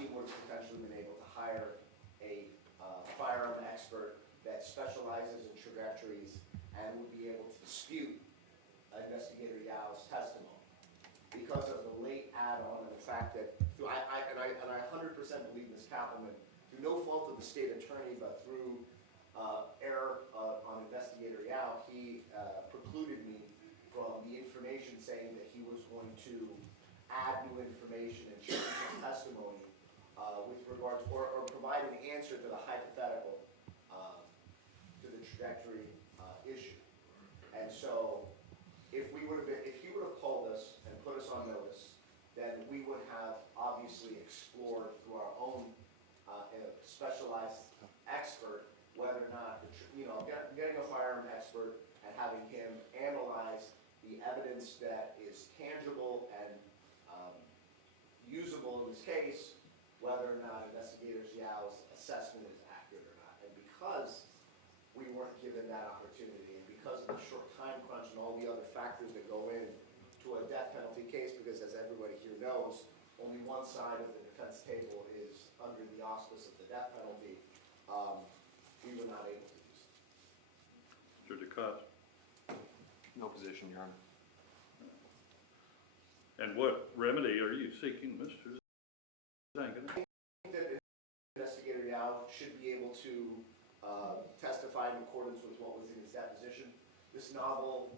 team would have potentially been able to hire a firearm expert that specializes in trajectories and would be able to dispute Investigator Yao's testimony. Because of the late add-on and the fact that, I 100% believe Ms. Kappelman, through no fault of the state attorney, but through error on Investigator Yao, he precluded me from the information saying that he was going to add new information and change his testimony with regards, or provide an answer to the hypothetical, to the trajectory issue. And so, if he would have called us and put us on notice, then we would have obviously explored through our own specialized expert whether or not, getting a firearm expert and having him analyze the evidence that is tangible and usable in this case, whether or not Investigator Yao's assessment is accurate or not. And because we weren't given that opportunity, and because of the short time crunch and all the other factors that go in to a death penalty case, because as everybody here knows, only one side of the defense table is under the auspice of the death penalty, we were not able to do so. Mr. DeCoste? No position, Your Honor. And what remedy are you seeking, Mr. Zangen? I think that Investigator Yao should be able to testify in accordance with what was in his deposition. This novel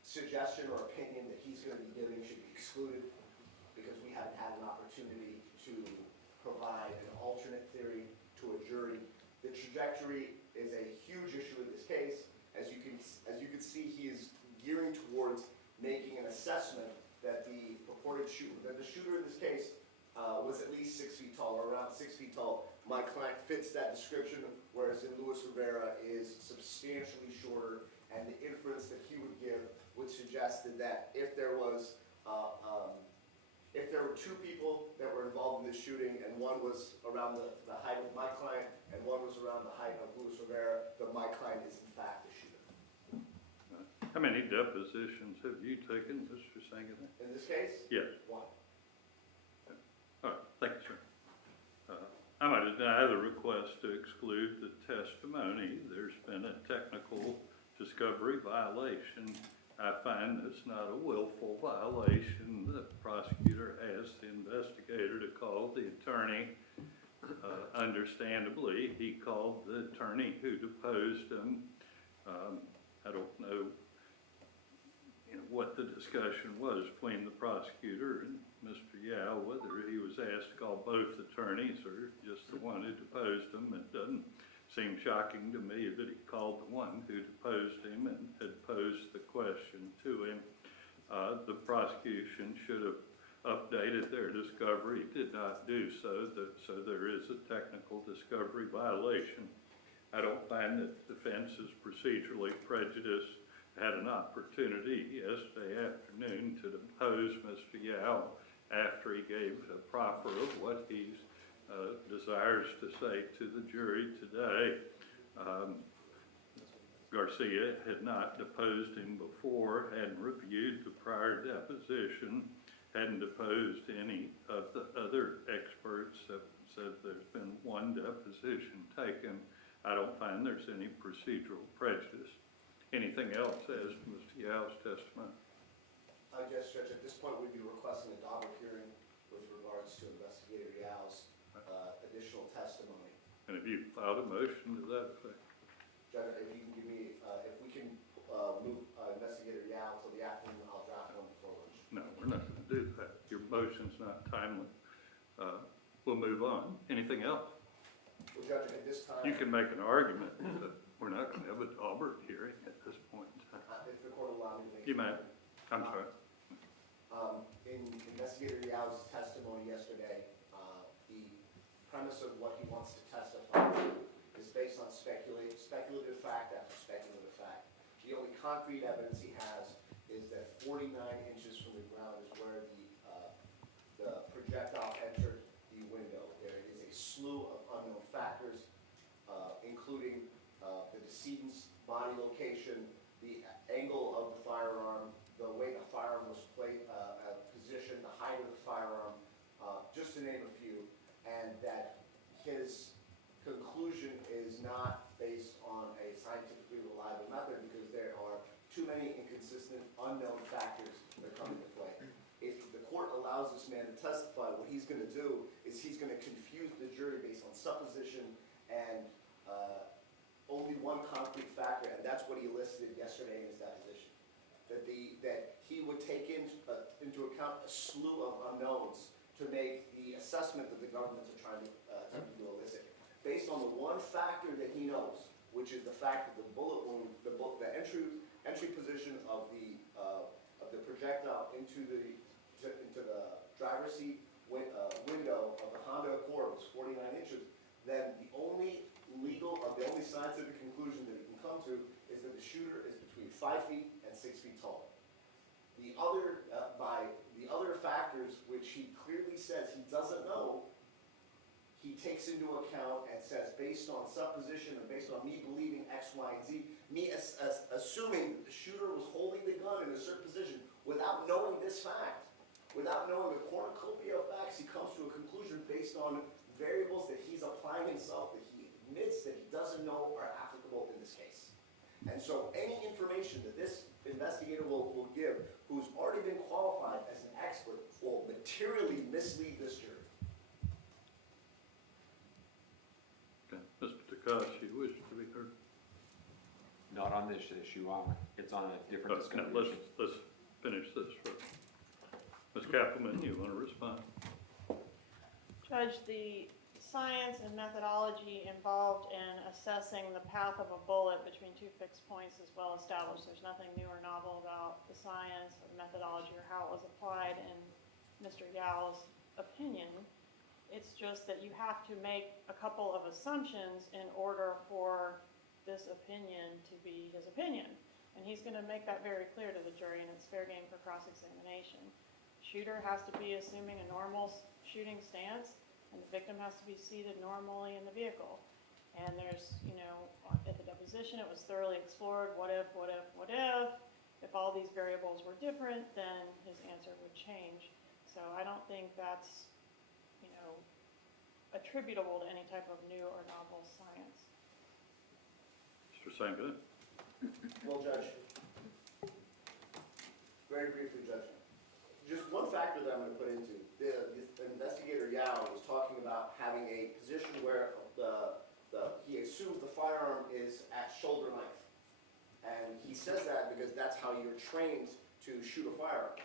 suggestion or opinion that he's going to be giving should be excluded because we haven't had an opportunity to provide an alternate theory to a jury. The trajectory is a huge issue in this case. As you can see, he is gearing towards making an assessment that the purported shooter, that the shooter in this case was at least 6 feet tall, or around 6 feet tall. My client fits that description, whereas in Rivera is substantially shorter, and the inference that he would give would suggest that if there were two people that were involved in this shooting, and one was around the height of my client, and one was around the height of Rivera, that my client is in fact the shooter. How many depositions have you taken, Mr. Zangen? In this case? Yes. One. All right, thank you, sir. I'm going to deny the request to exclude the testimony. There's been a technical discovery violation. I find it's not a willful violation. The prosecutor asked the investigator to call the attorney. Understandably, he called the attorney who deposed him. I don't know, what the discussion was between the prosecutor and Mr. Yao, whether he was asked to call both attorneys or just the one who deposed him. It doesn't seem shocking to me that he called the one who deposed him and had posed the question to him. The prosecution should have updated their discovery, did not do so, so there is a technical discovery violation. I don't find that the defense is procedurally prejudiced. Had an opportunity yesterday afternoon to depose Mr. Yao after he gave a proffer of what he desires to say to the jury today. Garcia had not deposed him before, hadn't reviewed the prior deposition, hadn't deposed any of the other experts that said there's been one deposition taken. I don't find there's any procedural prejudice. Anything else as to Mr. Yao's testimony? Yes, Judge, at this point we'd be requesting a Daubert hearing with regards to Investigator Yao's additional testimony. And have you filed a motion to that effect? Judge, if you can give me, if we can move Investigator Yao till the afternoon, I'll draft one before lunch. No, we're not going to do that. Your motion's not timely. We'll move on. Anything else? Well, Judge, at this time... You can make an argument that we're not going to have a Daubert hearing at this point in time. If the court allow me to make... You may. I'm sorry. In Investigator Yao's testimony yesterday, the premise of what he wants to testify is based on speculative fact after speculative fact. The only concrete evidence he has is that 49 inches from the ground is where the projectile entered the window. There is a slew of unknown factors, including the decedent's body location, the angle of the firearm, the way the firearm was positioned, the height of the to name a few, and that his conclusion is not based on a scientifically reliable method because there are too many inconsistent, unknown factors that come into play. If the court allows this man to testify, what he's going to do is he's going to confuse the jury based on supposition and only one concrete factor, and that's what he listed yesterday in his deposition. That he would take into account a slew of unknowns to make the assessment that the governments are trying to attempt to elicit. Based on the one factor that he knows, which is the fact that the bullet wound, the entry position of the projectile into the driver's seat window of the Honda Accord was 49 inches, then the only scientific conclusion that he can come to is that the shooter is between 5 feet and 6 feet tall. The other factors, which he clearly says he doesn't know, he takes into account and says, based on supposition and based on me believing X, Y, and Z, me assuming that the shooter was holding the gun in a certain position without knowing this fact, without knowing the cornucopia of facts, he comes to a conclusion based on variables that he's applying himself that he admits that he doesn't know are applicable in this case. And so any information that this investigator will give, who's already been qualified as an expert, will materially mislead this jury. Okay. Mr. Takashi, you wish to be heard? Not on this issue, it's on a different Okay, discussion. let's finish this first. Ms. Kappelman, you want to respond? Judge, the science and methodology involved in assessing the path of a bullet between two fixed points is well established. There's nothing new or novel about the science or methodology or how it was applied in Mr. Yao's opinion. It's just that you have to make a couple of assumptions in order for this opinion to be his opinion. And he's going to make that very clear to the jury, and it's fair game for cross-examination. Shooter has to be assuming a normal shooting stance, and the victim has to be seated normally in the vehicle. And there's, at the deposition, it was thoroughly explored, what if? If all these variables were different, then his answer would change. So I don't think that's, attributable to any type of new or novel science. Mr. Sanka? Well, Judge, very briefly, Judge, just one factor that I'm going to put into, the investigator Yao was talking about having a position where he assumes the firearm is at shoulder length. And he says that because that's how you're trained to shoot a firearm.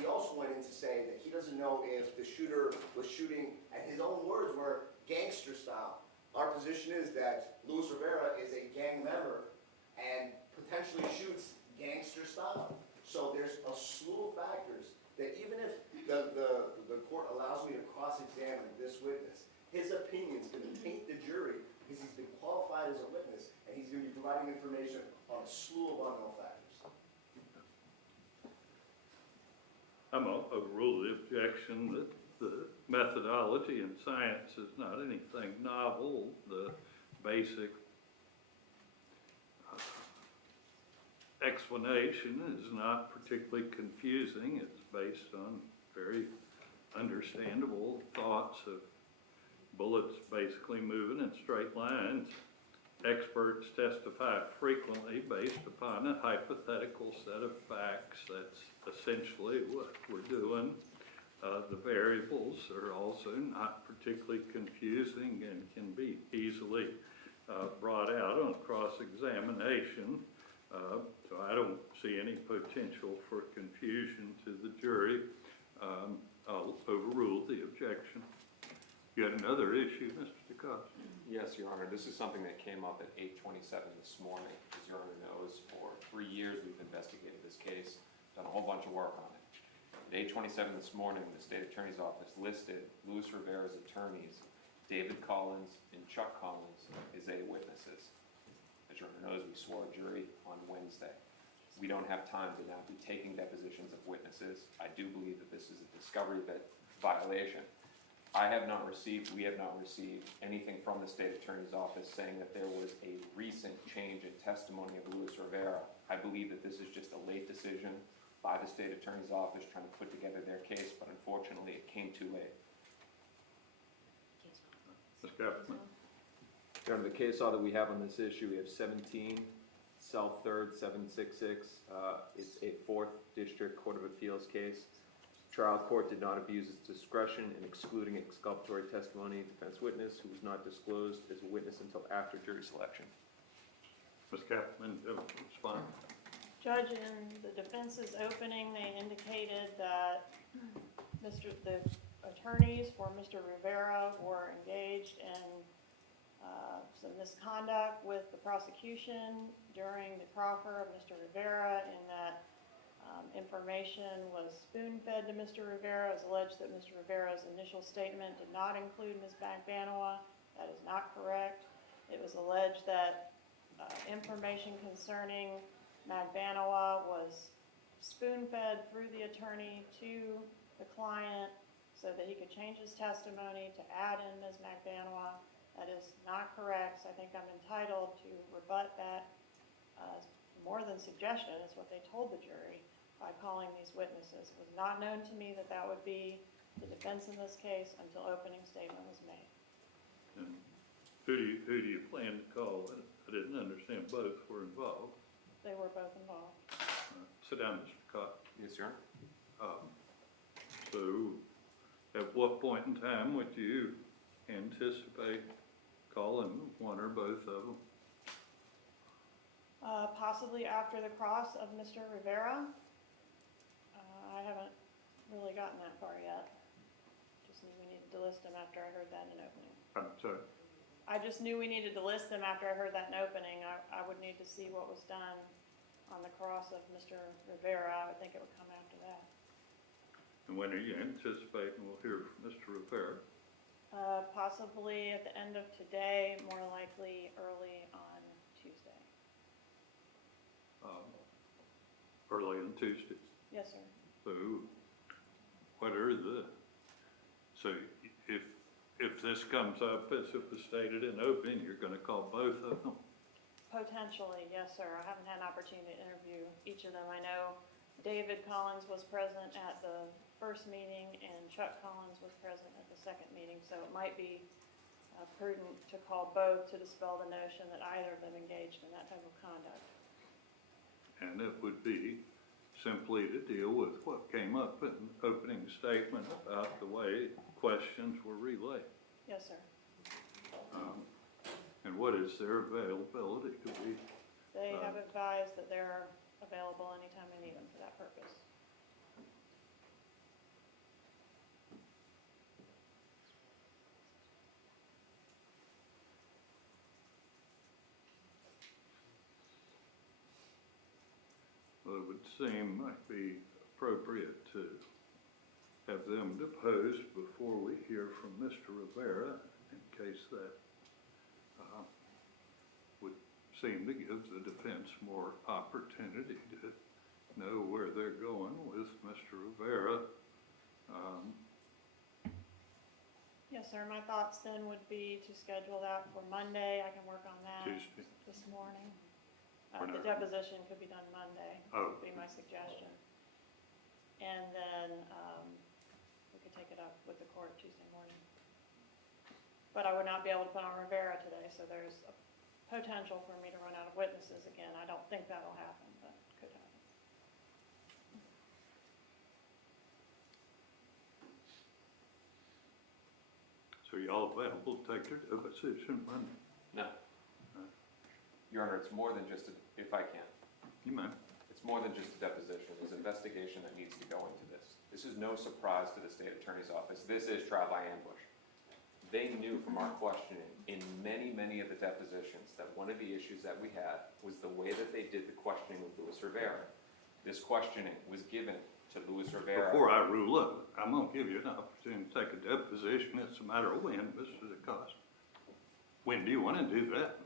He also went in to say that he doesn't know if the shooter was shooting, and his own words were gangster style. Our position is that Luis Rivera is a gang member and potentially shoots gangster style. So there's a slew of factors that even if the court allows me to cross-examine this witness, his opinion is going to taint the jury because he's been qualified as a witness and he's going to be providing information on a slew of unknown factors. I'm going to overrule the objection that the methodology in science is not anything novel. The basic explanation is not particularly confusing. It's based on very understandable thoughts of bullets basically moving in straight lines. Experts testify frequently based upon a hypothetical set of facts. That's essentially what we're doing. The variables are also not particularly confusing and can be easily brought out on cross-examination. So I don't see any potential for confusion to the jury. I'll overrule the objection. You had another issue, Mr. Takashi? Yes, Your Honor, this is something that came up at 8:27 this morning. As Your Honor knows, for 3 years we've investigated this case, done a whole bunch of work on it. At 8:27 this morning, the State Attorney's Office listed Luis Rivera's attorneys, David Collins and Chuck Collins, as A witnesses. As Your Honor knows, we swore a jury on Wednesday. We don't have time to now be taking depositions of witnesses. I do believe that this is a discovery violation. We have not received anything from the State Attorney's Office saying that there was a recent change in testimony of Luis Rivera. I believe that this is just a late decision by the state attorney's office trying to put together their case, but unfortunately it came too late. Ms. Katherine? Your Honor, the case law that we have on this issue, we have 17 South 3rd 766. It's a 4th District Court of Appeals case. Trial court did not abuse its discretion in excluding exculpatory testimony. Defense witness who was not disclosed as a witness until after jury selection. Ms. Katherine, do you have a response? Judge, in the defense's opening, they indicated that the attorneys for Mr. Rivera were engaged in some misconduct with the prosecution during the proffer of Mr. Rivera, in that information was spoon-fed to Mr. Rivera. It was alleged that Mr. Rivera's initial statement did not include Ms. Magbanua. That is not correct. It was alleged that information concerning Magbanua was spoon-fed through the attorney to the client so that he could change his testimony to add in Ms. Magbanua. That is not correct, so I think I'm entitled to rebut that. More than suggestion, is what they told the jury by calling these witnesses. It was not known to me that that would be the defense in this case until opening statement was made. And who do you plan to call? I didn't understand both were involved. They were both involved. Sit down, Mr. Cott. Yes, Your Honor. So, at what point in time would you anticipate calling one or both of them? Possibly after the cross of Mr. Rivera. I haven't really gotten that far yet. Just knew we needed to list them after I heard that in opening. I'm sorry. I just knew we needed to list them after I heard that in opening. I would need to see what was done on the cross of Mr. Rivera. I would think it would come after that. And when are you anticipating we'll hear from Mr. Rivera? Possibly at the end of today, more likely early on Tuesday. Early on Tuesday. Yes, sir. So, what are so if this comes up as it was stated in opening, you're going to call both of them? Potentially, yes, sir. I haven't had an opportunity to interview each of them. I know David Collins was present at the first meeting and Chuck Collins was present at the second meeting, so it might be prudent to call both to dispel the notion that either of them engaged in that type of conduct. And it would be simply to deal with what came up in the opening statement about the way questions were relayed. Yes, sir. And what is their availability to be? They have advised that they're available anytime they need them for that purpose. Well, it would seem might be appropriate to have them deposed before we hear from Mr. Rivera, in case that would seem to give the defense more opportunity to know where they're going with Mr. Rivera. Yes, sir. My thoughts then would be to schedule that for Monday. I can work on that Tuesday. this morning. Or The not. deposition could be done Monday, Oh. would be my suggestion. And then we could take it up with the court Tuesday morning. But I would not be able to put on Rivera today, so there's a potential for me to run out of witnesses again. I don't think that'll happen, but it could happen. So y'all available to take their deposition Monday? No. Your Honor, it's more than just, if I can, You may. it's more than just a deposition. There's investigation that needs to go into this. This is no surprise to the state attorney's office. This is trial by ambush. They knew from our questioning in many, many of the depositions that one of the issues that we had was the way that they did the questioning with Luis Rivera. This questioning was given to Luis Rivera. Before I rule up, I'm going to give you an opportunity to take a deposition. It's a matter of when, Mr. DeCosta. When do you want to do that?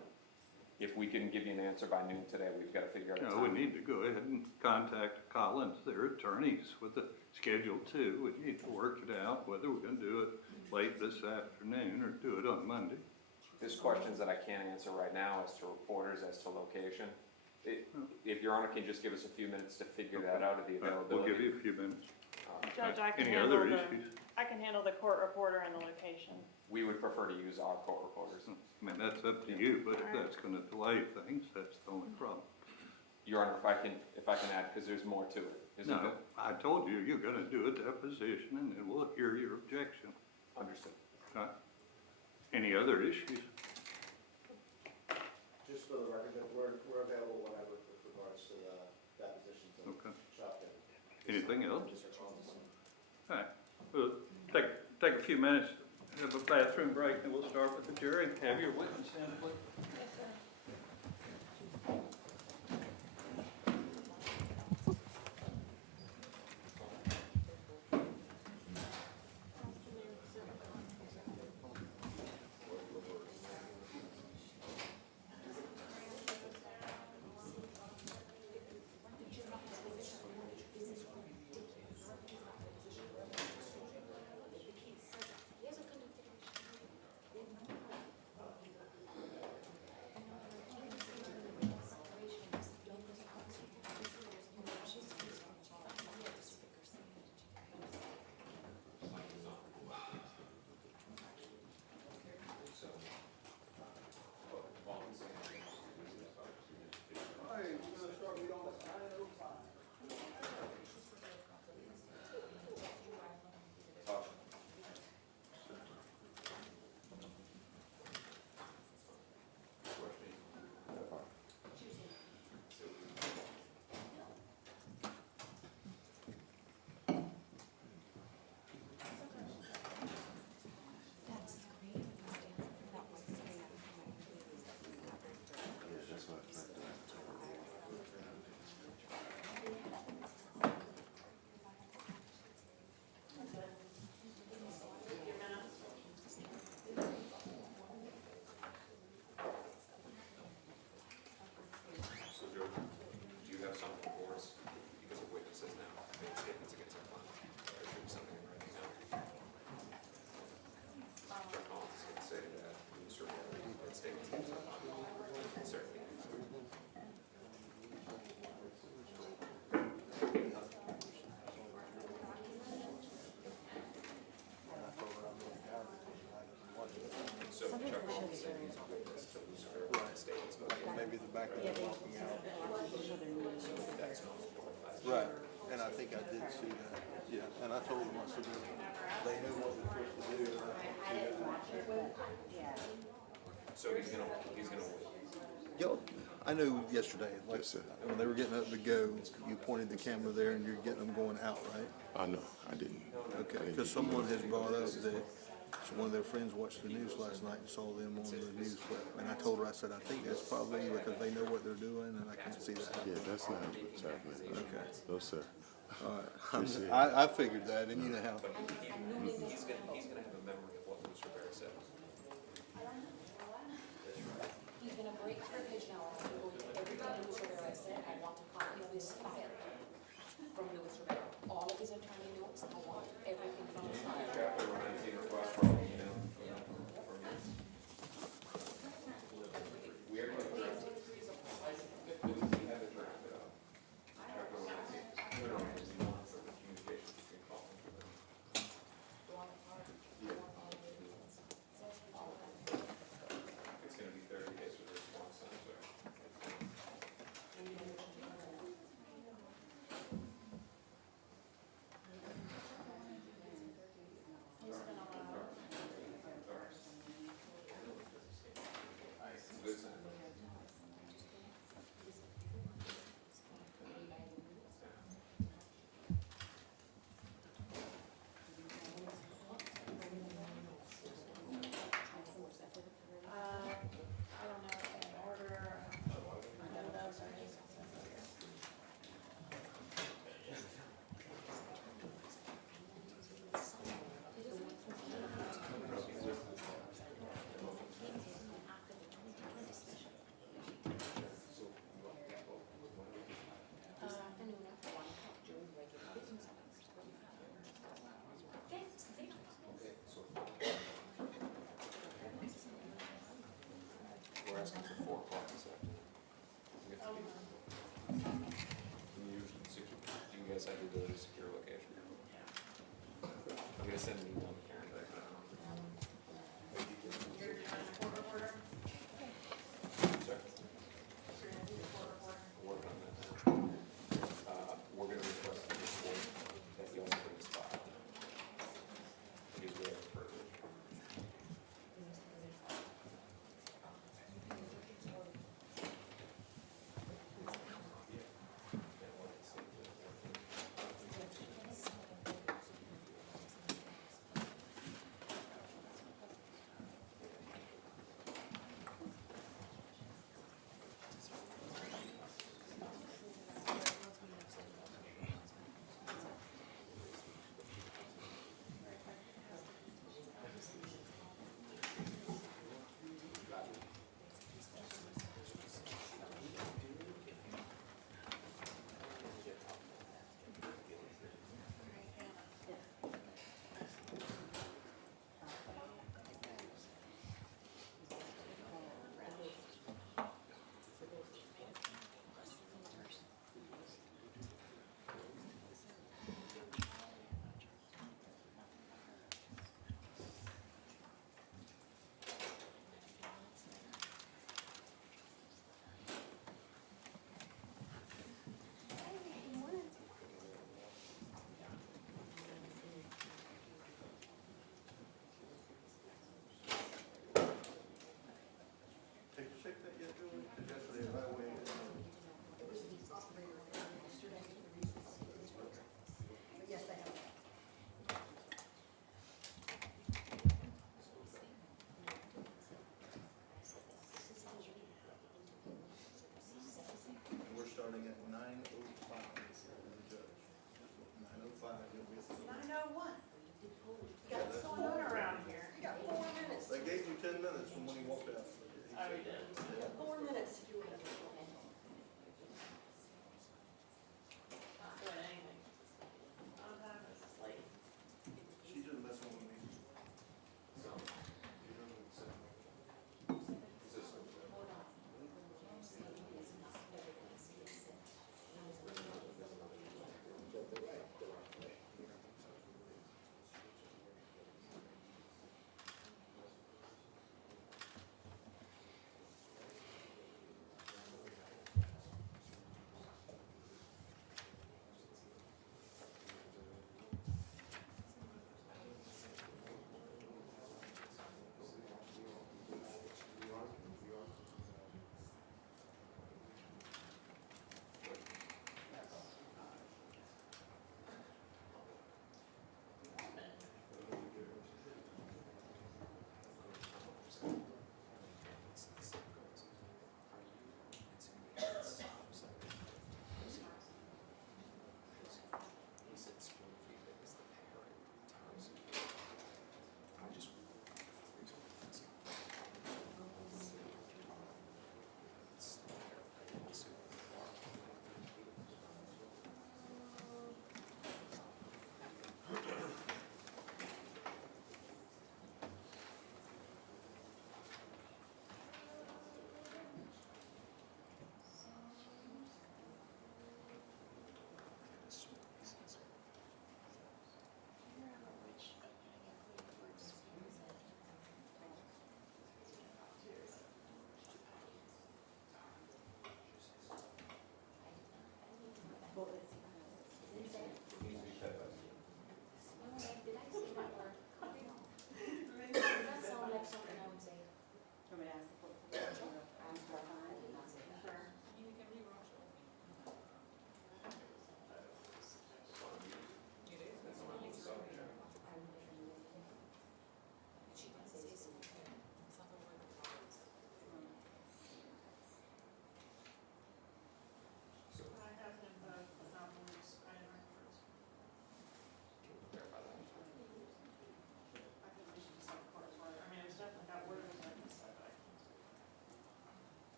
If we can give you an answer by noon today, we've got to figure out a No, we time. need to go ahead and contact Collins, their attorneys, with the Schedule 2. We need to work it out, whether we're going to do it late this afternoon or do it on Monday. There's questions that I can't answer right now as to reporters, as to location. If Your Honor can just give us a few minutes to figure that out of the availability. We'll give you a few minutes. Judge, I can Any handle other the, issues? I can handle the court reporter and the location. We would prefer to use our court reporters. I mean, that's up to you, but if that's gonna delay things, that's the only problem. Your Honor, if I can add, because there's more to it. Isn't No, there? I told you, you're gonna do a deposition and then we'll hear your objection. Understood. Okay? Any other issues? Just for the record, that we're available whenever with regards to the depositions and Okay. shop. Anything else? All right, we'll take a few minutes, have a bathroom break, and we'll start with the jury. Have your witness stand, please. Yes, sir. So, Joe, do you have something for us because of witnesses now? Made statements against our client. There should be something in writing now. Judge Collins is going to say that Mr. Rivera made statements against our client. Certainly. So Chuck Collins said he's on the list to Lucifer statements, but Maybe the back of the walking out. that's not qualified. Right, and I think I did see that, yeah, and I told them, I said, they knew what they're supposed to do. So he's gonna Yo, I knew yesterday, like, when they were getting up to go, you pointed the camera there and you're getting them going out, right? No, I didn't. Okay, because someone has brought up that, so one of their friends watched the news last night and saw them on the news clip. And I told her, I said, I think that's probably because they know what they're doing and I can't see that. Yeah, that's not what's happening. Okay, No, sir. all right. I figured that, and you know how. he's gonna have a memory of what Luis Rivera said. He's gonna break through page now, and go into everything Luis Rivera said. I want a copy of this file from Luis Rivera. All of his attorney notes, I want everything from his file. Chapter 119 request for all email from you. We are going to draft it. We have it drafted up. Chapter 119. No, it's the one for the communication between call and Rivera. It's gonna be 30 days for the response time, sir. gonna send an email to Karen back now. Sir? Working on that now. We're gonna request the report that he also brings file. He's ready for it.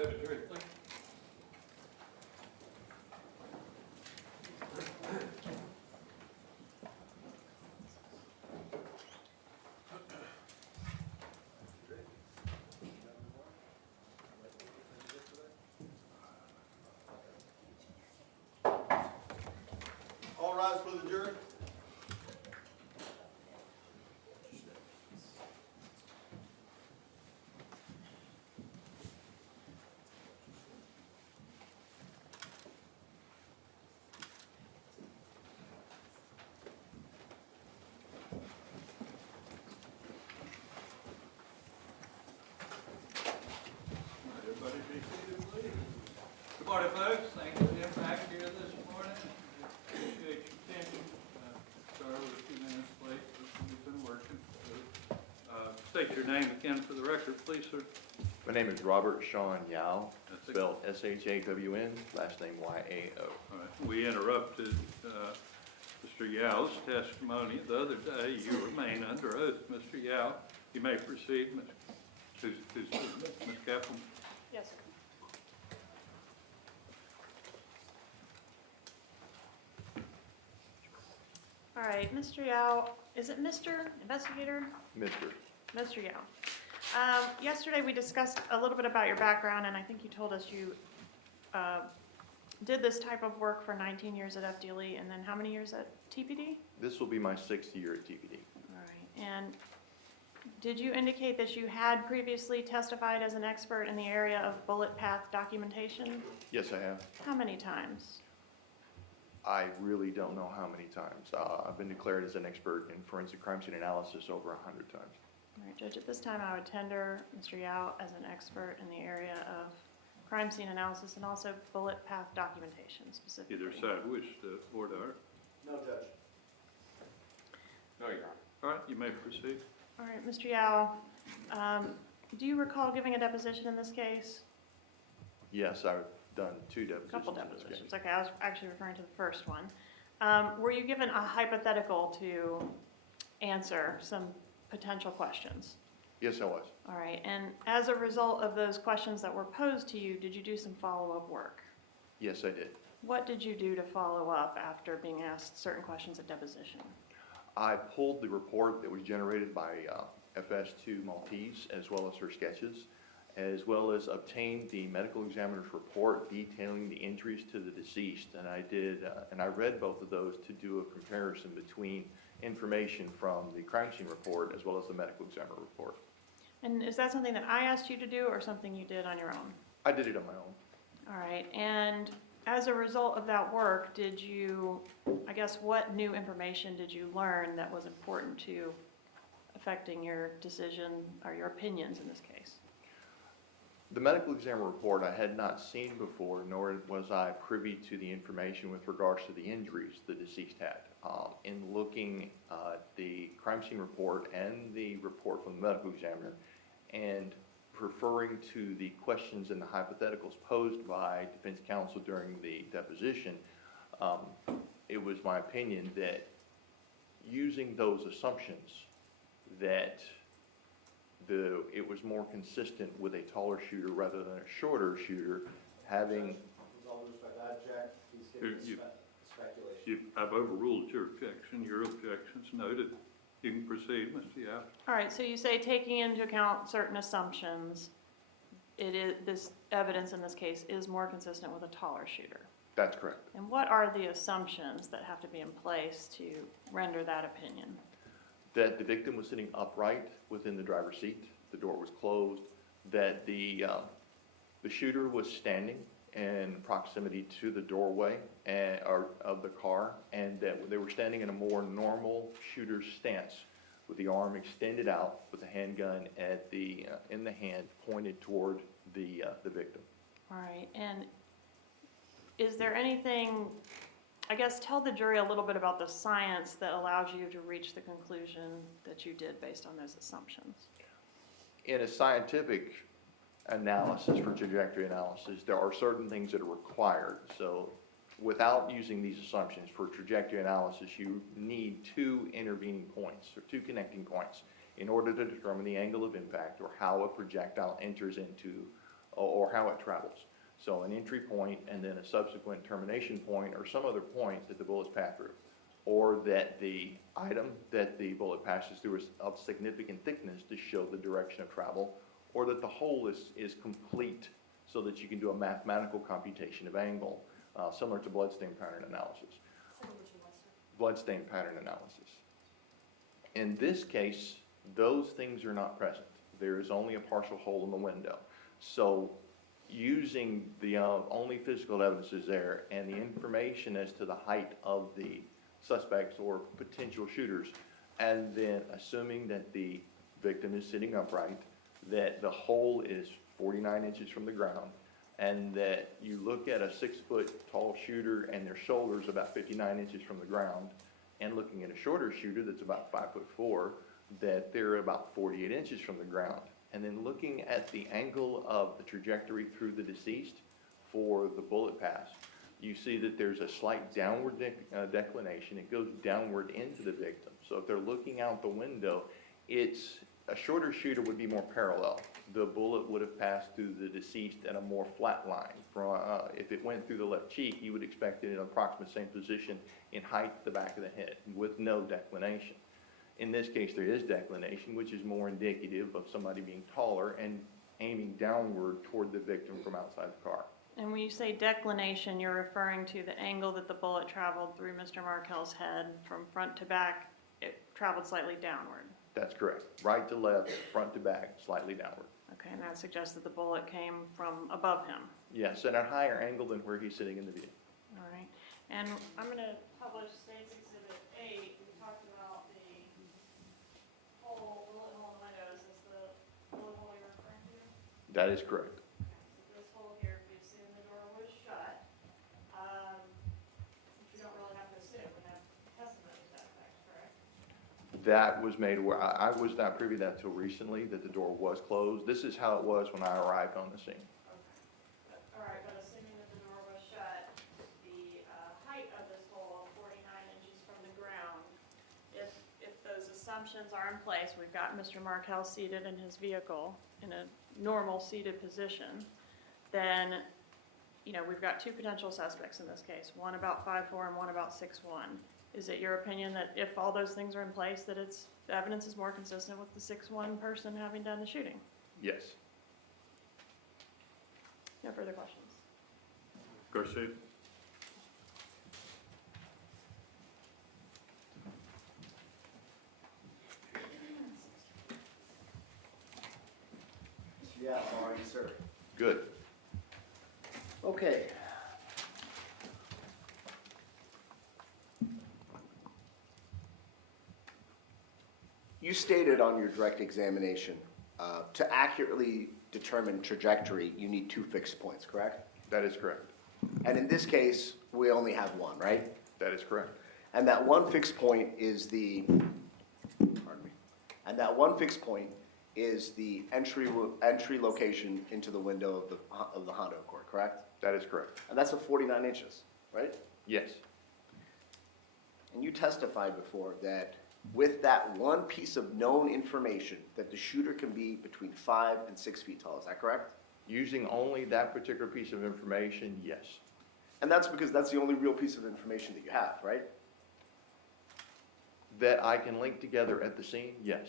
Secretary, please. All rise for the jury. Everybody be seated, please. Good morning, folks. Thank you for being back here this morning. Appreciate your attention. Sorry we're a few minutes late, but we've been working. State your name again for the record, please, sir. My name is Robert Sean Yao, That's it. spelled S-H-A-W-N, last name Y-A-O. All right. We interrupted Mr. Yao's testimony the other day. You remain under oath, Mr. Yao. You may proceed, Ms. Kaplan. Yes, sir. All right, Mr. Yao, is it Mr. Investigator? Mr. Mr. Yao. Yesterday, we discussed a little bit about your background, and I think you told us you did this type of work for 19 years at FDLE, and then how many years at TPD? This will be my 6th year at TPD. All right, and did you indicate that you had previously testified as an expert in the area of bullet path documentation? Yes, I have. How many times? I really don't know how many times. I've been declared as an expert in forensic crime scene analysis over 100 times. All right, Judge, at this time, I would tender Mr. Yao as an expert in the area of crime scene analysis and also bullet path documentation specifically. Either side wish to order. No, Judge. No, Your Honor. All right, you may proceed. All right, Mr. Yao, do you recall giving a deposition in this case? Yes, I've done 2 depositions Couple in this case. depositions. Okay, I was actually referring to the first one. Were you given a hypothetical to answer some potential questions? Yes, I was. All right, and as a result of those questions that were posed to you, did you do some follow-up work? Yes, I did. What did you do to follow up after being asked certain questions at deposition? I pulled the report that was generated by FS2 Maltese, as well as her sketches, as well as obtained the medical examiner's report detailing the injuries to the deceased. And I read both of those to do a comparison between information from the crime scene report as well as the medical examiner report. And is that something that I asked you to do or something you did on your own? I did it on my own. All right, and as a result of that work, did you, I guess, what new information did you learn that was important to affecting your decision or your opinions in this case? The medical examiner report I had not seen before, nor was I privy to the information with regards to the injuries the deceased had. In looking at the crime scene report and the report from the medical examiner, and referring to the questions and the hypotheticals posed by defense counsel during the deposition, it was my opinion that using those assumptions that it was more consistent with a taller shooter rather than a shorter shooter, having... With all due respect, I object. He's giving speculation. I've overruled your objection. Your objection's noted. You can proceed, Mr. Yao. All right, so you say taking into account certain assumptions, this evidence in this case is more consistent with a taller shooter. That's correct. And what are the assumptions that have to be in place to render that opinion? That the victim was sitting upright within the driver's seat, the door was closed, that the shooter was standing in proximity to the doorway of the car, and that they were standing in a more normal shooter's stance, with the arm extended out, with the handgun in the hand pointed toward the victim. All right, and is there anything, I guess, tell the jury a little bit about the science that allows you to reach the conclusion that you did based on those assumptions. In a scientific analysis, for trajectory analysis, there are certain things that are required. So without using these assumptions for trajectory analysis, you need 2 intervening points, or 2 connecting points, in order to determine the angle of impact or how a projectile enters into or how it travels. So an entry point and then a subsequent termination point or some other point that the bullets pass through, or that the item that the bullet passes through is of significant thickness to show the direction of travel, or that the hole is complete so that you can do a mathematical computation of angle, similar to bloodstain pattern analysis. Bloodstain pattern analysis. In this case, those things are not present. There is only a partial hole in the window. So using the only physical evidence is there and the information as to the height of the suspects or potential shooters, and then assuming that the victim is sitting upright, that the hole is 49 inches from the ground, and that you look at a 6-foot tall shooter and their shoulders about 59 inches from the ground, and looking at a shorter shooter that's about 5'4", that they're about 48 inches from the ground. And then looking at the angle of the trajectory through the deceased for the bullet pass, you see that there's a slight downward declination. It goes downward into the victim. So if they're looking out the window, a shorter shooter would be more parallel. The bullet would have passed through the deceased at a more flat line. If it went through the left cheek, you would expect it in an approximate same position in height to the back of the head with no declination. In this case, there is declination, which is more indicative of somebody being taller and aiming downward toward the victim from outside the car. And when you say declination, you're referring to the angle that the bullet traveled through Mr. Markel's head from front to back. It traveled slightly downward. That's correct. Right to left, front to back, slightly downward. Okay, and that suggests that the bullet came from above him. Yes, at a higher angle than where he's sitting in the vehicle. All right. And I'm going to publish State's Exhibit 8. We talked about the bullet hole in the window. Is this the bullet hole you're referring to? That is correct. So this hole here, if we assume the door was shut, which we don't really have to assume. We have testimony to that effect, correct? That was made aware. I was not privy to that until recently, that the door was closed. This is how it was when I arrived on the scene. Okay. All right, but assuming that the door was shut, the height of this hole, 49 inches from the ground, if those assumptions are in place, we've got Mr. Markel seated in his vehicle in a normal seated position, then, you know, we've got two potential suspects in this case, one about 5'4" and one about 6'1". Is it your opinion that if all those things are in place, that the evidence is more consistent with the 6'1" person having done the shooting? Yes. No further questions. Garcia? Yeah, how are you, sir? Good. Okay. You stated on your direct examination, to accurately determine trajectory, you need 2 fixed points, correct? That is correct. And in this case, we only have 1, right? That is correct. And that 1 fixed point is the, pardon me, and that 1 fixed point is the entry location into the window of the Honda Accord, correct? That is correct. And that's 49 inches, right? Yes. And you testified before that with that 1 piece of known information, that the shooter can be between 5 and 6 feet tall, is that correct? Using only that particular piece of information, yes. And that's because that's the only real piece of information that you have, right? That I can link together at the scene, yes.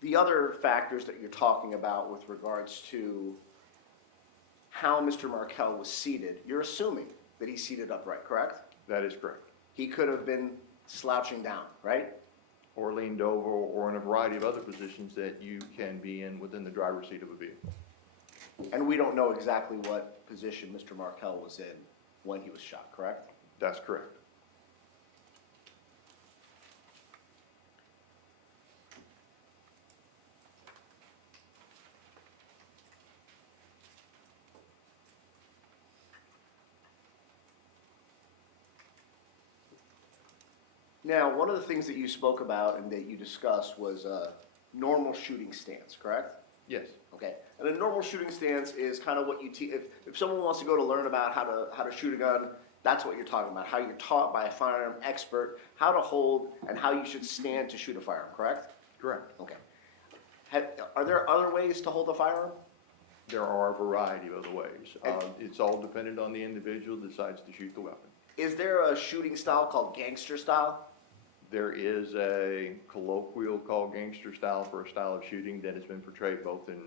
The other factors that you're talking about with regards to how Mr. Markel was seated, you're assuming that he's seated upright, correct? That is correct. He could have been slouching down, right? Or leaned over, or in a variety of other positions that you can be in within the driver's seat of a vehicle. And we don't know exactly what position Mr. Markel was in when he was shot, correct? That's correct. Now, one of the things that you spoke about and that you discussed was a normal shooting stance, correct? Yes. Okay. And a normal shooting stance is kind of what you teach. If someone wants to go to learn about how to shoot a gun, that's what you're talking about. How you're taught by a firearm expert how to hold and how you should stand to shoot a firearm, correct? Correct. Okay. Are there other ways to hold a firearm? There are a variety of other ways. It's all dependent on the individual who decides to shoot the weapon. Is there a shooting style called gangster style? There is a colloquial called gangster style for a style of shooting that has been portrayed both in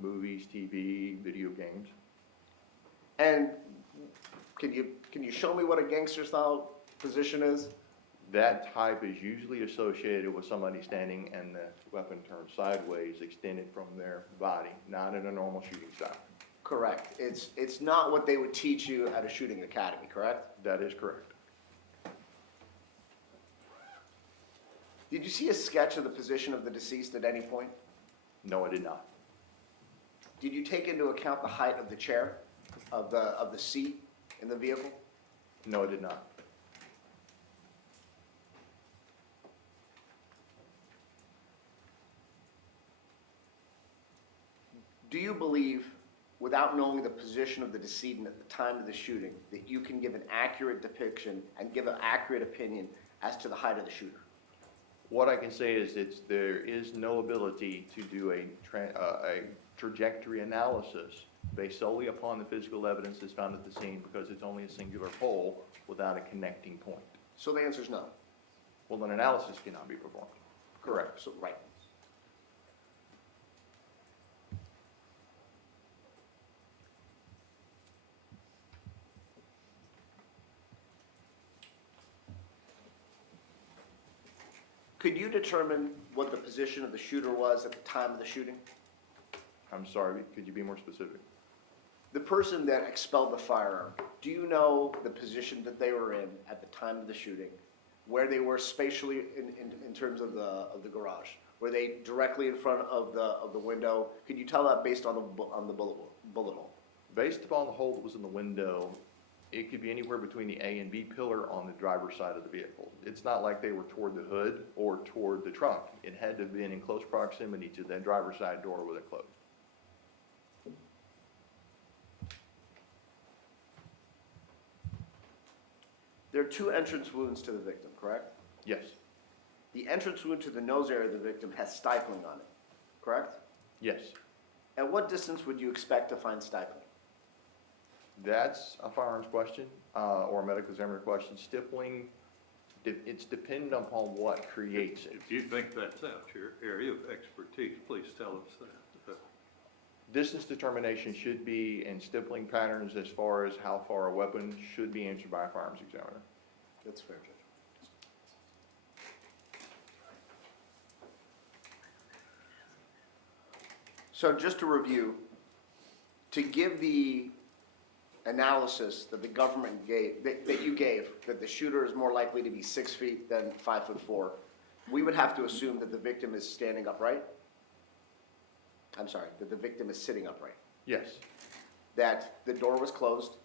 movies, TV, video games. And can you show me what a gangster style position is? That type is usually associated with somebody standing and the weapon turned sideways, extended from their body, not in a normal shooting style. Correct. It's not what they would teach you at a shooting academy, correct? That is correct. Did you see a sketch of the position of the deceased at any point? No, I did not. Did you take into account the height of the chair, of the seat in the vehicle? No, I did not. Do you believe, without knowing the position of the decedent at the time of the shooting, that you can give an accurate depiction and give an accurate opinion as to the height of the shooter? What I can say is there is no ability to do a trajectory analysis based solely upon the physical evidence that's found at the scene because it's only a singular pole without a connecting point. So the answer is no. Well, an analysis cannot be performed. Correct. So, right. Could you determine what the position of the shooter was at the time of the shooting? I'm sorry, could you be more specific? The person that expelled the firearm, do you know the position that they were in at the time of the shooting? Where they were spatially in terms of the garage? Were they directly in front of the window? Could you tell that based on the bullet hole? Based upon the hole that was in the window, it could be anywhere between the A and B pillar on the driver's side of the vehicle. It's not like they were toward the hood or toward the trunk. It had to have been in close proximity to that driver's side door with it closed. There are two entrance wounds to the victim, correct? Yes. The entrance wound to the nose area of the victim has stifling on it, correct? Yes. At what distance would you expect to find stifling? That's a firearms question or a medical examiner question. Stippling, it's dependent upon what creates it. If you think that's out your area of expertise, please tell us that. Distance determination should be in stippling patterns as far as how far a weapon should be answered by a firearms examiner. That's fair, Judge. So just to review, to give the analysis that the government gave, that you gave, that the shooter is more likely to be 6 feet than 5'4", we would have to assume that the victim is standing upright? I'm sorry, that the victim is sitting upright. Yes, That the door was closed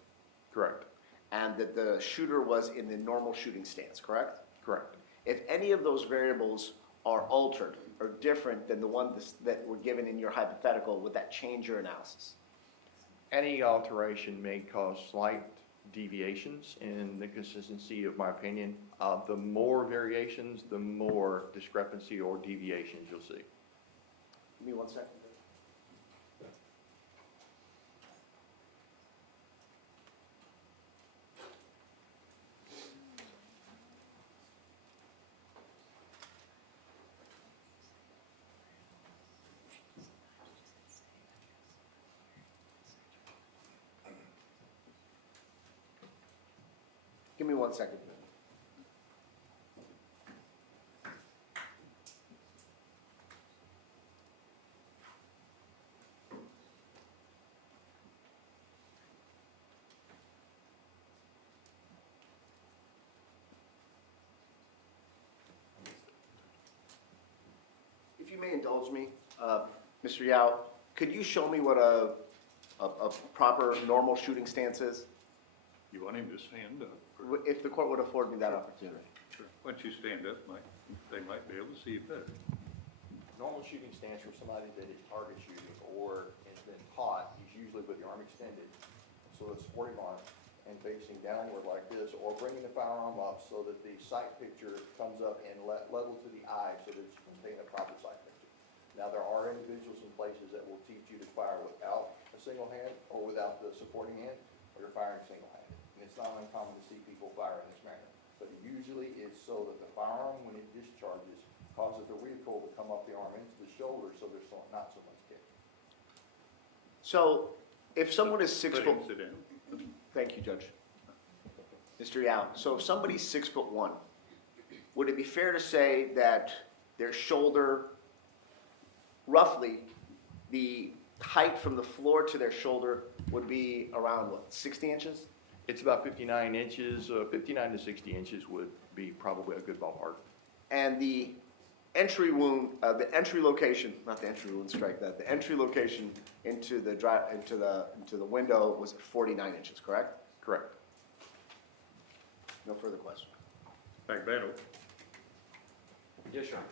correct, and that the shooter was in the normal shooting stance, correct? correct. If any of those variables are altered or different than the ones that were given in your hypothetical, would that change your analysis? Any alteration may cause slight deviations in the consistency of my opinion. The more variations, the more discrepancy or deviations you'll see. Give me 1 second. Give me 1 second. If you may indulge me, Mr. Yao, could you show me what a proper normal shooting stance is? You want him to stand up? If the court would afford me that opportunity. Sure. Once you stand up, they might be able to see you better. Normal shooting stance for somebody that is target shooting or has been taught is usually with the arm extended, so it's supporting arm and facing downward like this, or bringing the firearm up so that the sight picture comes up and level to the eye so that you can obtain a proper sight picture. Now, there are individuals in places that will teach you to fire without a single hand or without the supporting hand, or you're firing single-handed. And it's not uncommon to see people fire in this manner. But usually it's so that the firearm, when it discharges, causes the recoil to come up the arm into the shoulder, so there's not so much kick. So if someone is 6 Let foot, him sit down. thank you, Judge. Mr. Yao, so if somebody's 6'1", would it be fair to say that their shoulder, roughly, the height from the floor to their shoulder would be around, what, 60 inches? It's about 59 inches, 59 to 60 inches would be probably a good ballpark. And the entry wound, the entry location, not the entry wound, strike that, the entry location into the window was at 49 inches, correct? Correct. No further questions. Magbanua. Yes, Your Honor.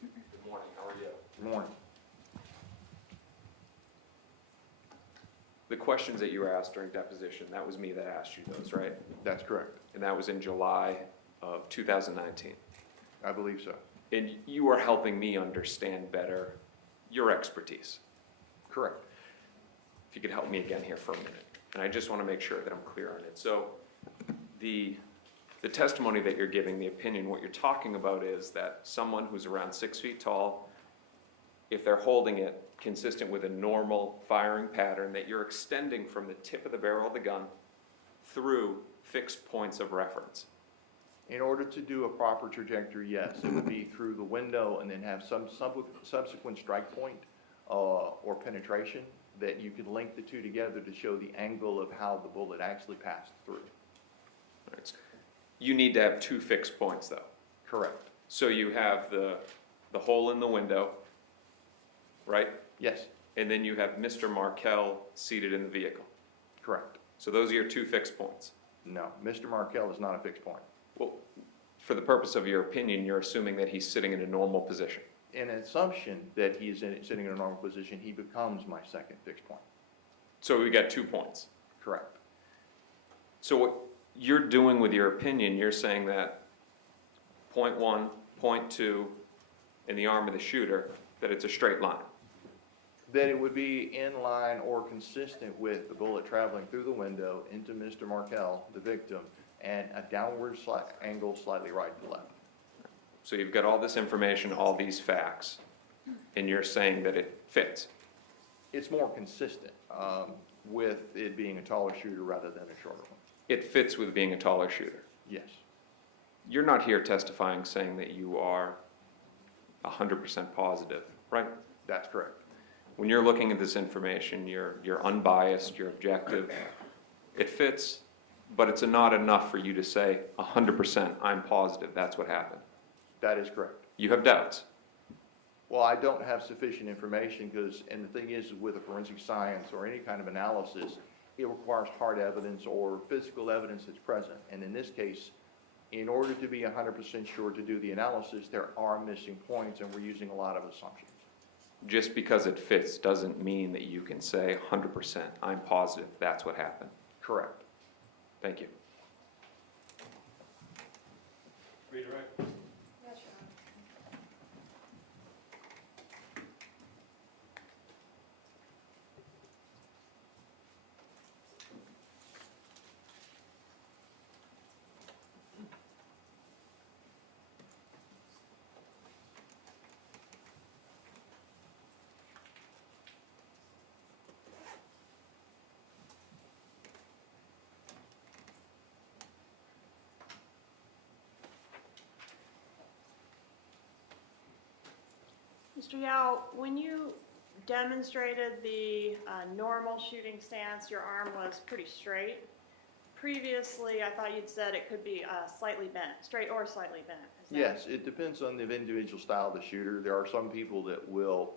Good morning, how are you? Good morning. The questions that you were asked during deposition, that was me that asked you those, right? That's correct. And that was in July of 2019. I believe so. And you are helping me understand better your expertise. Correct. If you could help me again here for a minute. And I just want to make sure that I'm clear on it. So the testimony that you're giving, the opinion, what you're talking about is that someone who's around 6 feet tall, if they're holding it consistent with a normal firing pattern, that you're extending from the tip of the barrel of the gun through fixed points of reference. In order to do a proper trajectory, yes, it would be through the window and then have some subsequent strike point or penetration that you could link the two together to show the angle of how the bullet actually passed through. Right. You need to have two fixed points, though. Correct. So you have the hole in the window, right? Yes, And then you have Mr. Markel seated in the vehicle. correct. So those are your two fixed points. No, Mr. Markel is not a fixed point. Well, for the purpose of your opinion, you're assuming that he's sitting in a normal position. In an assumption that he is sitting in a normal position, he becomes my second fixed point. So we got 2 points. Correct. So what you're doing with your opinion, you're saying that point 1, point 2, in the arm of the shooter, that it's a straight line. That it would be in line or consistent with the bullet traveling through the window into Mr. Markel, the victim, and a downward angle slightly right to left. So you've got all this information, all these facts, and you're saying that it fits. It's more consistent with it being a taller shooter rather than a shorter one. It fits with being a taller shooter. Yes, You're not here testifying saying that you are 100% positive, right? that's correct. When you're looking at this information, you're unbiased, you're objective. It fits, but it's not enough for you to say 100% I'm positive that's what happened. That is correct. You have doubts. Well, I don't have sufficient information because, and the thing is, with a forensic science or any kind of analysis, it requires hard evidence or physical evidence that's present. And in this case, in order to be 100% sure to do the analysis, there are missing points and we're using a lot of assumptions. Just because it fits doesn't mean that you can say 100% I'm positive that's what happened. Correct. Thank you. Redirect. Yes, Your Honor. Mr. Yao, when you demonstrated the normal shooting stance, your arm was pretty straight. Previously, I thought you'd said it could be slightly bent, straight or slightly bent. Is that- Yes, it depends on the individual style of the shooter. There are some people that will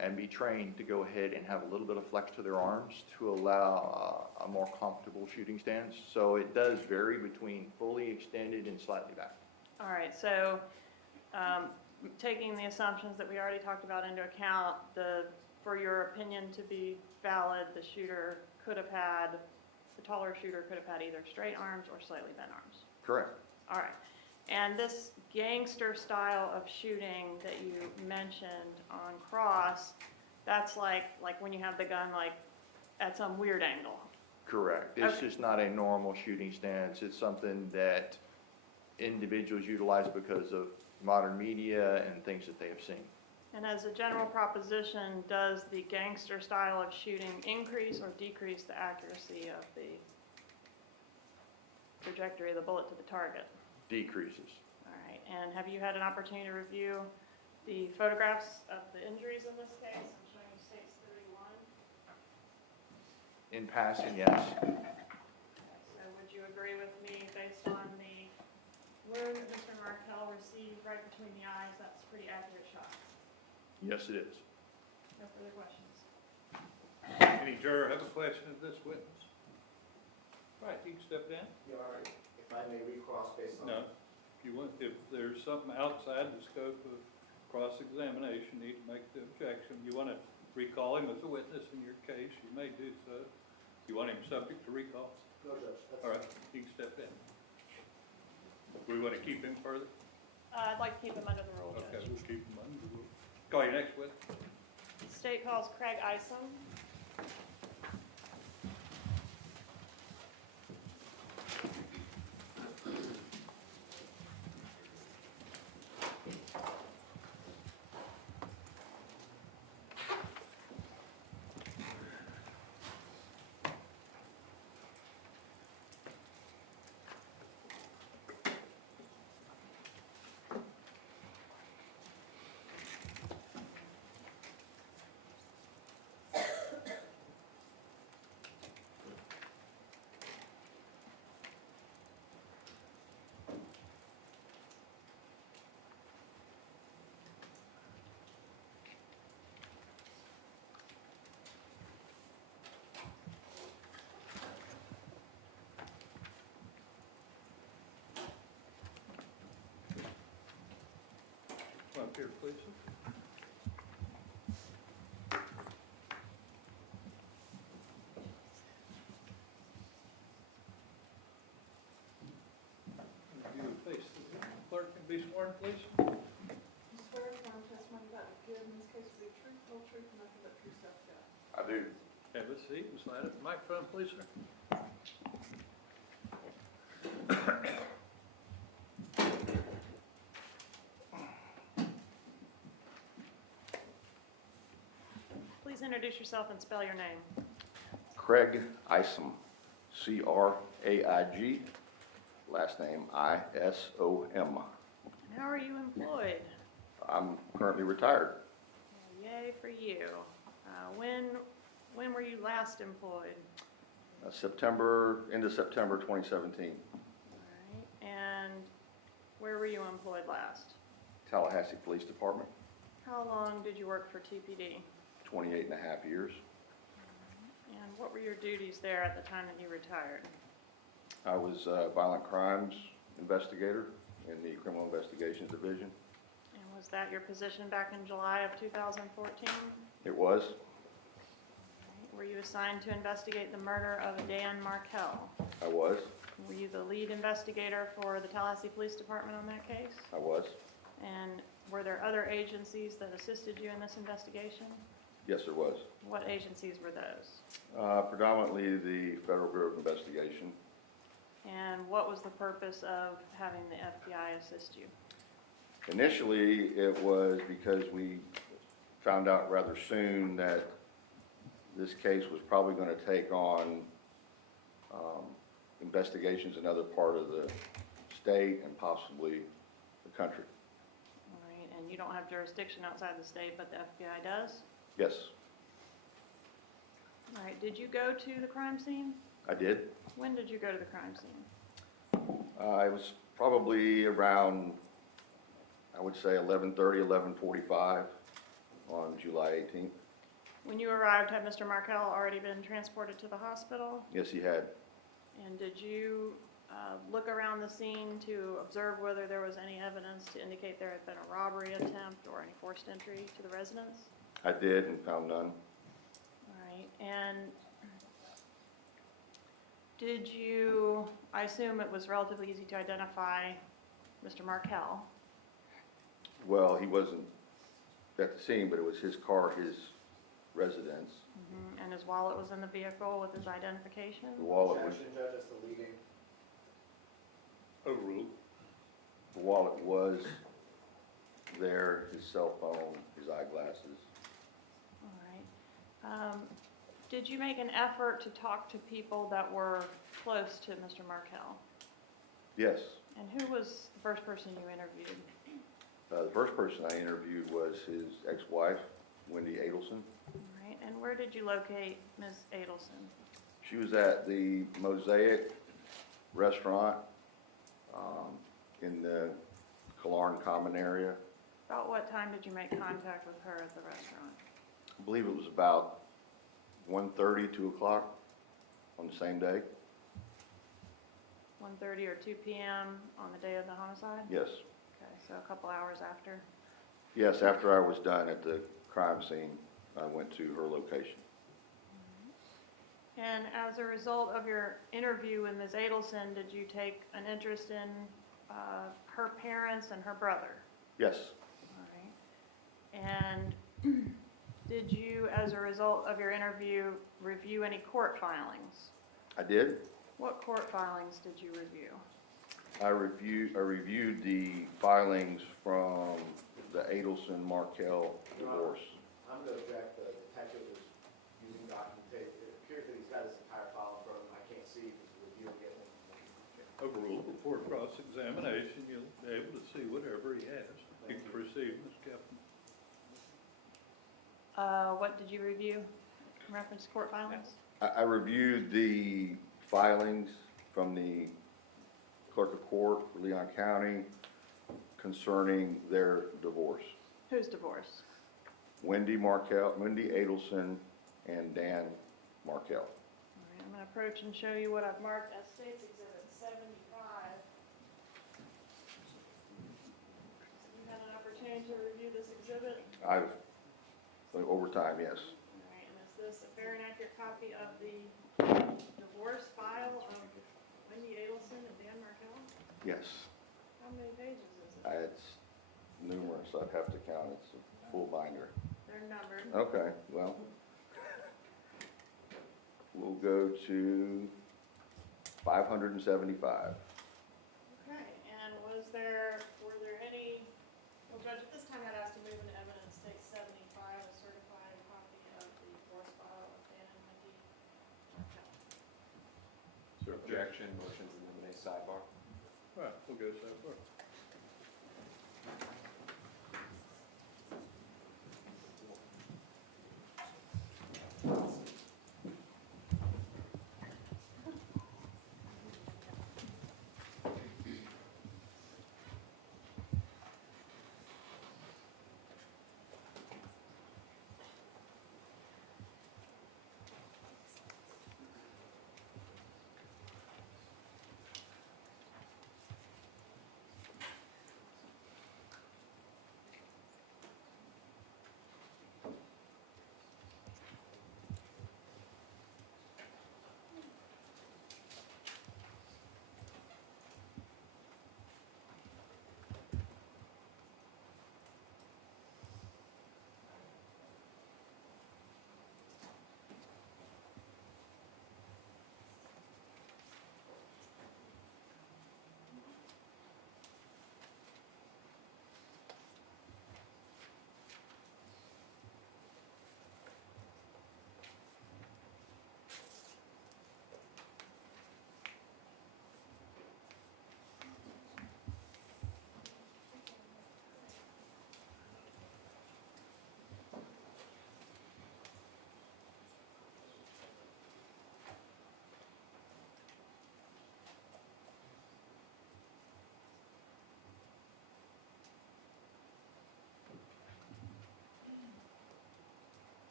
and be trained to go ahead and have a little bit of flex to their arms to allow a more comfortable shooting stance. So it does vary between fully extended and slightly back. All right, so taking the assumptions that we already talked about into account, for your opinion to be valid, the taller shooter could have had either straight arms or slightly bent arms. Correct. All right. And this gangster style of shooting that you mentioned on cross, that's like when you have the gun like at some weird angle. Correct. It's Okay. just not a normal shooting stance. It's something that individuals utilize because of modern media and things that they have seen. And as a general proposition, does the gangster style of shooting increase or decrease the accuracy of the trajectory of the bullet to the target? Decreases. All right, and have you had an opportunity to review the photographs of the injuries in this case? I'm showing you states 31. In passing, yes. So would you agree with me based on the wound that Mr. Markel received right between the eyes? That's a pretty accurate shot. Yes, it is. No further questions. Any juror have a question of this witness? All right, you can step down. Yeah, all right. If I may recross based on. No, if there's something outside the scope of cross-examination, you need to make the objection. You want to recall him as a witness in your case, you may do so. You want him subject to recall? No, Judge. That's All right, you can step in. We want to keep him further? I'd like to keep him under the rule, Okay, Judge. we'll keep him under the rule. Call your next witness. The state calls Craig Isom. Come up here, please. If you would face the clerk and be sworn, please. You swear affirm testimony about to give in this case will be truth, whole truth, and nothing but true self God. I do. Have a seat and slide up the microphone, please, sir. Please introduce yourself and spell your name. Craig Isom, C-R-A-I-G, last name I-S-O-M. And how are you employed? I'm currently retired, Yay for you. When were you last employed? end of September 2017, All right. And where were you employed last? Tallahassee Police Department, How long did you work for TPD? 28 and a half years. And what were your duties there at the time that you retired? I was a violent crimes investigator in the Criminal Investigations Division. And was that your position back in July of 2014? It was, Were you assigned to investigate the murder of Dan Markel? I was, Were you the lead investigator for the Tallahassee Police Department on that case? I was. And were there other agencies that assisted you in this investigation? Yes, there was. What agencies were those? Predominantly the Federal Bureau of Investigation. And what was the purpose of having the FBI assist you? Initially, it was because we found out rather soon that this case was probably going to take on investigations in other part of the state and possibly the country. All right, and you don't have jurisdiction outside the state, but the FBI does? Yes, All right, did you go to the crime scene? I did. When did you go to the crime scene? It was probably around, I would say 11:30, 11:45 on July 18th. When you arrived, had Mr. Markel already been transported to the hospital? Yes, he had. And did you look around the scene to observe whether there was any evidence to indicate there had been a robbery attempt or any forced entry to the residence? I did and found none. All right, and did you, I assume it was relatively easy to identify Mr. Markel. Well, he wasn't at the scene, but it was his car, his residence. And his wallet was in the vehicle with his identification? The wallet was, Objection, Judge, that's the leading. Overruled. the wallet was there, his cell phone, his eyeglasses. All right. Did you make an effort to talk to people that were close to Mr. Markel? Yes. And who was the first person you interviewed? The first person I interviewed was his ex-wife, Wendy Adelson. All right. And where did you locate Ms. Adelson? She was at the Mosaic Restaurant in the Klarn Common area. About what time did you make contact with her at the restaurant? I believe it was about 1:30, 2 o'clock on the same day. 1:30 or 2 p.m. on the day of the homicide? Yes. Okay, so a couple hours after. Yes, after I was done at the crime scene, I went to her location. And as a result of your interview with Ms. Adelson, did you take an interest in her parents and her brother? Yes, All right. And did you, as a result of your interview, review any court filings? I did. What court filings did you review? I reviewed the filings from the Adelson Markel divorce. I'm going to object, the detective is using documentation. It appears that he's got his entire file in front of him. I can't see if he's reviewing it. Overruled. Before cross-examination, you'll be able to see whatever he has. You can proceed, Mr. Captain. What did you review in reference to court filings? I reviewed the filings from the clerk of court for Leon County concerning their divorce. Whose divorce? Wendy Adelson, and Dan Markel. All right, I'm going to approach and show you what I've marked as State's Exhibit 75. You had an opportunity to review this exhibit? Over time, yes. All right, and is this a fair and accurate copy of the divorce file of Wendy Adelson and Dan Markel? Yes. How many pages is it? It's numerous. I'd have to count. It's a full binder. They're numbered. Okay, well, we'll go to 575. Okay, and were there any, well, Judge, at this time I'd ask to move into evidence State 75, a certified copy of the divorce file of Dan and Wendy Markel. Objection, motion to eliminate sidebar. All right, we'll go so far.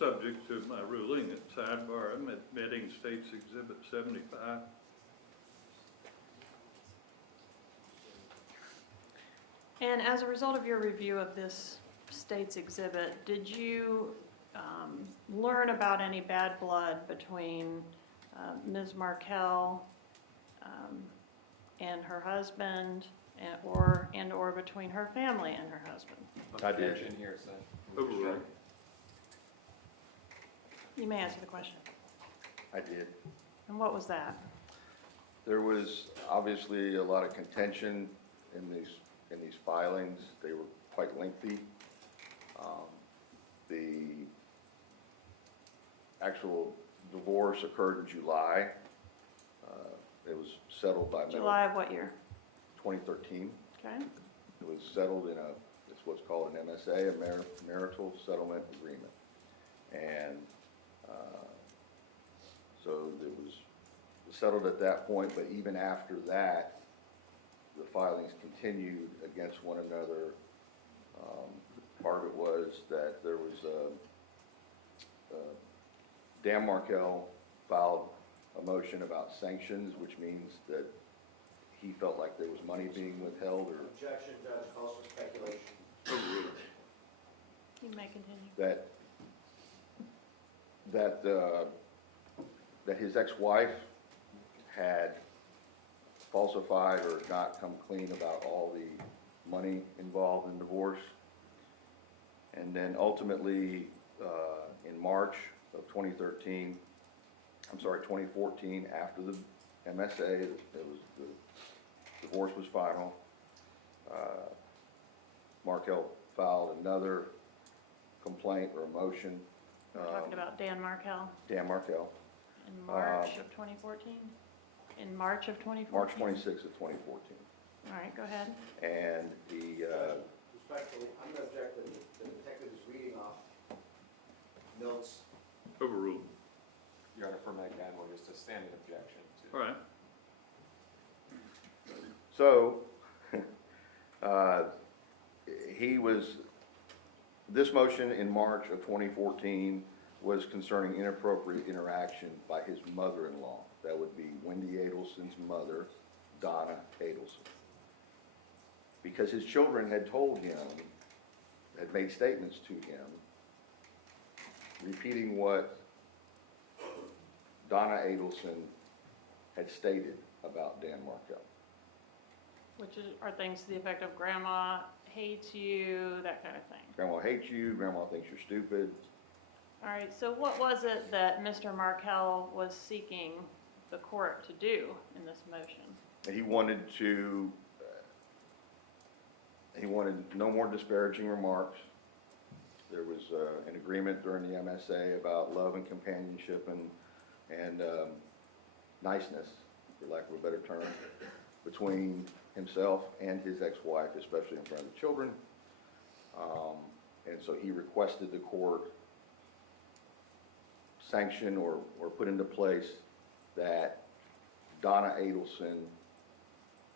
subject to my ruling at sidebar, I'm admitting State's Exhibit 75. And as a result of your review of this state's exhibit, did you learn about any bad blood between Ms. Markel and her husband, and/or between her family and her husband? I did. Objection here, so. Overruled. You may answer the question. I did. And what was that? There was obviously a lot of contention in these filings. They were quite lengthy. The actual divorce occurred in July. It was settled by July of what year? 2013. Okay. It was settled in it's what's called an MSA, a marital settlement agreement. And so it was settled at that point, but even after that, the filings continued against one another. Part of it was that there was Dan Markel filed a motion about sanctions, which means that he felt like there was money being withheld or Objection, Judge, calls for speculation. You may continue. that his ex-wife had falsified or not come clean about all the money involved in divorce. And then ultimately, in March of 2014, after the MSA, the divorce was final, Markel filed another complaint or a motion. We're talking about Dan Markel Dan Markel. in March of 2014? In March of 2014? March 26th of 2014. All right, go ahead. And the, Judge, respectfully, I'm going to object that the detective is reading off notes. Overruled. Your Honor, for Magbanua, just a standing objection to. All right. so, this motion in March of 2014 was concerning inappropriate interaction by his mother-in-law. That would be Wendy Adelson's mother, Donna Adelson. Because his children had told him, had made statements to him, repeating what Donna Adelson had stated about Dan Markel. Are things to the effect of grandma hates you, that kind of thing? Grandma hates you, grandma thinks you're stupid. All right, so what was it that Mr. Markel was seeking the court to do in this motion? And he wanted no more disparaging remarks. There was an agreement during the MSA about love and companionship and niceness, for lack of a better term, between himself and his ex-wife, especially in front of the children. And so he requested the court sanction or put into place that Donna Adelson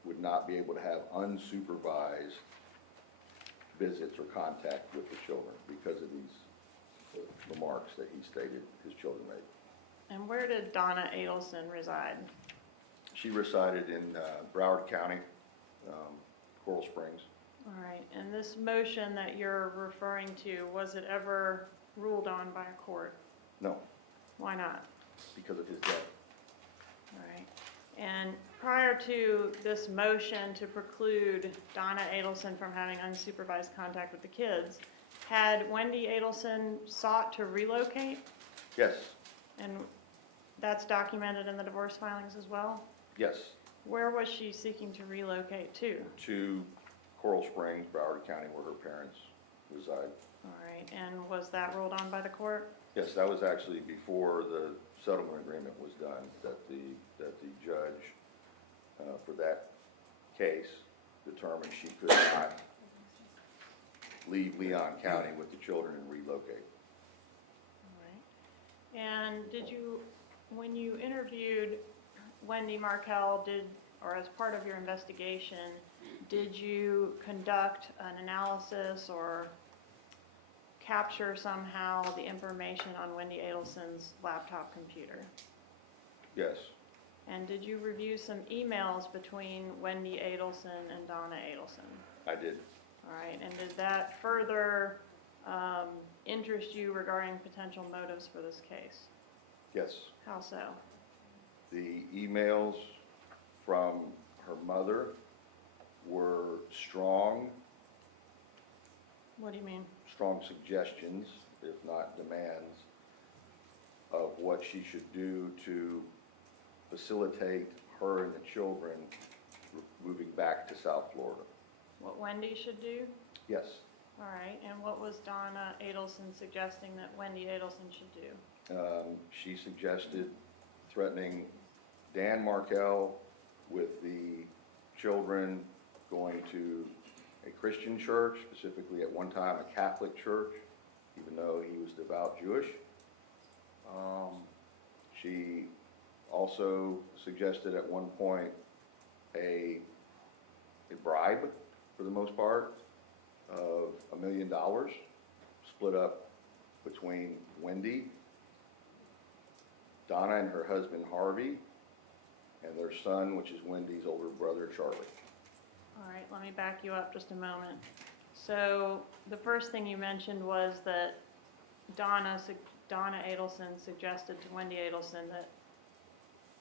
would not be able to have unsupervised visits or contact with the children because of these remarks that he stated his children made. And where did Donna Adelson reside? She resided in Broward County, Coral Springs. All right, and this motion that you're referring to, was it ever ruled on by a court? No, Why not? because of his death. All right, and prior to this motion to preclude Donna Adelson from having unsupervised contact with the kids, had Wendy Adelson sought to relocate? Yes, And that's documented in the divorce filings as well? yes, Where was she seeking to relocate to Coral Springs, Broward County, where her parents reside. All right, and was that ruled on by the court? Yes, that was actually before the settlement agreement was done, that the judge for that case determined she could not leave Leon County with the children and relocate. All right. And did you, when you interviewed Wendy Markel, or as part of your investigation, did you conduct an analysis or capture somehow the information on Wendy Adelson's laptop computer? Yes, And did you review some emails between Wendy Adelson and Donna Adelson? I did. All right, and did that further interest you regarding potential motives for this case? Yes. How so? The emails from her mother were strong What do you mean? suggestions, if not demands, of what she should do to facilitate her and the children moving back to South Florida. What Wendy should do? Yes, All right, and what was Donna Adelson suggesting that Wendy Adelson should do? she suggested threatening Dan Markel with the children going to a Christian church, specifically at one time a Catholic church, even though he was devout Jewish. She also suggested at one point a bribe, for the most part, of $1 million, split up between Wendy, Donna and her husband Harvey, and their son, which is Wendy's older brother Charlie. All right, let me back you up just a moment. So the first thing you mentioned was that Donna Adelson suggested to Wendy Adelson that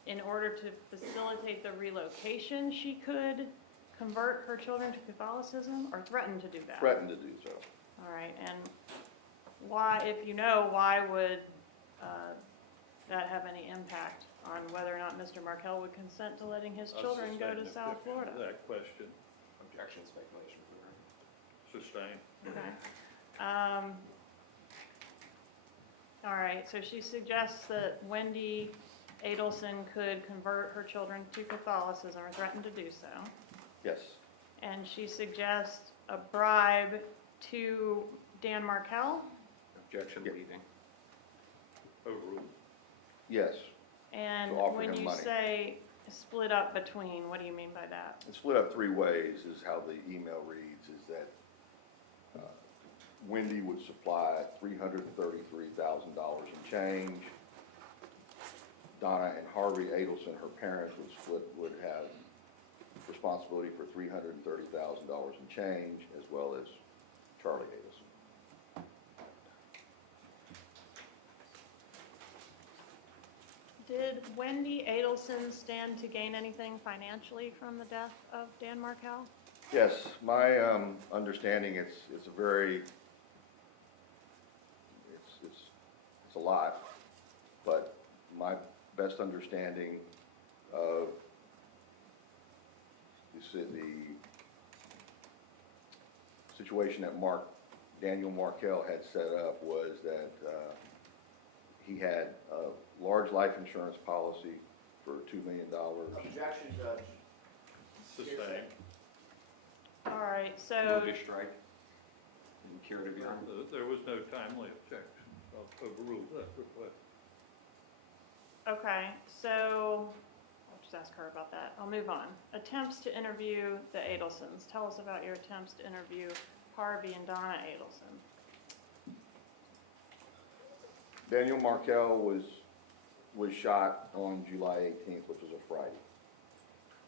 in order to facilitate the relocation, she could convert her children to Catholicism, or threaten to do that? Threatened to do so. All right, and why, if you know, why would that have any impact on whether or not Mr. Markel would consent to letting his children go to South Florida? That question, Objection, speculation, for sustained. Okay. All right, so she suggests that Wendy Adelson could convert her children to Catholicism, or threaten to do so. Yes, And she suggests a bribe to Dan Markel. Objection, Yep. leaving. Overruled. yes. And To offer when him you money. say split up between, what do you mean by that? It's split up three ways is how the email reads, is that Wendy would supply $333,000 in change. Donna and Harvey Adelson, her parents, would have responsibility for $330,000 in change, as well as Charlie Adelson. Did Wendy Adelson stand to gain anything financially from the death of Dan Markel? Yes, my understanding, it's a very, it's a lot, but my best understanding of the situation that Daniel Markel had set up was that he had a large life insurance policy for $2 million. Objection, Judge. Sustained. All right, so, Move to strike. And curative, Your Honor. There was no timely objection. I'll overrule that request. okay, so, I'll just ask her about that. I'll move on. Attempts to interview the Adelsons. Tell us about your attempts to interview Harvey and Donna Adelson. Daniel Markel was shot on July 18th, which was a Friday,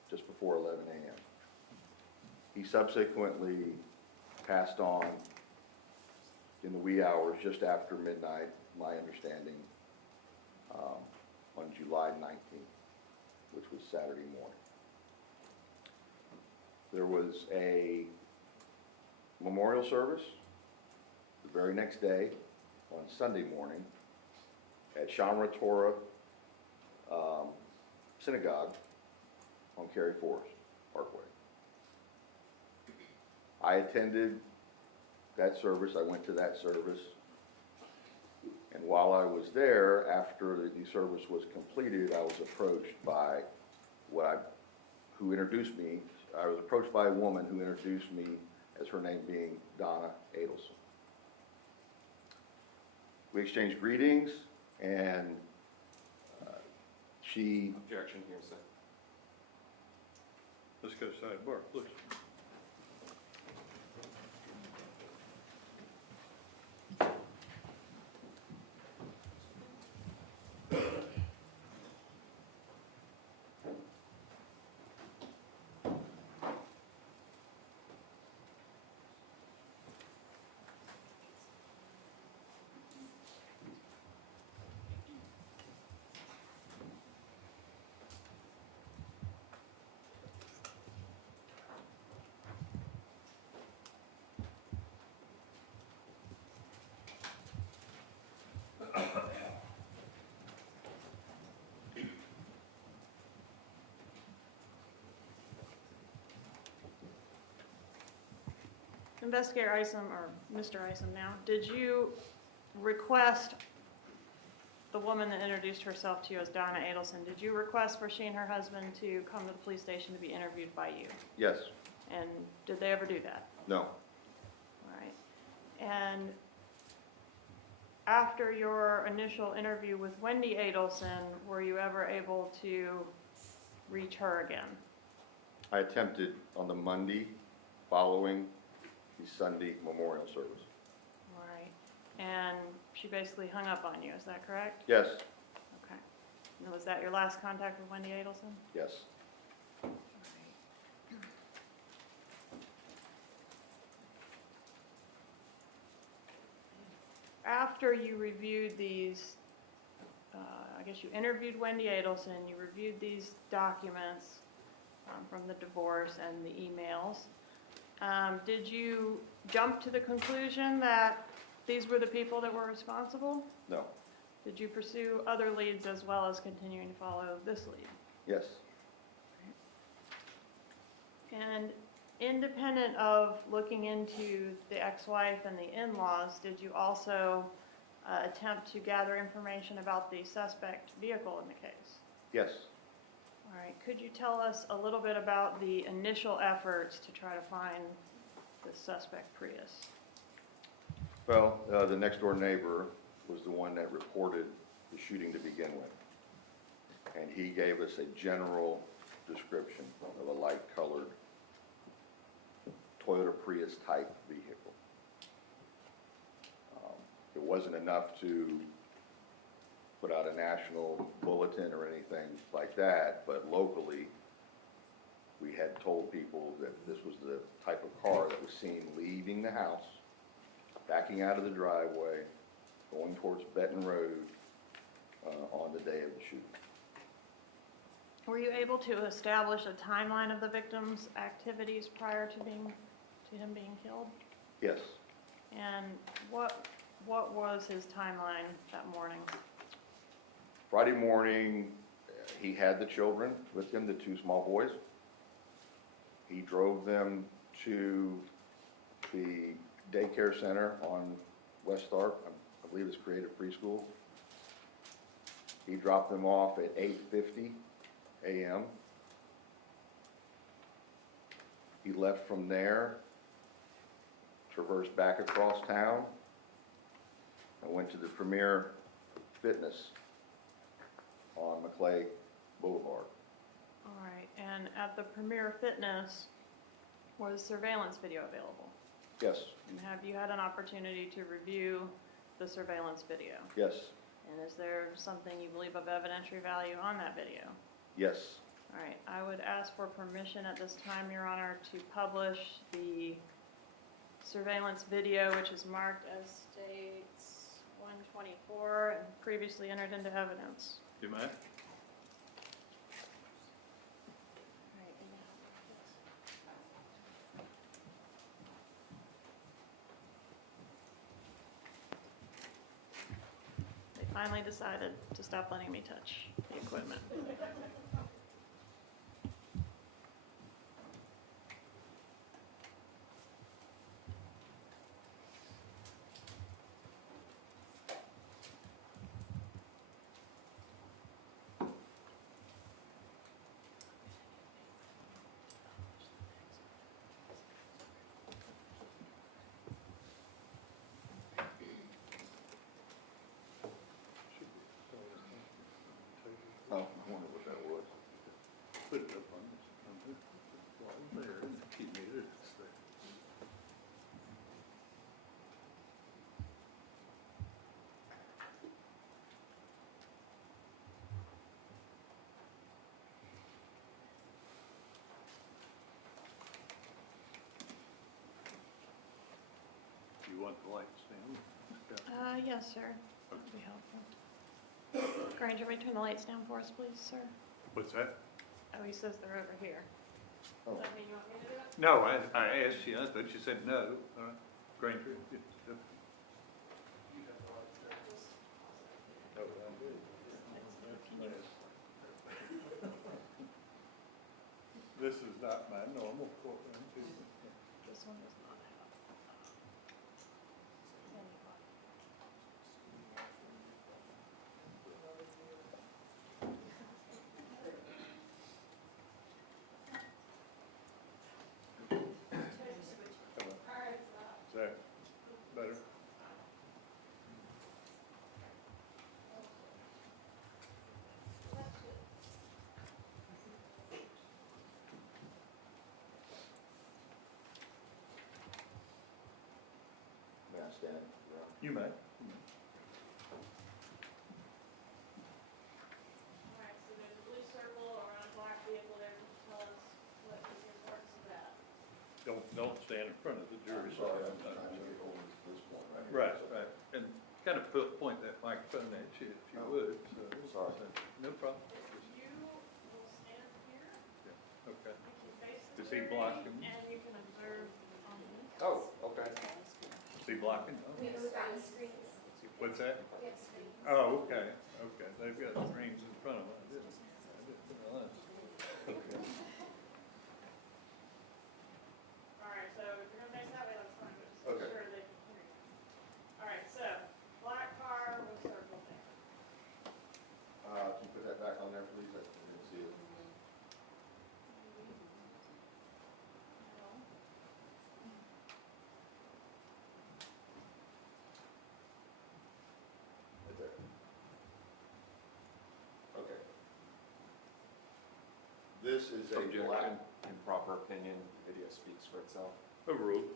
just before 11 a.m. He subsequently passed on in the wee hours, just after midnight, my understanding, on July 19th, which was Saturday morning. There was a memorial service the very next day, on Sunday morning, at Shamra Torah Synagogue on Cary Forest Parkway. I attended that service. I went to that service. And while I was there, after the service was completed, I was approached by who introduced me. I was approached by a woman who introduced me as her name being Donna Adelson. We exchanged greetings, and she... Objection, hearsay. Let's go sidebar, please. Investigator Isom, or Mr. Isom now, did you request the woman that introduced herself to you as Donna Adelson, did you request for she and her husband to come to the police station to be interviewed by you? Yes. And did they ever do that? No. All right. And after your initial interview with Wendy Adelson, were you ever able to reach her again? I attempted on the Monday following the Sunday memorial service. All right. And she basically hung up on you, is that correct? Yes. Okay. And was that your last contact with Wendy Adelson? Yes. After you reviewed these, I guess you interviewed Wendy Adelson, you reviewed these documents from the divorce and the emails. Did you jump to the conclusion that these were the people that were responsible? No. Did you pursue other leads as well as continuing to follow this lead? Yes. And independent of looking into the ex-wife and the in-laws, did you also attempt to gather information about the suspect vehicle in the case? Yes. All right. Could you tell us a little bit about the initial efforts to try to find the suspect Prius? Well, the next door neighbor was the one that reported the shooting to begin with. And he gave us a general description of a light colored Toyota Prius type vehicle. It wasn't enough to put out a national bulletin or anything like that, but locally, we had told people that this was the type of car that was seen leaving the house, backing out of the driveway, going towards Benton Road on the day of the shooting. Were you able to establish a timeline of the victim's activities prior to him being killed? Yes. And what was his timeline that morning? Friday morning, he had the children with him, the two small boys. He drove them to the daycare center on West Tharp, I believe it's Creative Preschool. He dropped them off at 8:50 a.m. He left from there, traversed back across town, and went to the Premier Fitness on Maclay Boulevard. All right, and at the Premier Fitness, was surveillance video available? Yes. And have you had an opportunity to review the surveillance video? Yes. And is there something you believe of evidentiary value on that video? Yes. All right, I would ask for permission at this time, Your Honor, to publish the surveillance video, which is marked as States 124 and previously entered into evidence. You may. All right, They finally decided to stop letting me touch the equipment. Oh, I wonder what that was. Put it up on this, wall there, and keep me there. You want the lights down? Yes, sir. That would be helpful. Granger, may you turn the lights down for us, please, sir? What's that? Oh, he says they're over here. Oh. Does that mean you want me to do it? No, I asked you, I thought you said no. Granger? This is not my normal courtroom. This one does not have. You may. All right, so there's a blue circle around a black vehicle there. Can you tell us what is the importance of that? Don't stand in front of the jury. I'm sorry, I'm trying to get over to this point right here. Right, right. And kind of point that microphone at you if you would. Sorry. No problem. You will stand here. Yeah, okay. You can face the Is he jury, blocking? and you can observe on the. Oh, okay. Is he blocking? Oh. What's that? We have screens. Oh, okay, okay. They've got screens in front of them. I didn't realize. Okay. All right, so if you're gonna face that way, that's fine, but just Okay. make sure they can hear you. All right, so, black car with circle there. Can you put that back on there, please? I didn't see it. Right there. Okay. This is a Objection, black, improper opinion, video speaks for itself. Overruled.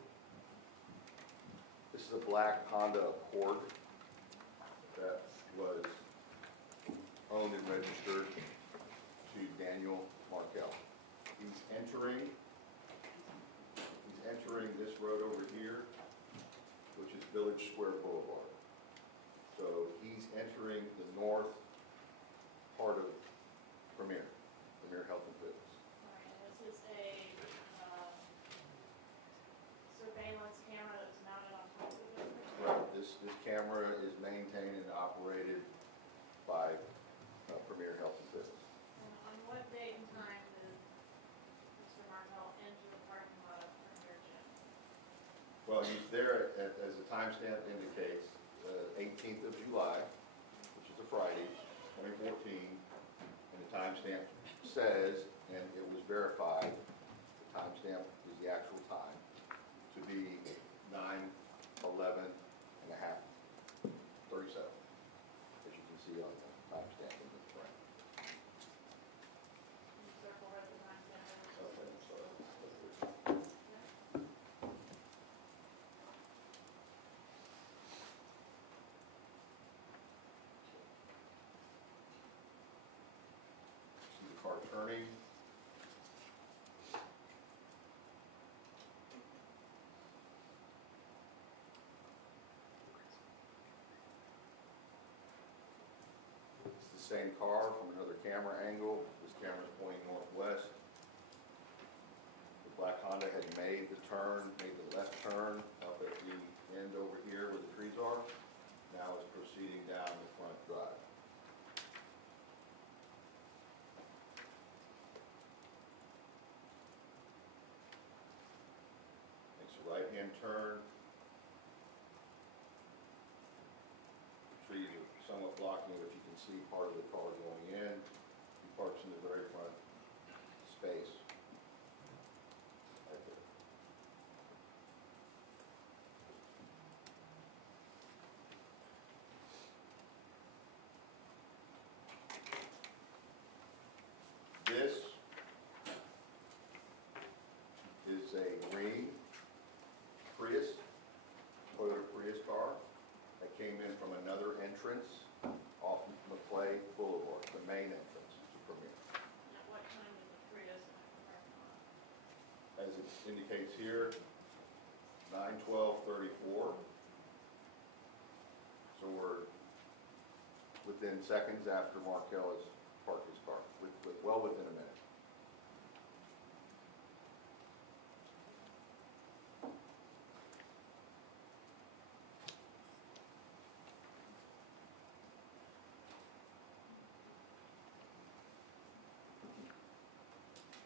this is a black Honda Accord that was owned and registered to Daniel Markel. He's entering this road over here, which is Village Square Boulevard. So he's entering the north part of Premier Health and Fitness. All right, and this is a, surveillance camera that's mounted on top of it. Right, this camera is maintained and operated by Premier Health and Fitness. And on what date and time did Mr. Martel enter the parking lot of Premier Gym? Well, he's there as the timestamp indicates, 18th of July, which is a Friday, 2014, and the timestamp says, and it was verified, the timestamp is the actual time, to be 9/11 and a half, 37, as you can see on the timestamp in the frame. Can you circle right the time stamp? Okay, so see the car turning. It's the same car from another camera angle. This camera's pointing northwest. The black Honda had made the turn, made the left turn up at the end over here where the trees are. Now it's proceeding down the front drive. Makes a right-hand turn. Trees are somewhat blocking it, but you can see part of the car going in. He parks in the very front space. Right there. This is a green Prius, Toyota Prius car that came in from another entrance off McClay Boulevard, the main entrance to Premier. At what time did the Prius enter the parking lot? As it indicates here, 9/12/34. So we're within seconds after Markel has parked his car, well within a minute.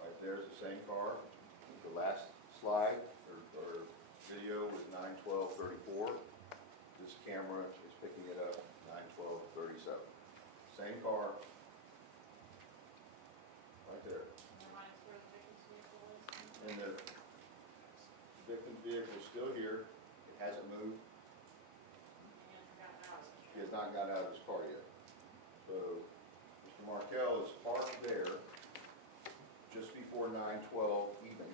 Right there's the same car. The last slide or video was 9/12/34. This camera is picking it up 9/12/37. Same car. Right there. Remind us where the victim's vehicle is. And the victim's vehicle is still here. It hasn't moved. And got out. He has not got out of his car yet. So Mr. Markel is parked there just before 9/12 even,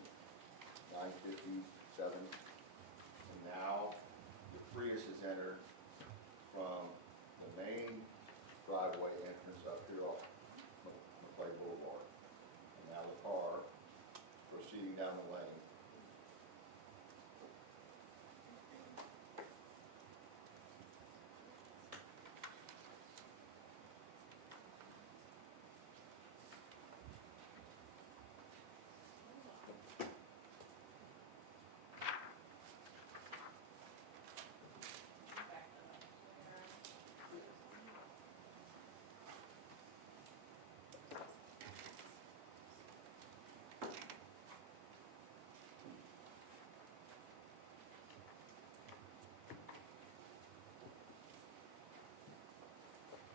9:57. And now the Prius has entered from the main driveway entrance up here off McClay Boulevard. And now the car proceeding down the lane.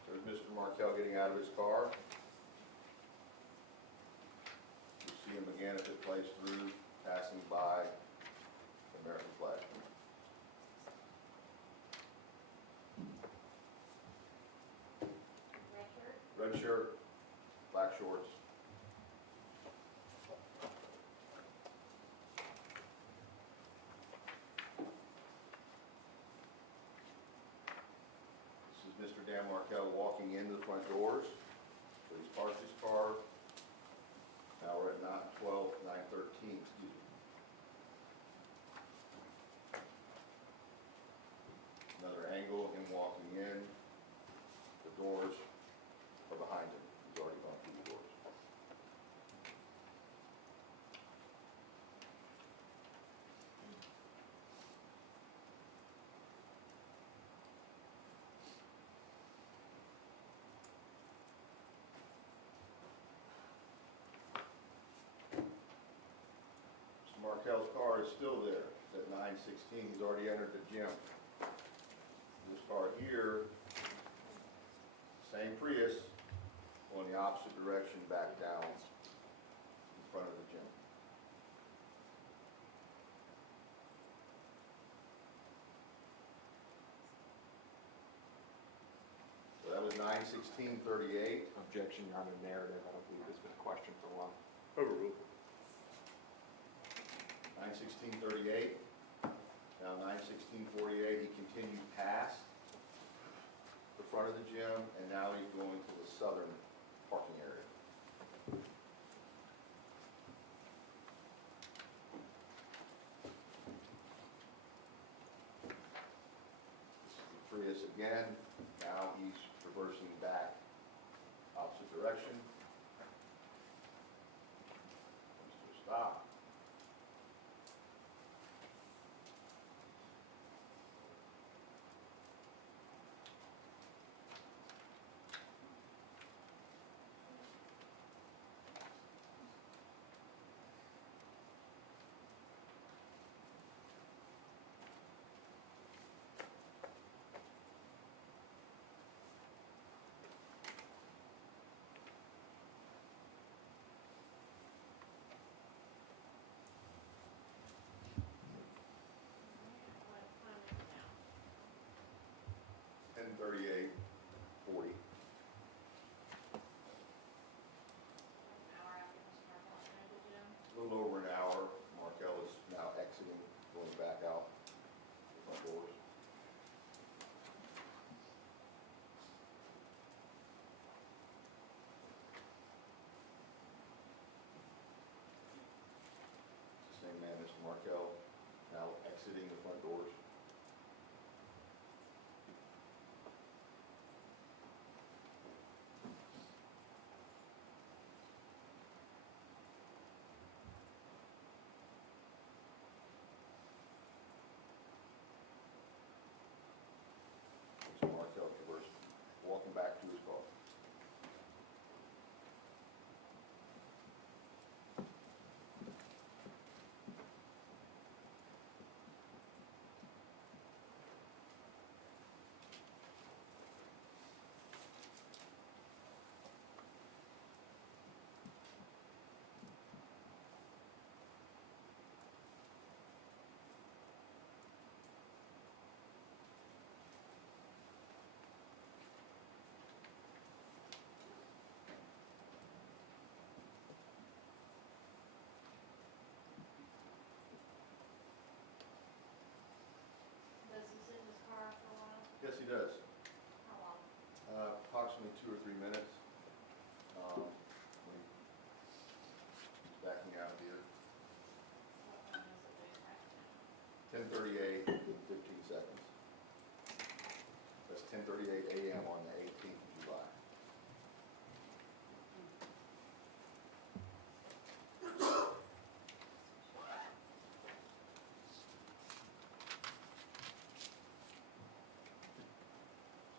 There's Mr. Markel getting out of his car. You see him again if it plays through, passing by the American flag. Red shirt, black shorts. This is Mr. Dan Markel walking into the front doors. So he's parked his car. Now we're at 9:13, excuse me. Another angle, him walking in. The doors are behind him. He's already gone through the doors. Mr. Markel's car is still there. It's at 9:16. He's already entered the gym. This car here, same Prius, going the opposite direction back down in front of the gym. So that was 9:16:38. Objection, Your Honor, narrative. I don't believe there's been a question for a while. Overruled. 9:16:38. Now 9:16:48, he continued past the front of the gym, and now he's going to the southern parking area. This is the Prius again. Now he's reversing back opposite direction. Comes to a stop. What time is it now? 10:38:40. An hour after Mr. Markel entered the gym? A little over an hour. Markel is now exiting, going back out the front doors. Same man, Mr. Markel, now exiting the front doors. approximately 2 or 3 minutes. Backing out here. 10:38 and 15 seconds. That's 10:38 a.m. on the 18th of July.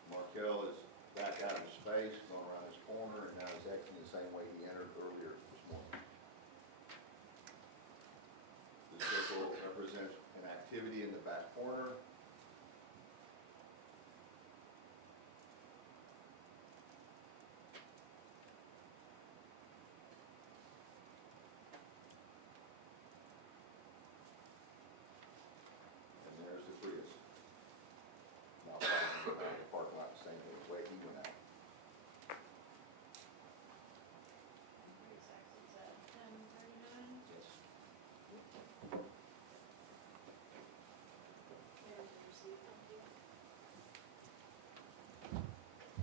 Markel is back out of space, going around this corner, and now he's exiting the same way he entered earlier this morning. The circle represents an activity in the back corner. And there's the Prius. Now parking around the parking lot the same way he went out. Yes.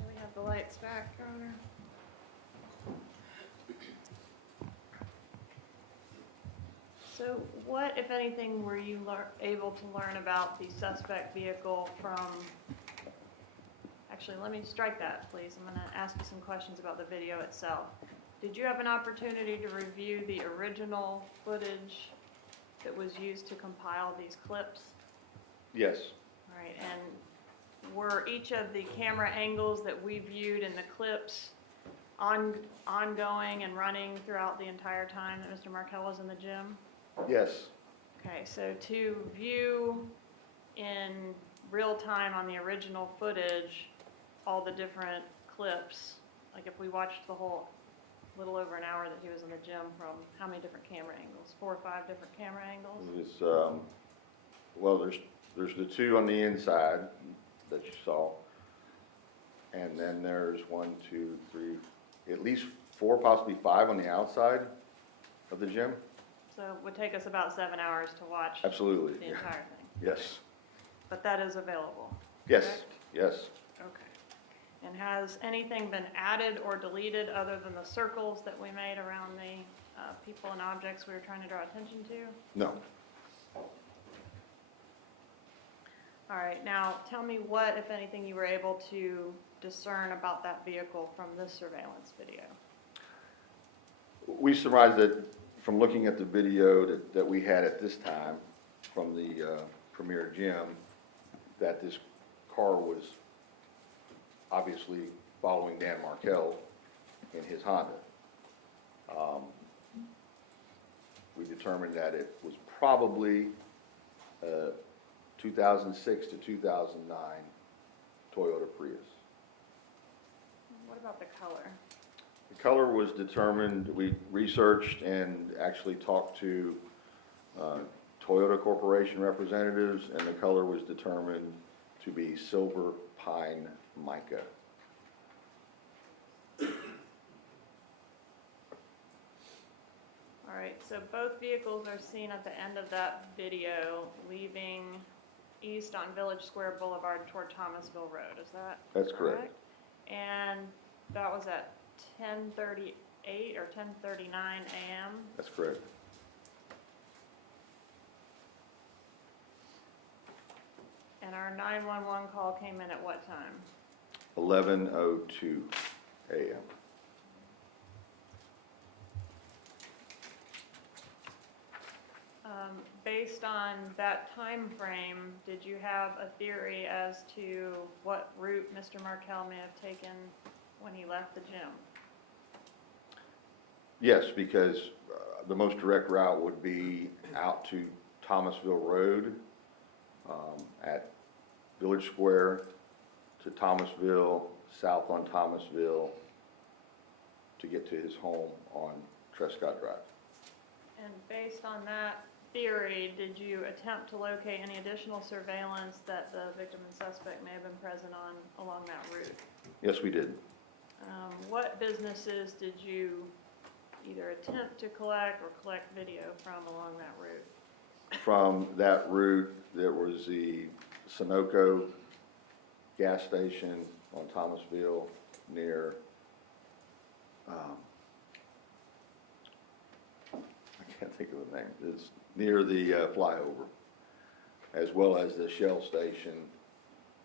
We have the lights back, Your Honor. So what, if anything, were you able to learn about the suspect vehicle from, actually, let me strike that, please. I'm going to ask you some questions about the video itself. Did you have an opportunity to review the original footage that was used to compile these clips? Yes. All right, and were each of the camera angles that we viewed in the clips ongoing and running throughout the entire time that Mr. Markel was in the gym? Yes. Okay, so to view in real time on the original footage all the different clips, like if we watched the whole little over an hour that he was in the gym, from how many different camera angles? 4 or 5 different camera angles? It's, well, there's the 2 on the inside that you saw. And then there's 1, 2, 3, at least 4, possibly 5 on the outside of the gym. So it would take us about 7 hours to watch Absolutely. the entire thing. Yes. But that is available? Yes. Correct? Yes. Okay. And has anything been added or deleted other than the circles that we made around the people and objects we were trying to draw attention to? No. All right, now tell me what, if anything, you were able to discern about that vehicle from this surveillance video. We surmised that from looking at the video that we had at this time from the Premier Gym, that this car was obviously following Dan Markel in his Honda. We determined that it was probably 2006 to 2009 Toyota Prius. What about the color? The color was determined, we researched and actually talked to Toyota Corporation representatives, and the color was determined to be silver pine mica. All right, so both vehicles are seen at the end of that video leaving east on Village Square Boulevard toward Thomasville Road, is that That's correct. And that was at 10:38 or 10:39 a.m.? That's correct. And our 911 call came in at what time? 11:02 a.m. Based on that time frame, did you have a theory as to what route Mr. Markel may have taken when he left the gym? Yes, because the most direct route would be out to Thomasville Road, at Village Square to Thomasville, south on Thomasville, to get to his home on Trescott Drive. And based on that theory, did you attempt to locate any additional surveillance that the victim and suspect may have been present on along that route? Yes, we did. What businesses did you either attempt to collect or collect video from along that route? From that route, there was the Sunoco gas station on Thomasville near, I can't think of the name, it's near the flyover, as well as the Shell station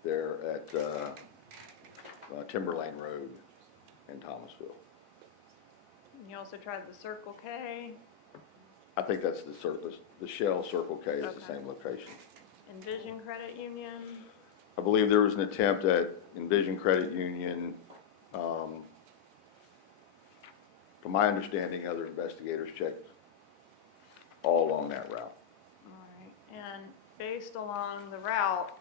there at Timberlane Road in Thomasville. And you also tried the Circle K, I think that's the Shell Circle K is the Okay. same location. Envision Credit Union. I believe there was an attempt at Envision Credit Union. From my understanding, other investigators checked all along that route. All right, and based along the route,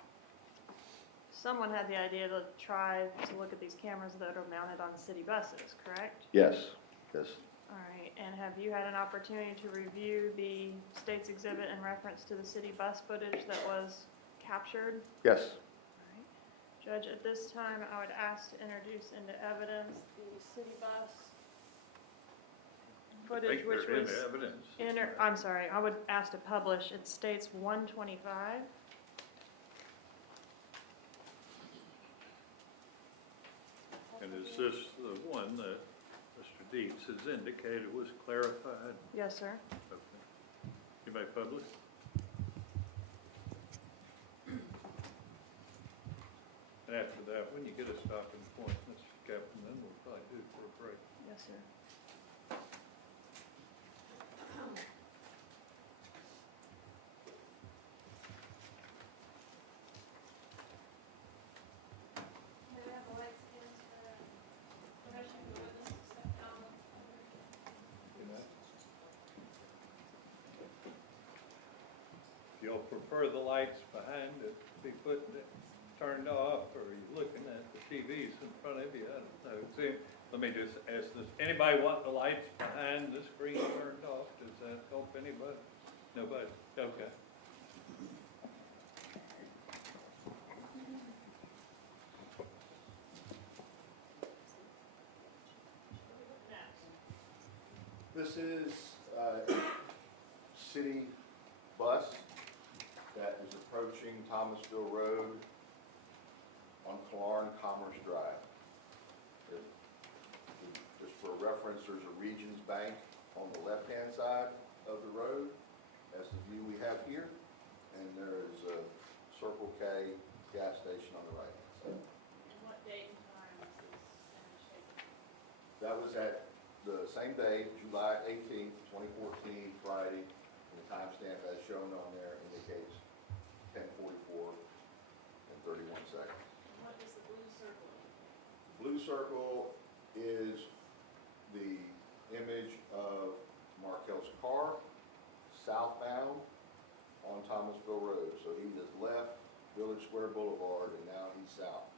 someone had the idea to try to look at these cameras that are mounted on city buses, correct? Yes, yes, All right, and have you had an opportunity to review the state's exhibit in reference to the city bus footage that was captured? yes. All right. Judge, at this time, I would ask to introduce into evidence the city bus I footage, think which they're in was evidence. I'm sorry, I would ask to publish, it states 125. And is this the one that Mr. Dietz has indicated was clarified? Yes, sir. Okay. You may publish. And after that, when you get a stopping point, Mr. Captain, then we'll probably do for a break. Yes, sir. If y'all prefer the lights behind it to be turned off, or you looking at the TVs in front of you, I don't know. See, let me just ask this, anybody want the lights behind the screen turned off? Does that help anybody? Nobody? Okay. This is a city bus that is approaching Thomasville Road on Clarn Commerce Drive. Just for reference, there's a Regions Bank on the left-hand side of the road. That's the view we have here. And there's a Circle K gas station on the right-hand side. And what date and time is this image taken? That was at the same day, July 18th, 2014, Friday, and the timestamp as shown on there indicates 10:44 and 31 seconds. And what is the blue circle? Blue circle is the image of Markel's car southbound on Thomasville Road. So he just left Village Square Boulevard and now he's south.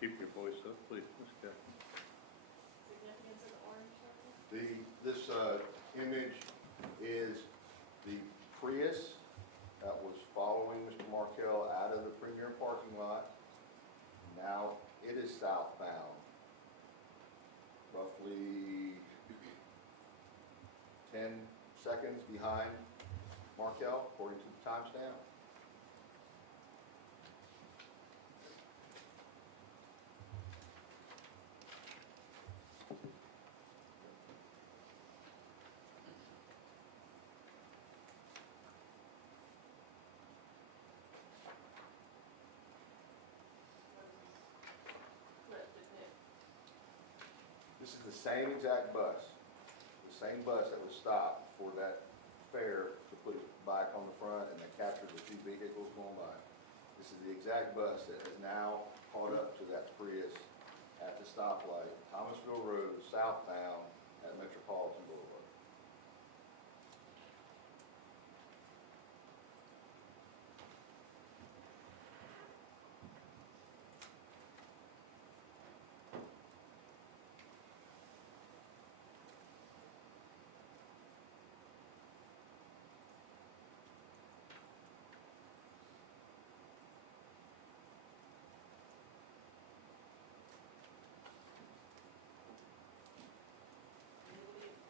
Keep your voice up, please, Ms. Captain. Significance of the orange circle? This image is the Prius that was following Mr. Markel out of the Premier parking lot. Now it is southbound, roughly 10 seconds behind Markel, according to the timestamp. This is the same exact bus, the same bus that was stopped for that fare to put it back on the This is the exact bus that is now caught up to that Prius at the stoplight, Thomasville Road, southbound at Metropolitan Boulevard.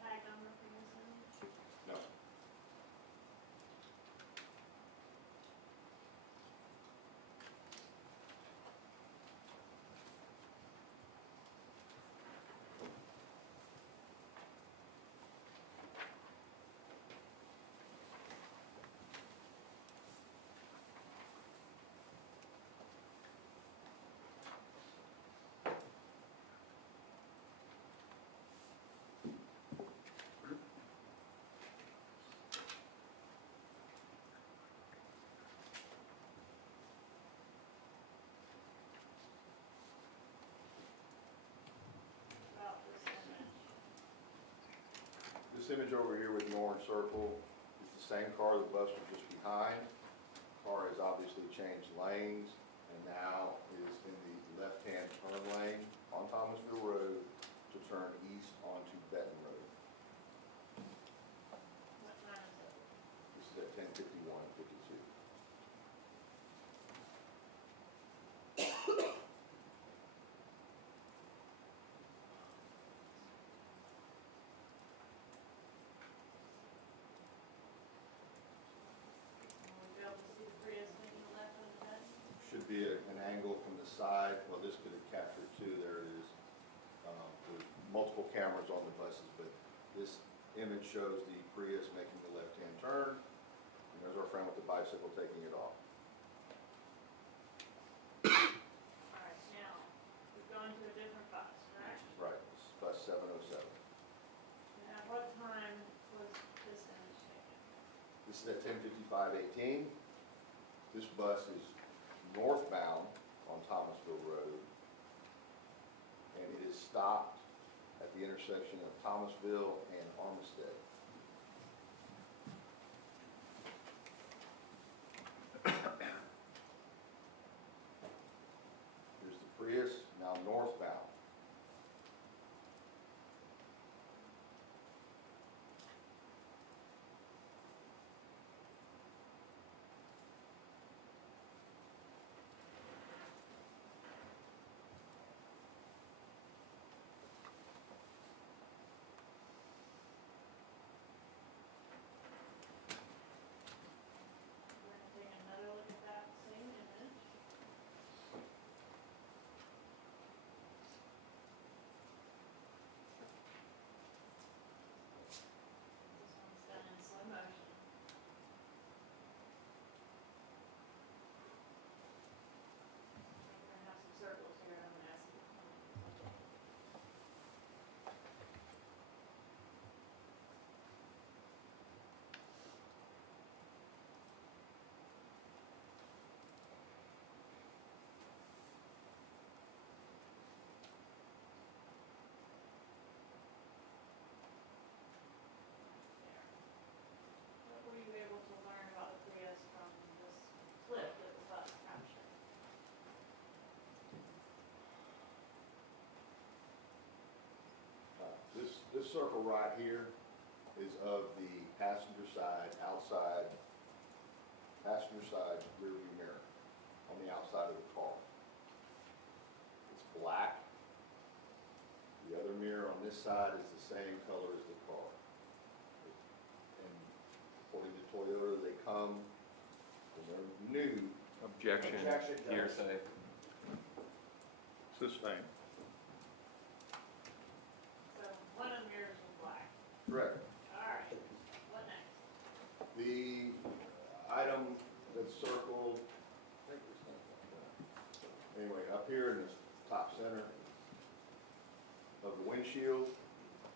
Tag number for this image? No. About this image. This image over here with the orange circle is the same car the bus was just behind. Car has obviously changed lanes and now is in the left-hand turn lane on Thomasville Road to turn east onto Benton Road. What time is it? This is at 10:51:52. Will we be able to see the Prius making a left on the bed? Should be an angle from the side. Well, this could have captured too. There it is. There's multiple cameras on the buses, but this image shows the Prius making the left-hand turn. And there's our friend with the bicycle taking it off. All right, now, we've gone to a different bus, correct? Right, this is bus 707. And at what time was this image taken? This is at 10:55:18. This bus is northbound on Thomasville Road, and it is stopped at the intersection of Thomasville and Armistead. Here's the Prius, now northbound. We're gonna take another look at that same image. This one's done in slow motion. We're gonna have some circles here, I'm gonna ask you. What were you able to learn about the Prius from this clip that the bus captured? This circle right here is of the passenger side, outside, passenger side rear view mirror on the outside of the car. It's black. The other mirror on this side is the same color as the car. And according to Toyota, they come, when they're new, Objection, Objection, Judge. hearsay. Sustained. So one of the mirrors was black. correct. All right, what next? The item that's circled, I think there's something like that. Anyway, up here in the top center of the windshield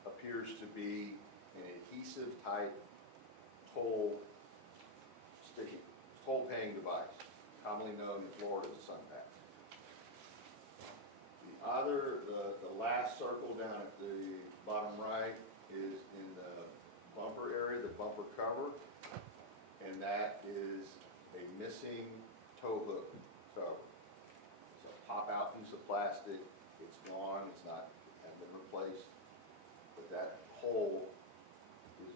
appears to be an adhesive type toll paying device. commonly known in Florida as a sun pack. The last circle down at the bottom right is in the bumper area, the bumper cover, and that is a missing tow hook cover. It's a pop-out piece of plastic, it's gone, it's not, hasn't been replaced, but that hole is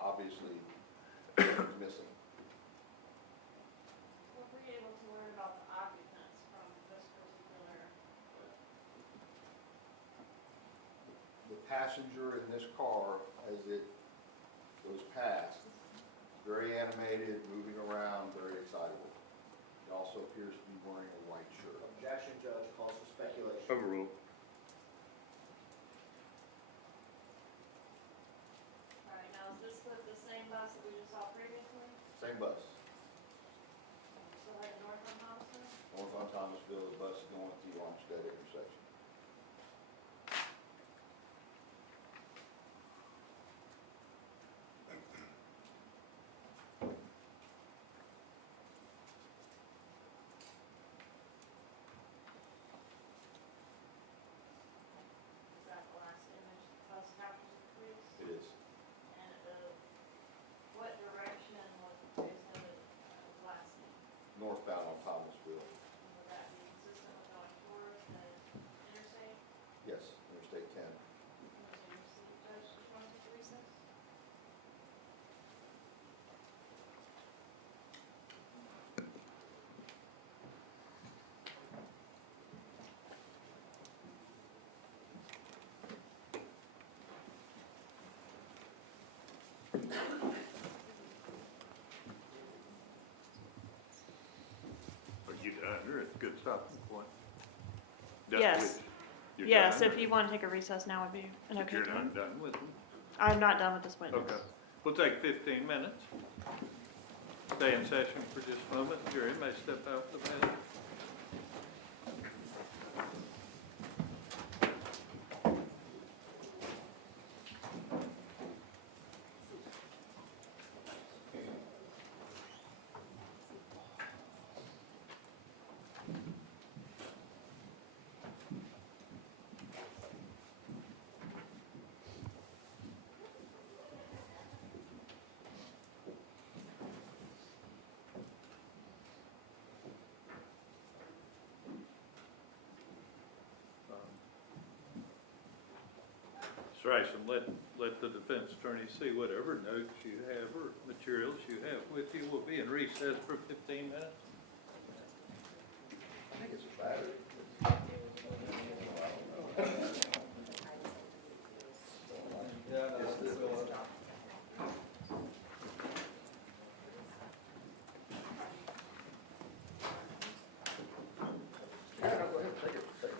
obviously missing. What were you able to learn about the occupants from this particular? The passenger in this car, as it goes past, very animated, moving around, very excitable. He also appears to be wearing a white shirt. Objection, Judge, calls for speculation. Overruled. All right, now is this the same bus that we just saw previously? Same bus. So like north on Thomasville? North on Thomasville, the bus is going to the Armstead intersection. Is that the last image the bus captures the police? It is. And what direction was the police headed last seen? Northbound on Thomasville. And would that be consistent with going towards the interstate? Yes, Interstate 10. Was your seat, Judge, just want to take a recess? Are you done? You're at a good stopping point. Done Yes. with- you're Yes, done, if you want to take a recess now would be an but okay you're time. not done with them? I'm not done with this witness. Okay. We'll take 15 minutes. Stay in session for just a moment. Jury may step out the bench. Mr. Isom, let the defense attorney see whatever notes you have or materials you have with you. We'll be in recess for 15 minutes. I think it's a battery. Yeah, no, go ahead, take it, take it.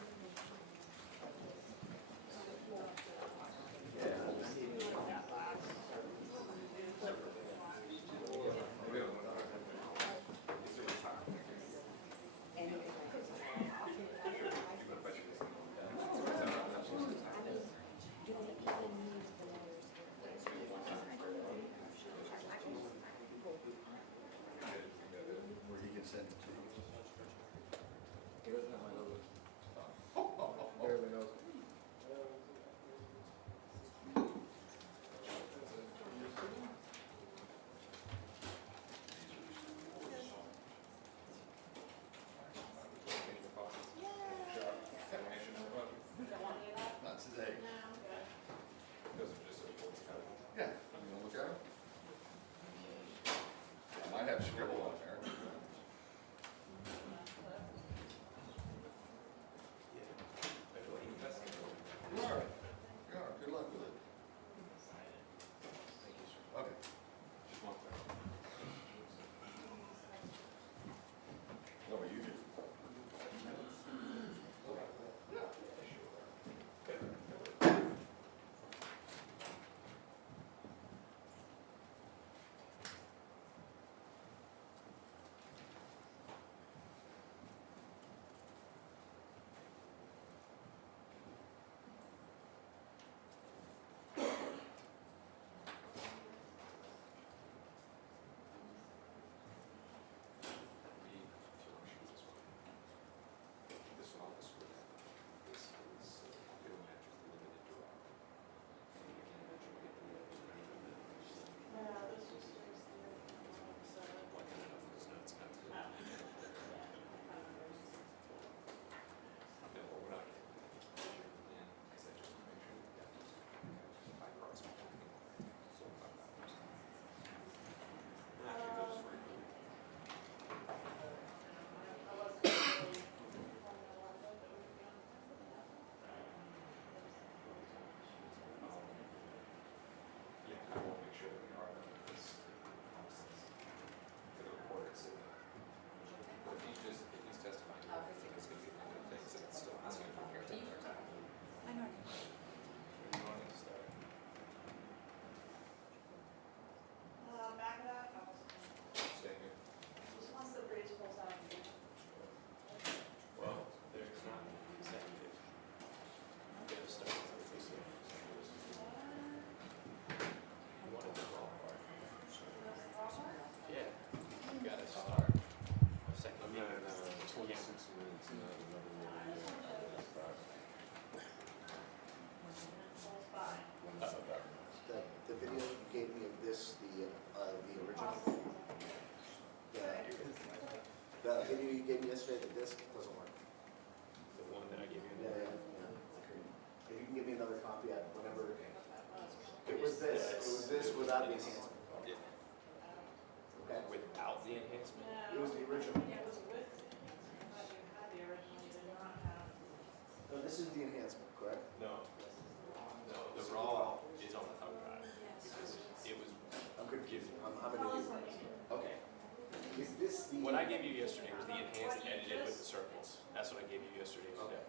What I gave you yesterday was the enhanced edited with the circles. That's what I gave you yesterday. Okay,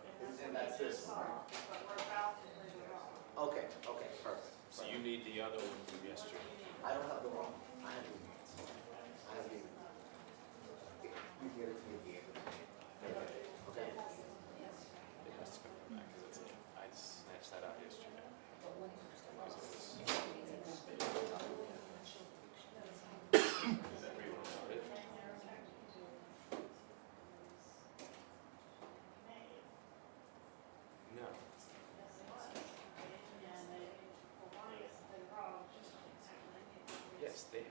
and that's this one, right? Okay, okay, perfect. So you need the other one from yesterday. I don't have the wrong, I have the, I have the, you get it to me at the end of the day. Okay? It has to come back because I snatched that out yesterday. Is that where you want to start it? No. Yes, they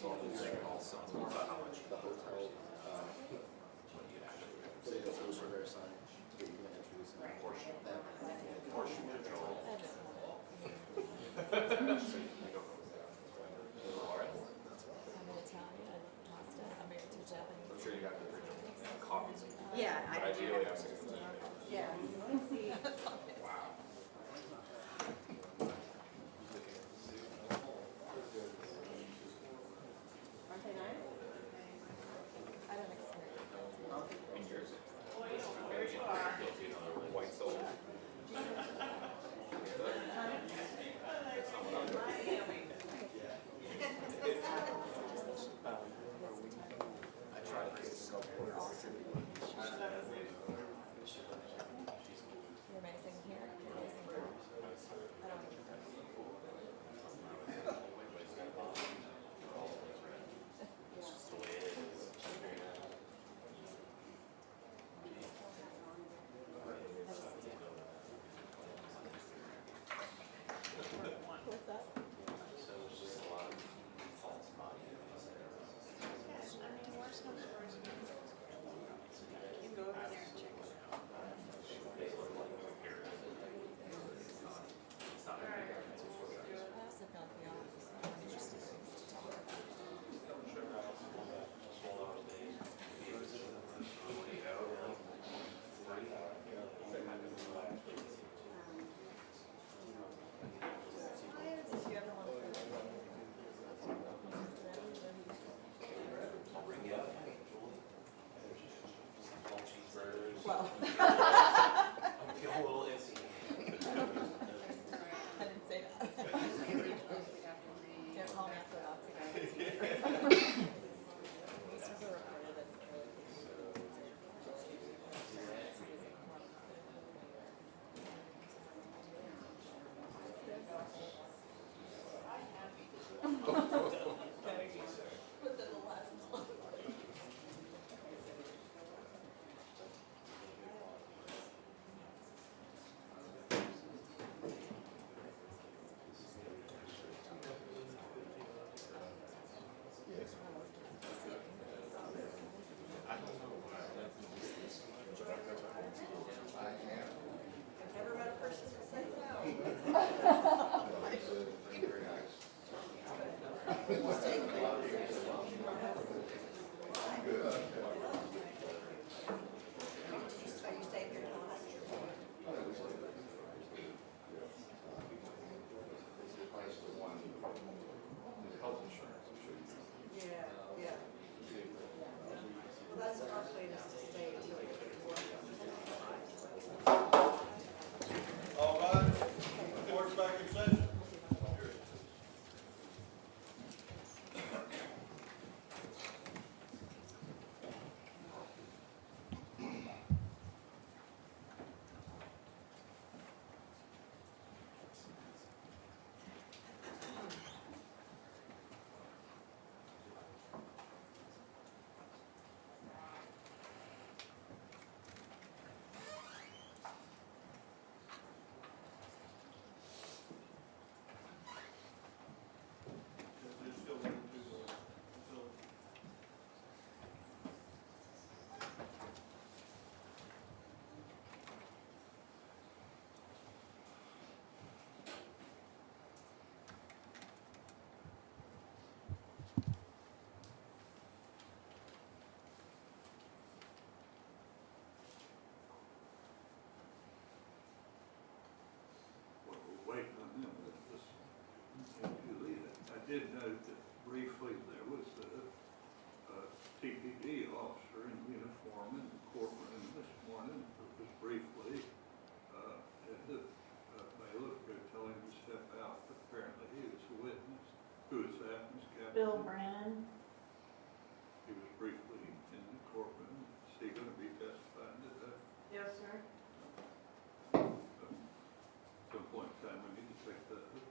So I'll just also, it's more about how much. The hotel, What you actually. say the Louis Rivera sign, that you're gonna introduce in that portion of that. Portion control. I'm Italian, pasta, American, Japanese. I'm sure you got the original copies. Yeah, But ideally, I'm saying. Yeah. Wow. Aren't they nice? I don't experience that. And yours. White soul. I try to create a couple You're of awesome. You're amazing here, you're amazing here. I don't What's that? So it's just a lot of false body. I mean, worst comes to worst. You can go over there and check it out. I also feel like we all have interesting things to talk about. If you ever want to I'll bring you up. Full cheeseburgers. well, I'm feeling a little itsy. I didn't say that. Don't call me after that. Never met a person that said no. Are you staying here tonight? Yeah, yeah. Well, that's our plan is to stay until we get work. All right, court's back in session. Waiting on him, but this, I did note that briefly there was a TPD officer in uniform in the courtroom this morning, it was briefly, had the bailiff go tell him to step out, but apparently he was a witness. Who was that, Ms. Kathy? Bill Brannon. He was briefly in the courtroom, is he gonna be testifying today? Yes, sir. At some point in time, we need to pick that up.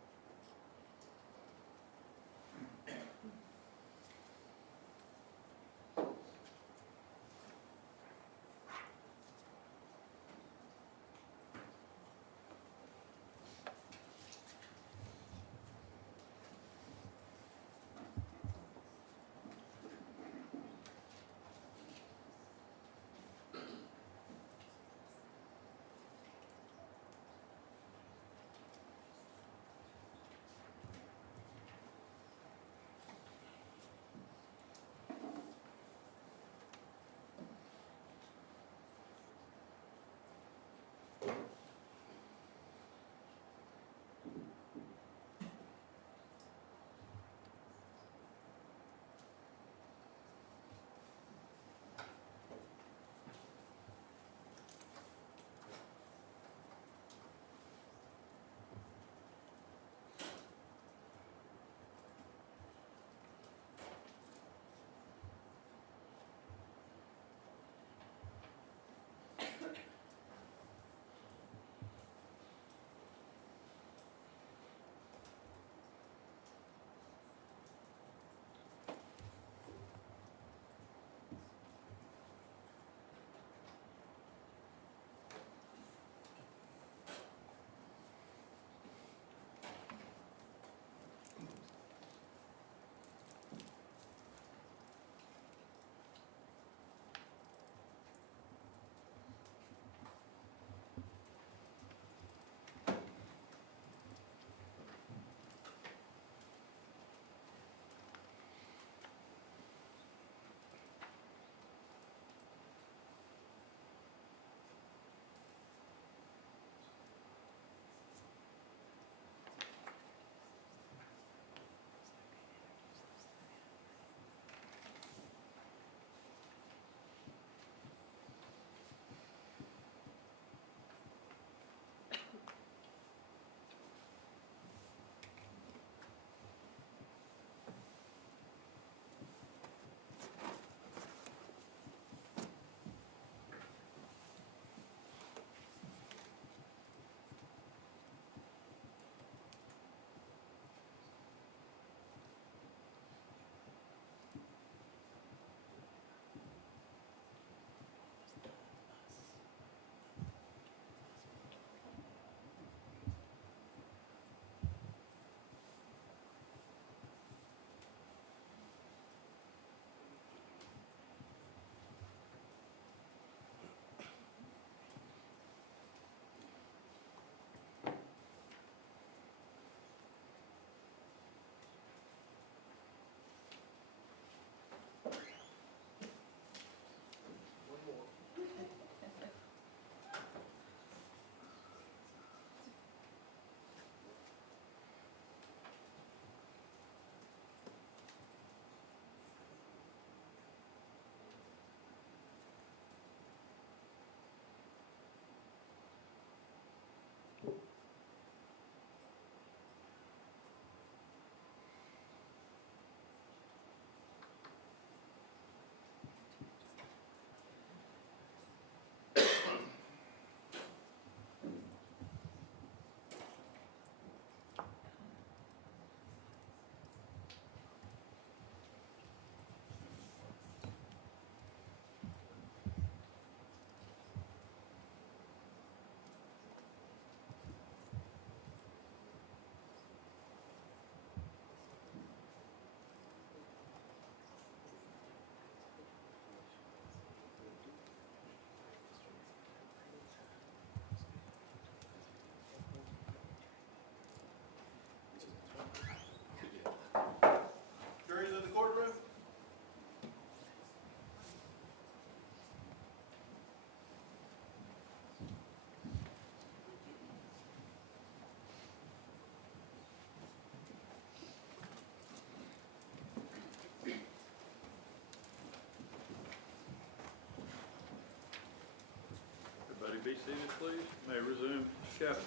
be seated, please. May resume chapter.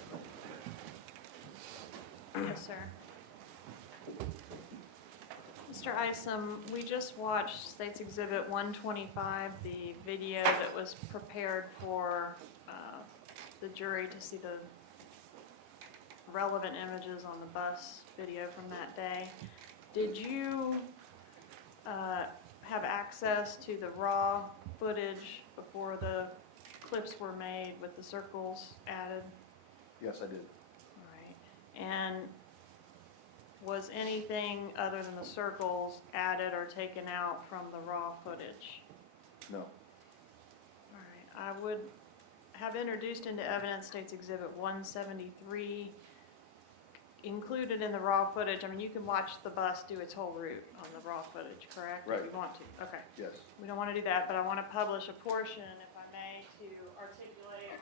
Yes, sir. Mr. Isom, we just watched State's Exhibit 125, the video that was prepared for the jury to see the relevant images on the bus video from that day. Did you have access to the raw footage before the clips were made with the circles added? Yes, I did. All right. And was anything other than the circles added or taken out from the raw footage? No. All right. I would have introduced into evidence State's Exhibit 173, included in the raw footage. I mean, you can watch the bus do its whole route on the raw footage, correct? Right. If you want to. Okay. Yes. We don't want to do that, but I want to publish a portion, if I may, to articulate,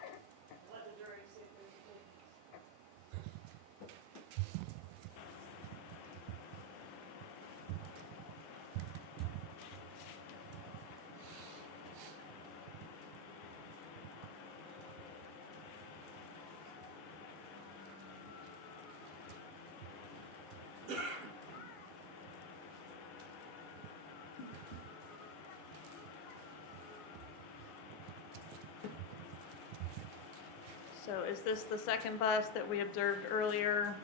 let the jury see if there's a So is this the second bus that we observed earlier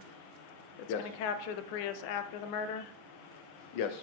that's Yes. going to capture the Prius after the murder? Yes.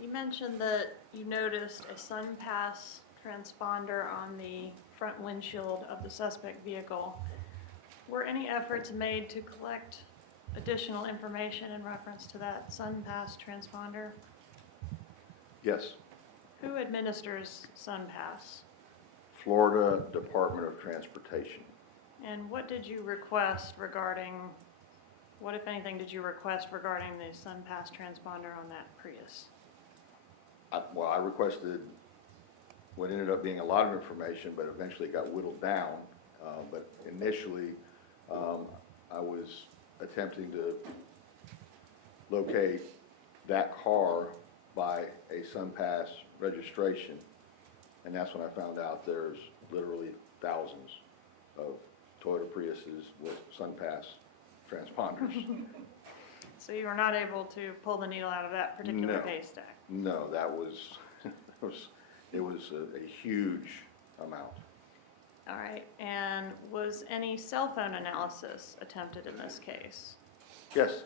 You mentioned that you noticed a sun pass transponder on the front windshield of the suspect vehicle. Were any efforts made to collect additional information in reference to that sun pass transponder? Yes. Who administers sun pass? Florida Department of Transportation. And what did you request regarding, what if anything did you request regarding the sun pass transponder on that Prius? Well, I requested what ended up being a lot of information, but eventually got whittled down. But initially, I was attempting to locate that car by a SunPass registration. And that's when I found out there's literally thousands of Toyota Priuses with SunPass transponders. So you were not able to pull the needle out of that particular No. haystack? No, that was, it was a huge amount. All right, and was any cell phone analysis attempted in this case? Yes,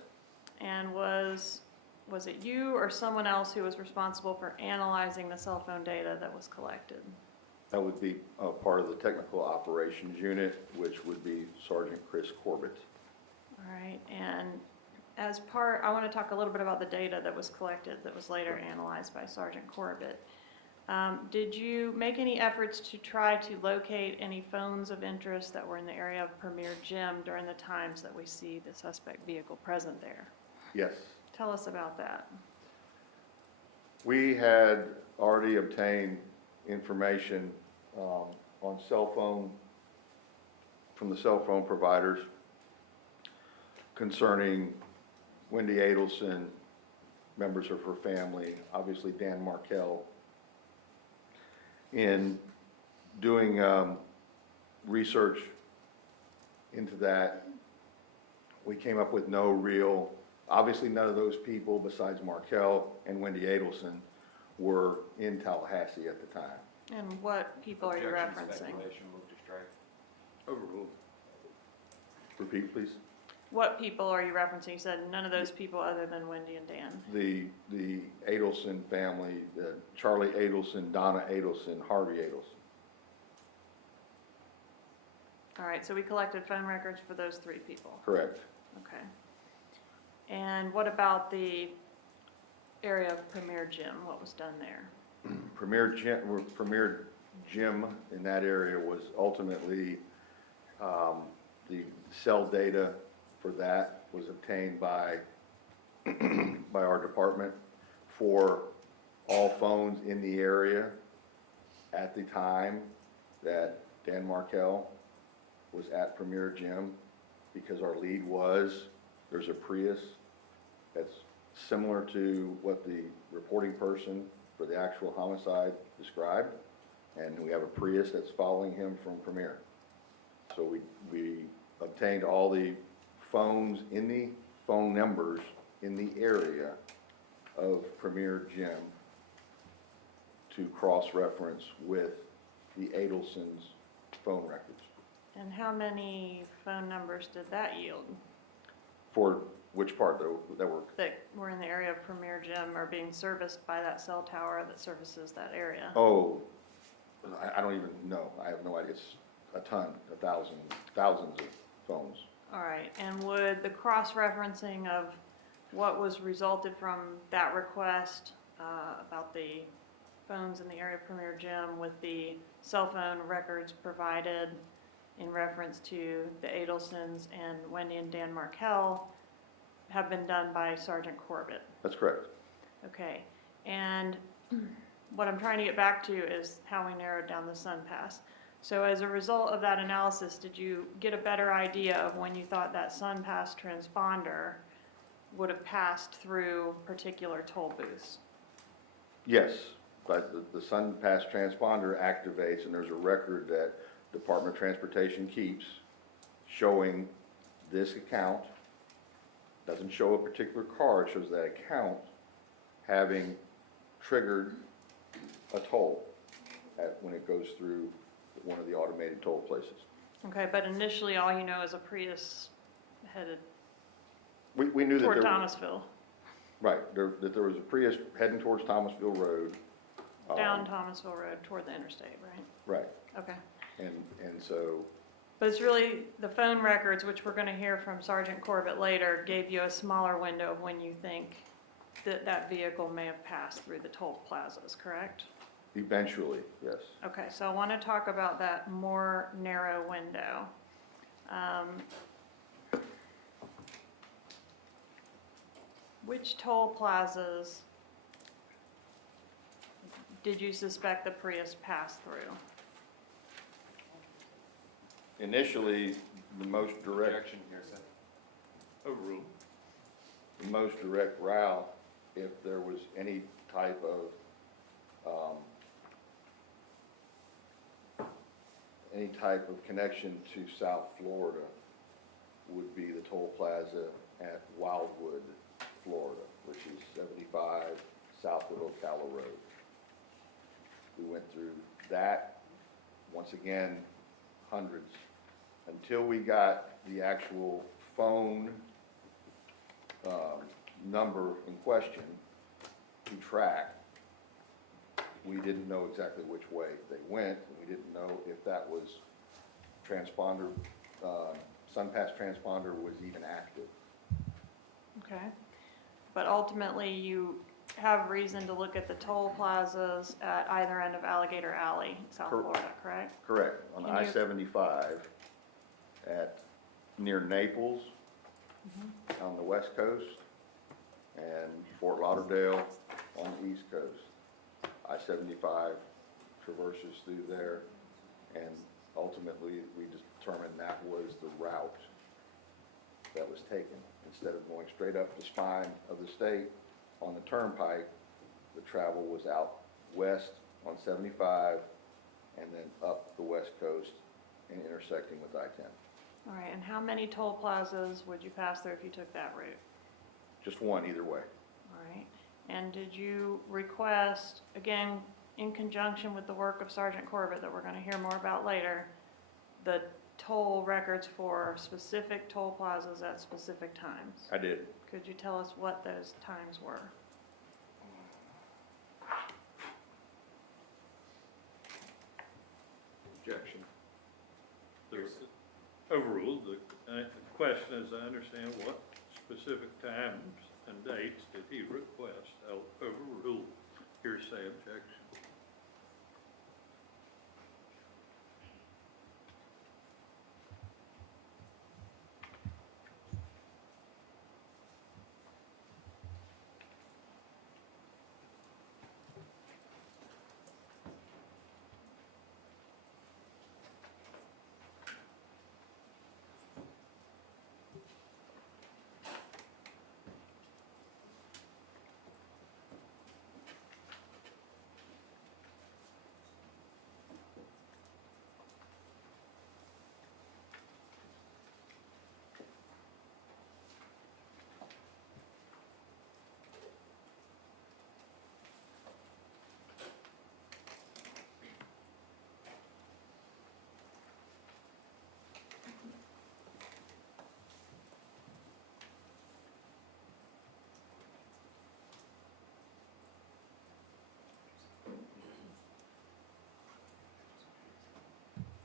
And was it you or someone else who was responsible for analyzing the cell phone data that was collected? that would be part of the technical operations unit, which would be Sergeant Chris Corbett. All right, and as part, I want to talk a little bit about the data that was collected that was later analyzed by Sergeant Corbett. Did you make any efforts to try to locate any phones of interest that were in the area of Premier Gym during the times that we see the suspect vehicle present there? Yes. Tell us about that. We had already obtained information on cell phone, from the cell phone providers concerning Wendy Adelson, members of her family, obviously Dan Markel. In doing research into that, we came up with no real, obviously none of those people besides Markel and Wendy Adelson were in Tallahassee at the time. And what people are you Objection, referencing? speculation, move to strike. Overruled. Repeat, please. What people are you referencing? You said none of those people other than Wendy and Dan. The Adelson family, Charlie Adelson, Donna Adelson, Harvey Adelson. All right, so we collected phone records for those three people. Correct. Okay. And what about the area of Premier Gym? What was done there? Premier Gym in that area was ultimately, the cell data for that was obtained by, by our department for all phones in the area at the time that Dan Markel was at Premier Gym, because our lead was, there's a Prius that's similar to what the reporting person for the actual homicide described, and we have a Prius that's following him from Premier. So we obtained all the phones in the phone numbers in the area of Premier Gym to cross-reference with the Adelson's phone records. And how many phone numbers did that yield For which part though, that were, that were in the area of Premier Gym or being serviced by that cell tower that services that area? oh, I don't even know. I have no idea. It's a ton, thousands of phones. All right, and would the cross-referencing of what was resulted from that request about the phones in the area of Premier Gym with the cell phone records provided in reference to the Adelsons and Wendy and Dan Markel have been done by Sergeant Corbett? That's correct. Okay, and what I'm trying to get back to is how we narrowed down the Sun Pass. So as a result of that analysis, did you get a better idea of when you thought that Sun Pass transponder would have passed through particular toll booths? Yes, but the Sun Pass transponder activates, and there's a record that Department of Transportation keeps showing this account. Doesn't show a particular car, it shows that account having triggered a toll when it goes through one of the automated toll places. Okay, but initially all you know is a Prius headed We knew that toward there, Thomasville, right, that there was a Prius heading towards Thomasville Road. down Thomasville Road toward the interstate, right? Right, Okay. and so, But it's really the phone records, which we're going to hear from Sergeant Corbett later, gave you a smaller window of when you think that that vehicle may have passed through the toll plazas, correct? eventually, yes. Okay, so I want to talk about that more narrow window. Which toll plazas did you suspect the Prius passed through? Initially, the most direct, Objection here, Sept. Overruled. the most direct route, if there was any type of, connection to South Florida, would be the toll plaza at Wildwood, Florida, which is 75 south of Ocala Road. We went through that, once again, hundreds, until we got the actual phone number in question to track. We didn't know exactly which way they went, and we didn't know if that was transponder, Sun Pass transponder was even active. Okay, but ultimately you have reason to look at the toll plazas at either end of Alligator Alley, South Florida, correct? Correct, on Can you- I-75 near Naples, on the west coast, and Fort Lauderdale on the east coast. I-75 traverses through there, and ultimately we determined that was the route that was taken. Instead of going straight up the spine of the state on the turnpike, the travel was out west on 75 and then up the west coast and intersecting with I-10. All right, and how many toll plazas would you pass through if you took that route? Just one either way. All right, and did you request, again, in conjunction with the work of Sergeant Corbett that we're going to hear more about later, the toll records for specific toll plazas at specific times? I did. Could you tell us what those times were? Objection. Overruled. The question, as I understand, what specific times and dates did he request? I'll overrule hearsay objection.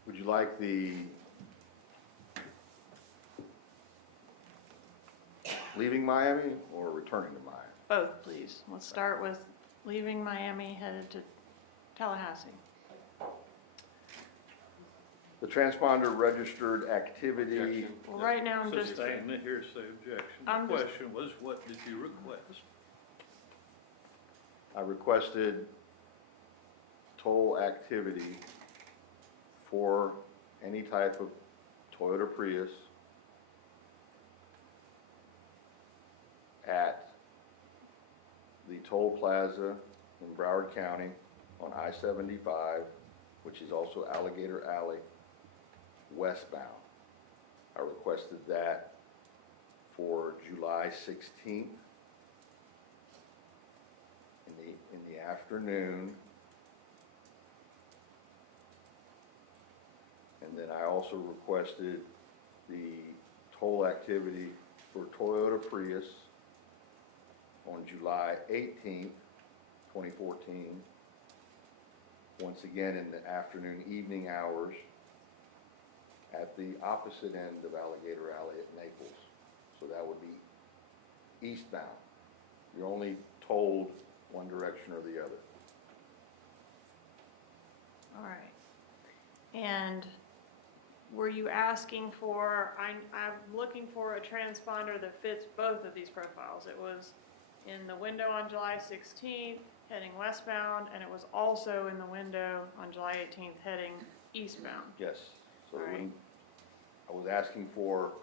Would you like the leaving Miami or returning to Miami? Both, please. Let's start with leaving Miami, headed to Tallahassee. The transponder registered activity, Objection. Well, right now, I'm just, Sustain the hearsay objection. I'm The just- question was, what did you request? I requested toll activity for any type of Toyota Prius at the toll plaza in Broward County on I-75, which is also Alligator Alley, westbound. I requested that for July 16th in the afternoon. And then I also requested the toll activity for Toyota Prius on July 18th, 2014. Once again in the afternoon, evening hours at the opposite end of Alligator Alley at Naples. So that would be eastbound. You're only tolled one direction or the other. all right. And were you asking for, I'm looking for a transponder that fits both of these profiles. It was in the window on July 16th, heading westbound, and it was also in the window on July 18th, heading eastbound. Yes. So All right. when I was asking for,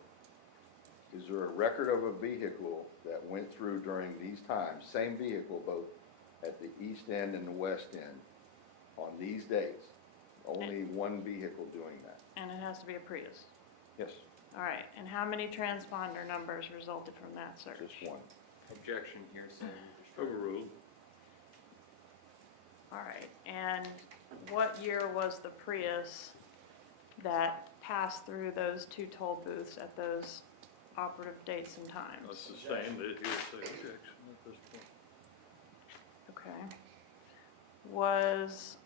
is there a record of a vehicle that went through during these times, same vehicle both at the east end and the west end on these dates? Only one vehicle doing that. And it has to be a Prius. Yes, All right, and how many transponder numbers resulted from that search? just one. Objection, hearsay. Overruled. All right, and what year was the Prius that passed through those two toll booths at those operative dates and I'll times? sustain the hearsay objection at this point. Okay. Was,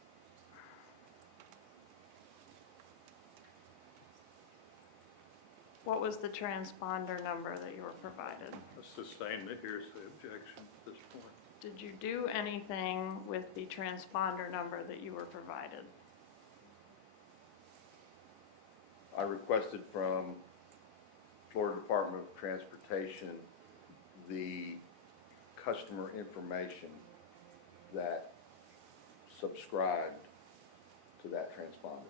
what was the transponder number that you were provided? I'll sustain the hearsay objection at this point. Did you do anything with the transponder number that you were provided? I requested from Florida Department of Transportation the customer information that subscribed to that transponder.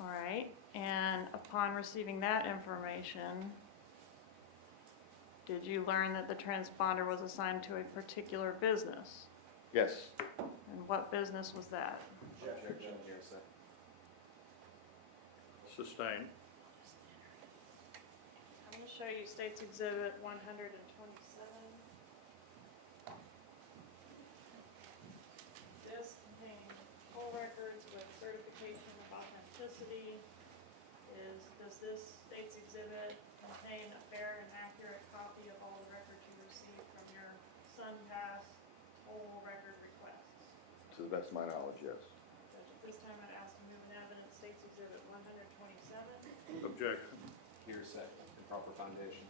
All right, and upon receiving that information, did you learn that the transponder was assigned to a particular business? Yes, And what business was that? Objection, hearsay. Sustain. I'm going to show you State's Exhibit 127. This contains poll records with certification of authenticity. Does this State's Exhibit contain a fair and accurate copy of all the records you received from your SunPass poll record requests? to the best of my knowledge, yes. Judge, at this time I'd ask to move an evidence State's Exhibit 127. Objection. Hearsay, improper foundation.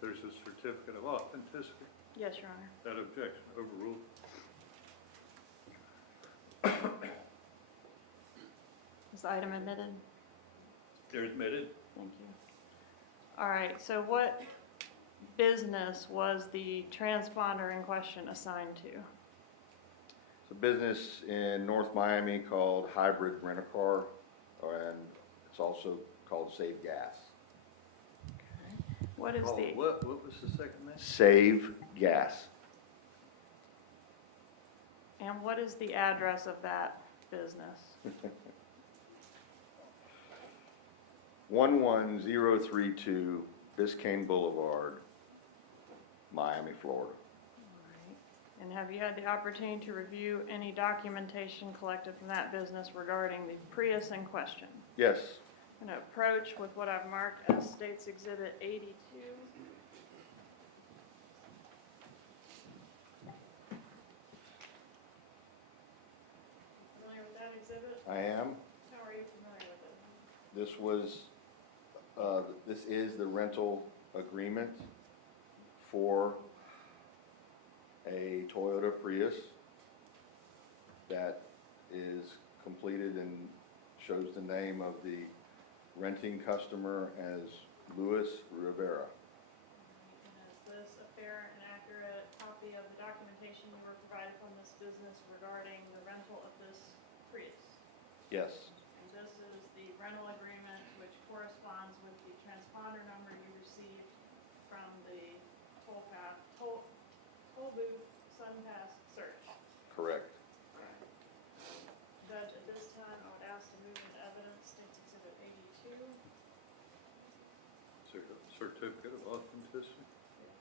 There's a certificate of authenticity. Yes, Your Honor. That objection overruled. Is the item admitted? They're admitted. Thank you. All right, so what business was the transponder in question assigned to? It's a business in North Miami called Hybrid Rent-A-Car, and it's also called Save Gas. What is Oh, the, what was the second name? Save Gas. and what is the address of that business? 11032 Biscayne Boulevard, Miami, Florida. All right. And have you had the opportunity to review any documentation collected from that business regarding the Prius in question? Yes, I'm going to approach with what I've marked as State's Exhibit 82. Familiar with that exhibit? I am. How are you familiar with it? This is the rental agreement for a Toyota Prius that is completed and shows the name of the renting customer as Luis Rivera. And is this a fair and accurate copy of the documentation you were provided from this business regarding the rental of this Prius? Yes, And this is the rental agreement which corresponds with the transponder number you received from the toll booth SunPass search. correct. Judge, at this time, I would ask to move into evidence State's Exhibit 82. Certificate of authenticity. Yes.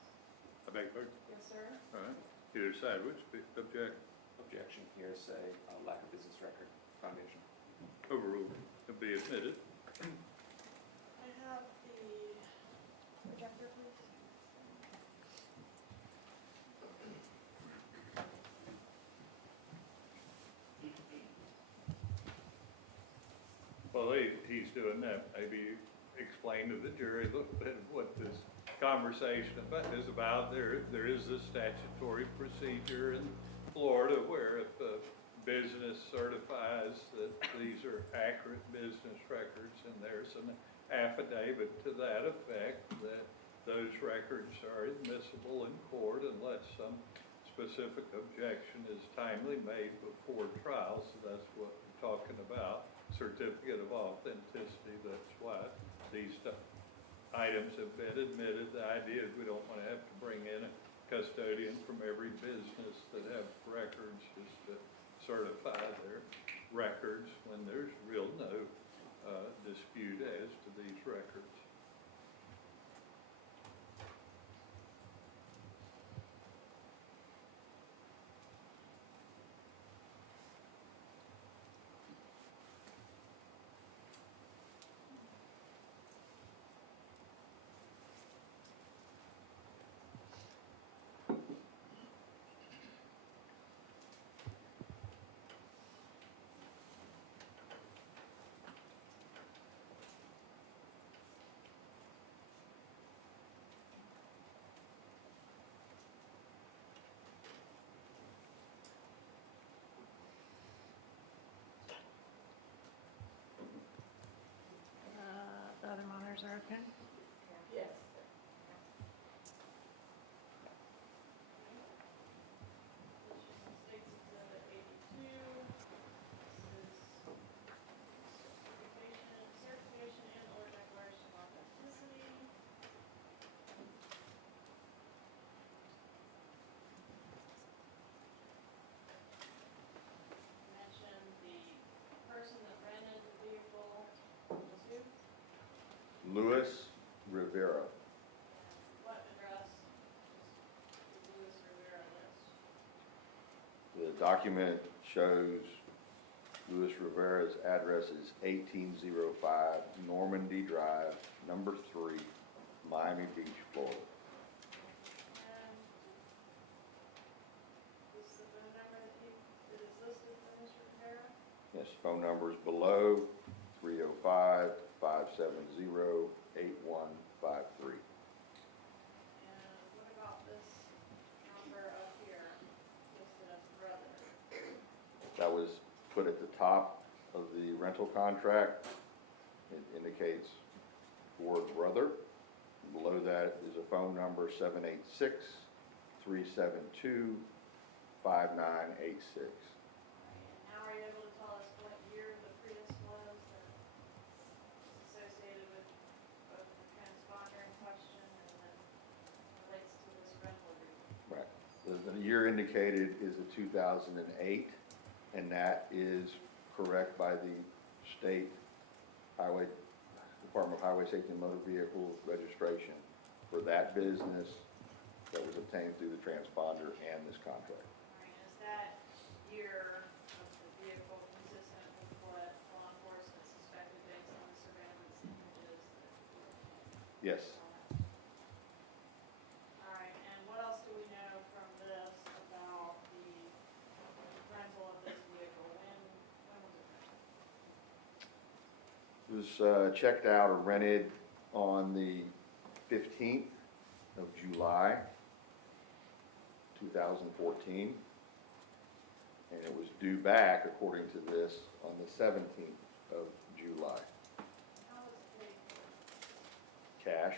I beg your pardon? Yes, sir. All right. Either side, which object? Objection, hearsay, lack of business record foundation. Overruled. To be admitted. I have the projector, please. Well, he's doing that. Maybe explain to the jury a little bit of what this conversation is about. There is a statutory procedure in Florida where if a business certifies that these are accurate business records and there's an affidavit to that effect that those records are admissible in court unless some specific objection is timely made before trial. So that's what we're talking about. Certificate of authenticity. That's why these items have been admitted. The idea is we don't want to have to bring in a custodian from every business that have records just to certify their records when there's no dispute as to these records. The other monitors are okay? Yes. State's Exhibit 82. This is certification and/or declaration of authenticity. Mentioned the person that rented the vehicle was who? Luis Rivera. What address does Luis Rivera list? The document shows Luis Rivera's address is 1805 Normandy Drive, number 3, Miami Beach, Florida. And this is the phone number that is listed for Mr. Rivera? Yes, Phone numbers below, 305-570-8153. And what about this number up here, listed as brother? That was put at the top of the rental contract. It indicates the word brother. Below that is a phone number, 786-372-5986. And now are you able to tell us what year the Prius was that associated with both the transponder in question and then relates to this rental agreement? Right. The year indicated is a 2008, and that is correct by the state highway, Department of Highway Safety and Motor Vehicle registration for that business that was obtained through the transponder and this contract. All right, is that year of the vehicle consistent with what law enforcement suspected based on the surveillance images that Yes. All right, and what else do we know from this about the rental of this vehicle? When was it rented? It was checked out or rented on the 15th of July, 2014. And it was due back, according to this, on the 17th of July. How was it paid for? Cash.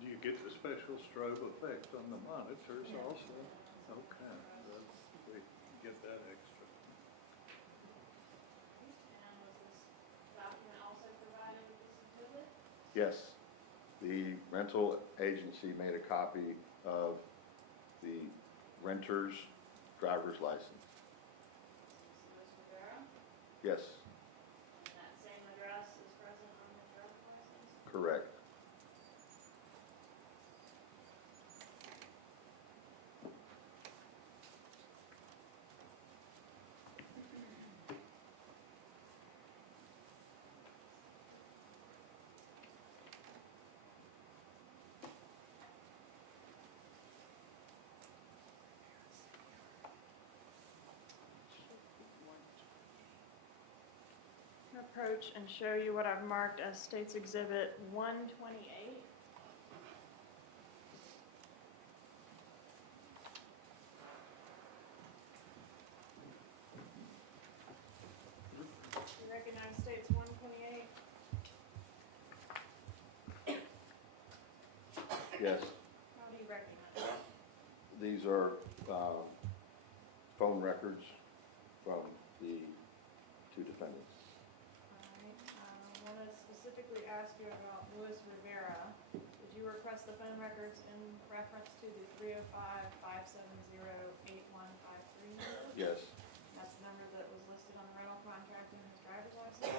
Do you get the special strobe effect on the monitors also? Okay, we get that extra. And was this document also provided with this exhibit? Yes. The rental agency made a copy of the renter's driver's license. Ms. Rivera? Yes, And that same address is present on the driver's license? correct. Approach and show you what I've marked as State's Exhibit 128. You recognize State's 128? Yes, How do you recognize it? these are phone records from the two defendants. I want to specifically ask you about Louis Rivera. Did you request the phone records in reference to the 305-570-8153 number? Yes, That's the number that was listed on the rental contract in his driver's license?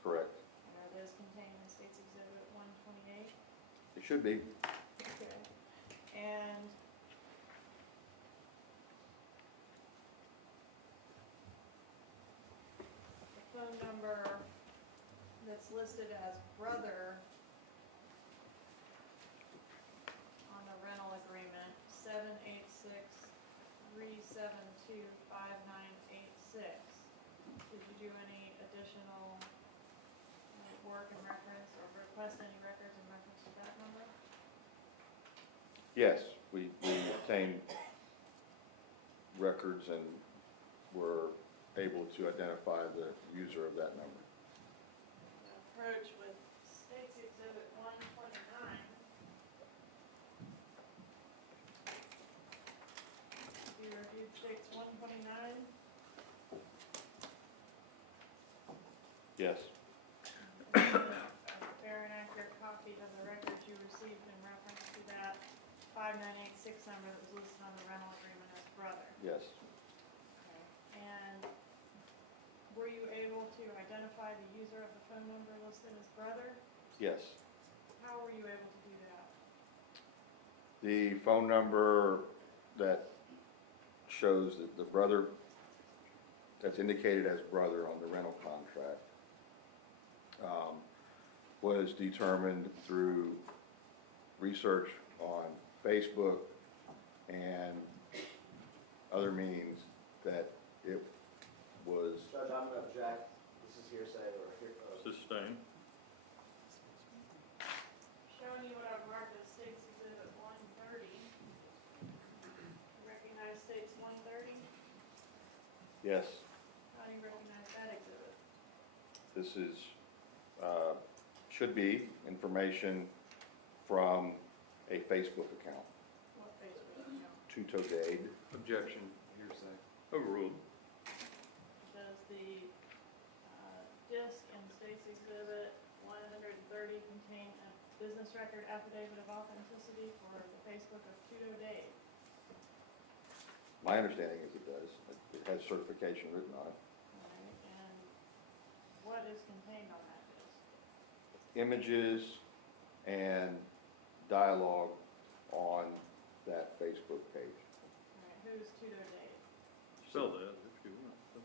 correct. And are those contained in State's Exhibit 128? It should be. Okay. And the phone number that's listed as brother on the rental agreement, 786-372-5986. Did you do any additional work in reference or request any records in reference to that number? Yes, we obtained records and were able to identify the user of that number. Approach with State's Exhibit 129. Have you reviewed State's 129? Yes, A fair and accurate copy of the records you received in reference to that 5986 number that was listed on the rental agreement as brother. yes, And were you able to identify the user of the phone number listed as brother? yes. How were you able to do that? The phone number that shows that the brother, that's indicated as brother on the rental contract, was determined through research on Facebook and other means that it was, Judge, I'm gonna object, this is hearsay or Sustained. Showing you what I've marked as State's Exhibit 130. Recognize State's 130? yes, How do you recognize that exhibit? this is, should be information from a Facebook account. What Facebook account? Tuto Dade. Objection, hearsay. Overruled. Does the disc in State's Exhibit 130 contain a business record affidavit of authenticity for the Facebook of Tuto Dade? My understanding is it does. It has certification written on it. All right, and what is contained on that disc? Images and dialogue on that Facebook page. All right, who's Tuto Dade? Spell that if you want.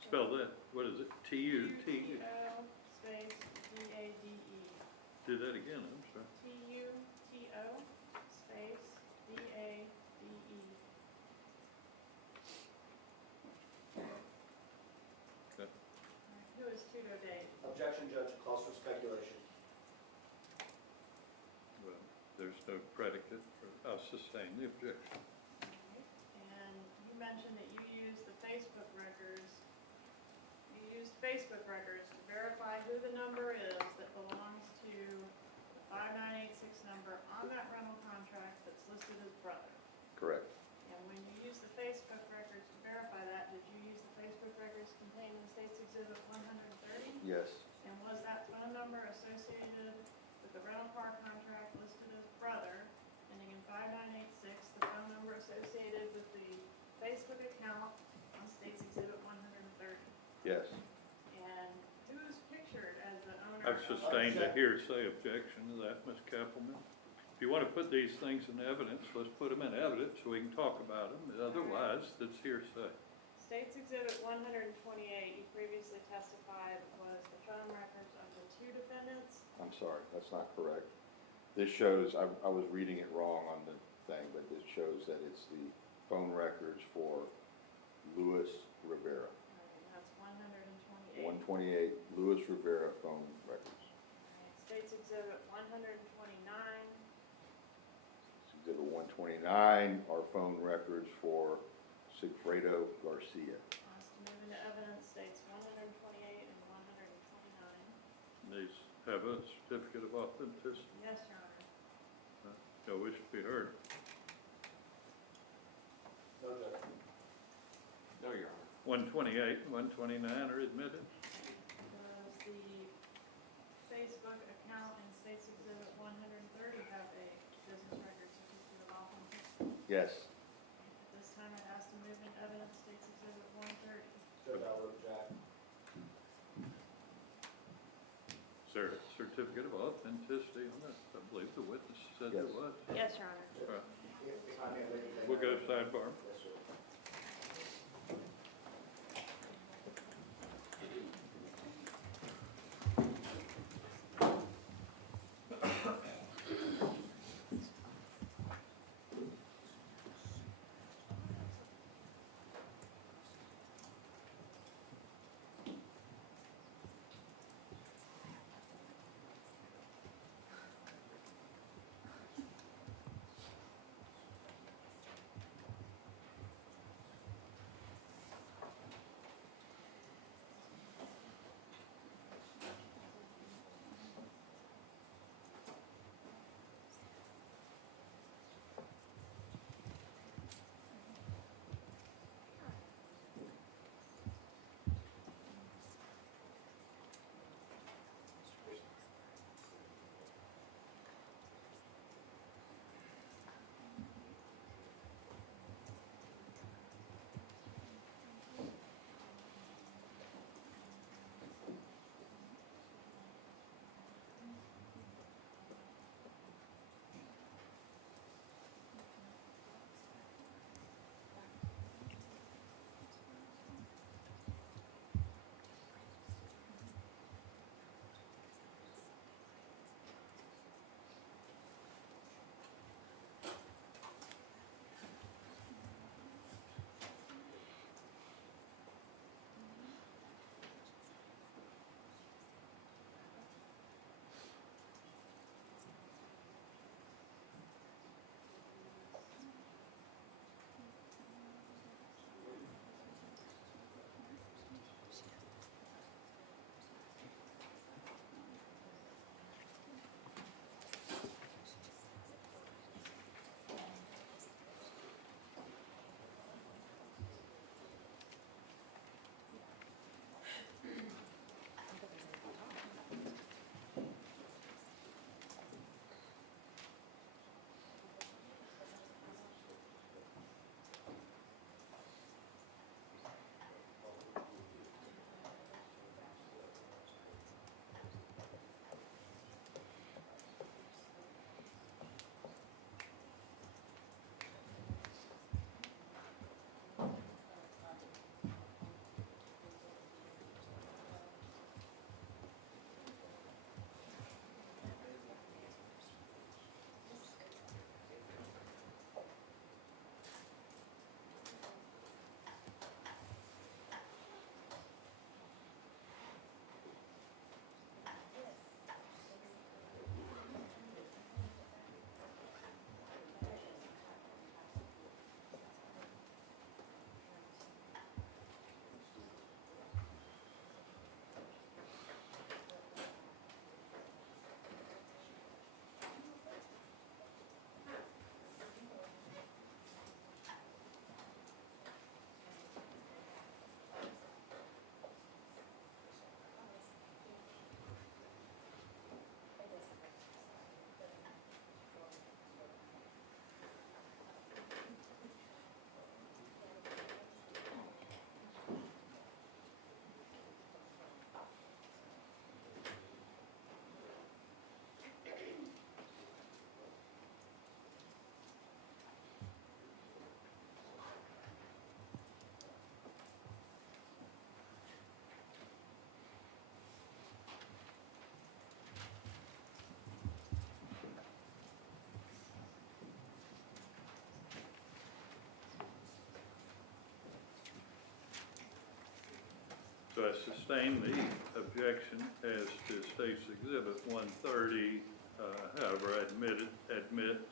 Spell that. What is it? T-U-T. T-U-T-O space D-A-D-E. Do that again, I'm sorry. T-U-T-O space D-A-D-E. Okay. Who is Tuto Dade? objection, Judge, calls for speculation. Well, there's no predicate for, I'll sustain the objection. And you mentioned that you used the Facebook records. You used Facebook records to verify who the number is that belongs to the 5986 number on that rental contract that's listed as brother. Correct. And when you used the Facebook records to verify that, did you use the Facebook records contained in State's Exhibit 130? Yes, And was that phone number associated with the rental car contract listed as brother, ending in 5986, the phone number associated with the Facebook account on State's Exhibit 130? yes. And who's pictured as the owner? I've sustained a hearsay objection to that, Ms. Kappelman. If you want to put these things in evidence, let's put them in evidence so we can talk about them. Otherwise, it's hearsay. State's Exhibit 128, you previously testified, was the phone records of the two defendants. I'm sorry, that's not correct. This shows, I was reading it wrong on the thing, but this shows that it's the phone records for Louis Rivera. And that's 128. 128 Louis Rivera phone records. State's Exhibit 129. Exhibit 129 are phone records for Sigfredo Garcia. Has to move into evidence, States 128 and 129. These have a certificate of authenticity. Yes, Your Honor. I wish to be heard. No, Judge. No, Your Honor. 128 and 129 are admitted. Does the Facebook account in State's Exhibit 130 have a business record certificate of authenticity? Yes, At this time, it has to move in evidence, State's Exhibit 130. Judge, I will object. Is there a certificate of authenticity on that? I believe the witness said there Yes. was. Yes, Your Honor. Right. If I may, ladies and We'll go gentlemen. sidebar. Yes, sir. So I sustain the objection as to State's Exhibit 130. However, I admit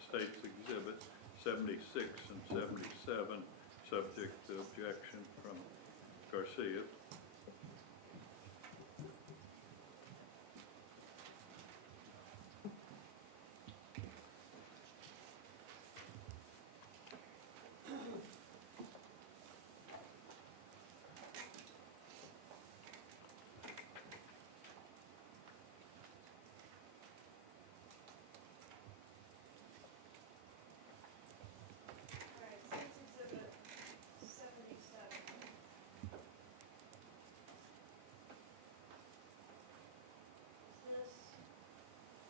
State's Exhibit 76 and 77, subject to objection from Garcia. Alright, State's Exhibit 77. Is this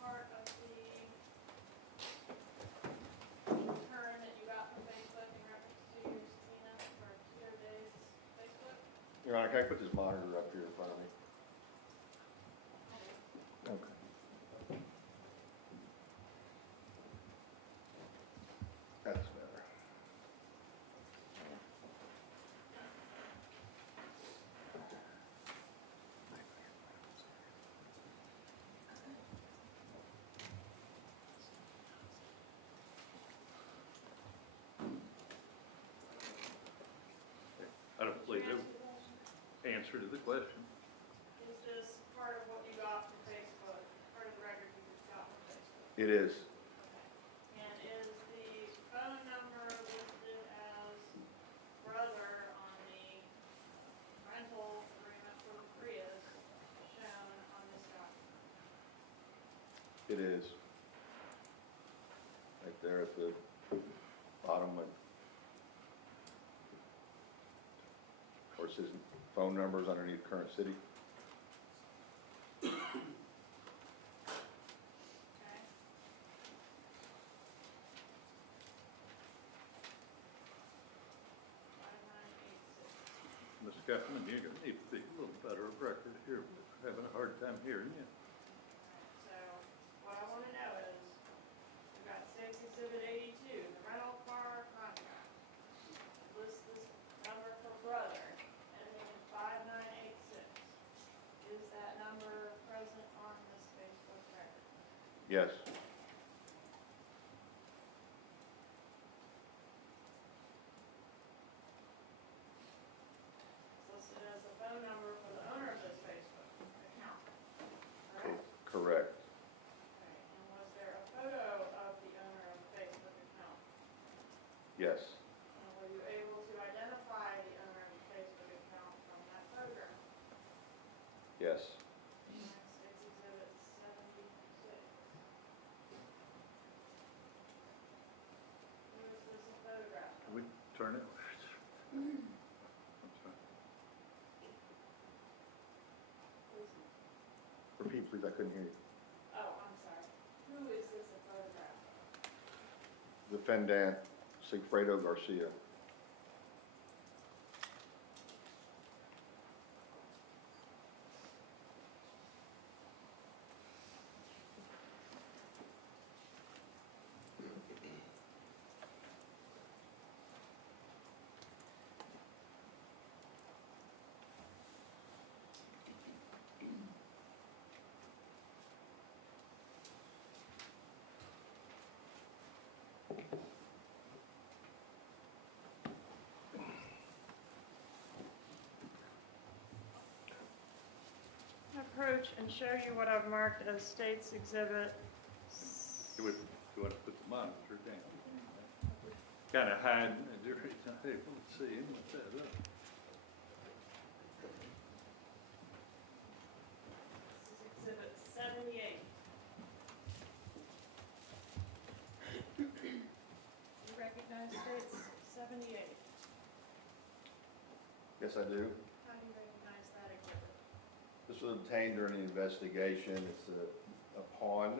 part of the return that you got from Facebook in reference to your subpoena for Twitter Days Facebook? Your Honor, can I put this monitor up here in front of me? Okay. That's better. I don't believe Did you the answer the question? answer to the question. Is this part of what you got from Facebook, part of the record you just got from Facebook? It is. Okay. And is the phone number listed as brother on the rental agreement for the Prius shown on this document? It is. Right there at the bottom of, of course, his phone number is underneath current city. Okay. 5986. Ms. Katherine, you're going to need to be a little better of record here. We're having a hard time hearing you. So, what I want to know is, we've got State's Exhibit 82, the rental car contract. List this number for brother, ending in 5986. Is that number present on this Facebook record? Yes. It's listed as the phone number for the owner of this Facebook account, correct? Correct. Okay, and was there a photo of the owner of the Facebook account? Yes. And were you able to identify the owner of the Facebook account from that photograph? Yes. State's Exhibit 76. Who is this a photograph of? Can we turn it? I'm sorry. Who's- Repeat, please, I couldn't hear you. Oh, I'm sorry. Who is this a photograph of? Defendant Sigfredo Garcia. Approach and show you what I've marked as State's Exhibit. You want to put the monitor down? Kind of hiding it every time. Let's see him with that up. This is Exhibit 78. You recognize State's 78? Yes, I do. How do you recognize that exhibit? This was obtained during the investigation. It's a pawn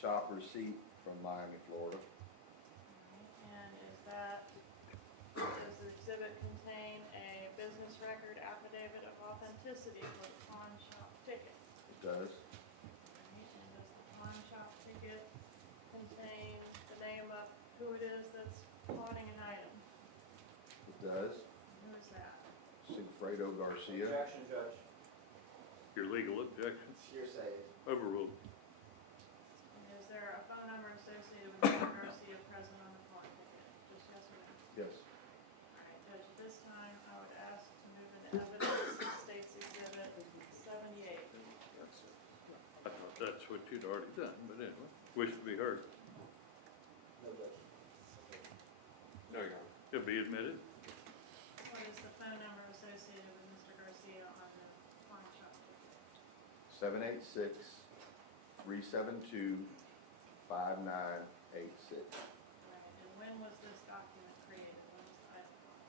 shop receipt from Miami, Florida. And does the exhibit contain a business record affidavit of authenticity for the pawn shop ticket? It does. And does the pawn shop ticket contain the name of who it is that's pawning an item? It does. Who is that? Sigfredo Sigfredo Garcia. Objection, Judge. Your legal objection? It's hearsay. Overruled. Is there a phone number associated with Mr. Garcia present on the phone ticket? Just yes or no? Yes. All right, Judge, at this time, I would ask to move into evidence State's Exhibit 78. I thought that's what you'd already done, but anyway, wish to be heard. No, Judge. No, Your Honor. It'll be admitted. What is the phone number associated with Mr. Garcia on the pawn shop ticket? 786-372-5986. All right, and when was this document created? When was the item bought?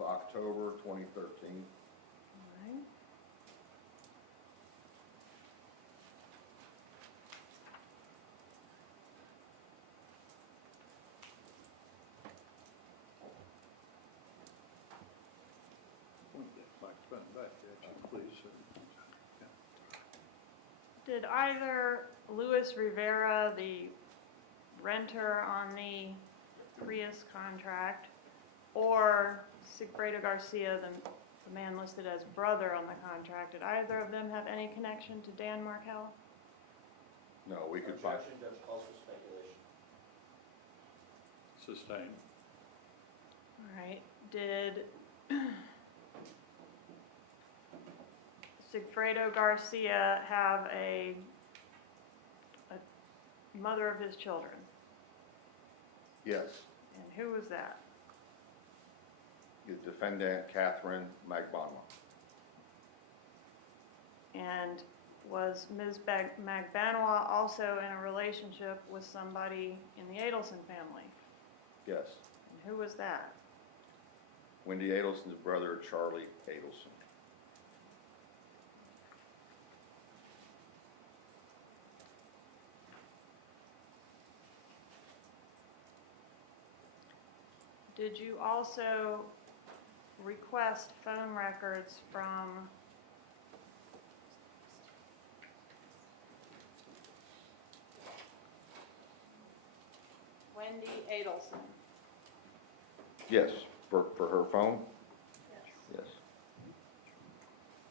October 2013. All right. Mike's running back, please, sir. Did either Luis Rivera, the renter on the Prius contract, or Sigfredo Garcia, the man listed as brother on the contract, did either of them have any connection to Dan Markel? No, we could find. Objection, Judge, calls for speculation. Sustained. All right, did Sigfredo Garcia have a mother of his children? Yes. And who was that? The defendant, Katherine Magbanua. And was Ms. Magbanua also in a relationship with somebody in the Adelson family? Yes. And who was that? Wendy Adelson's brother, Charlie Adelson. Did you also request phone records from Wendy Adelson? Yes, for her phone? Yes. Yes.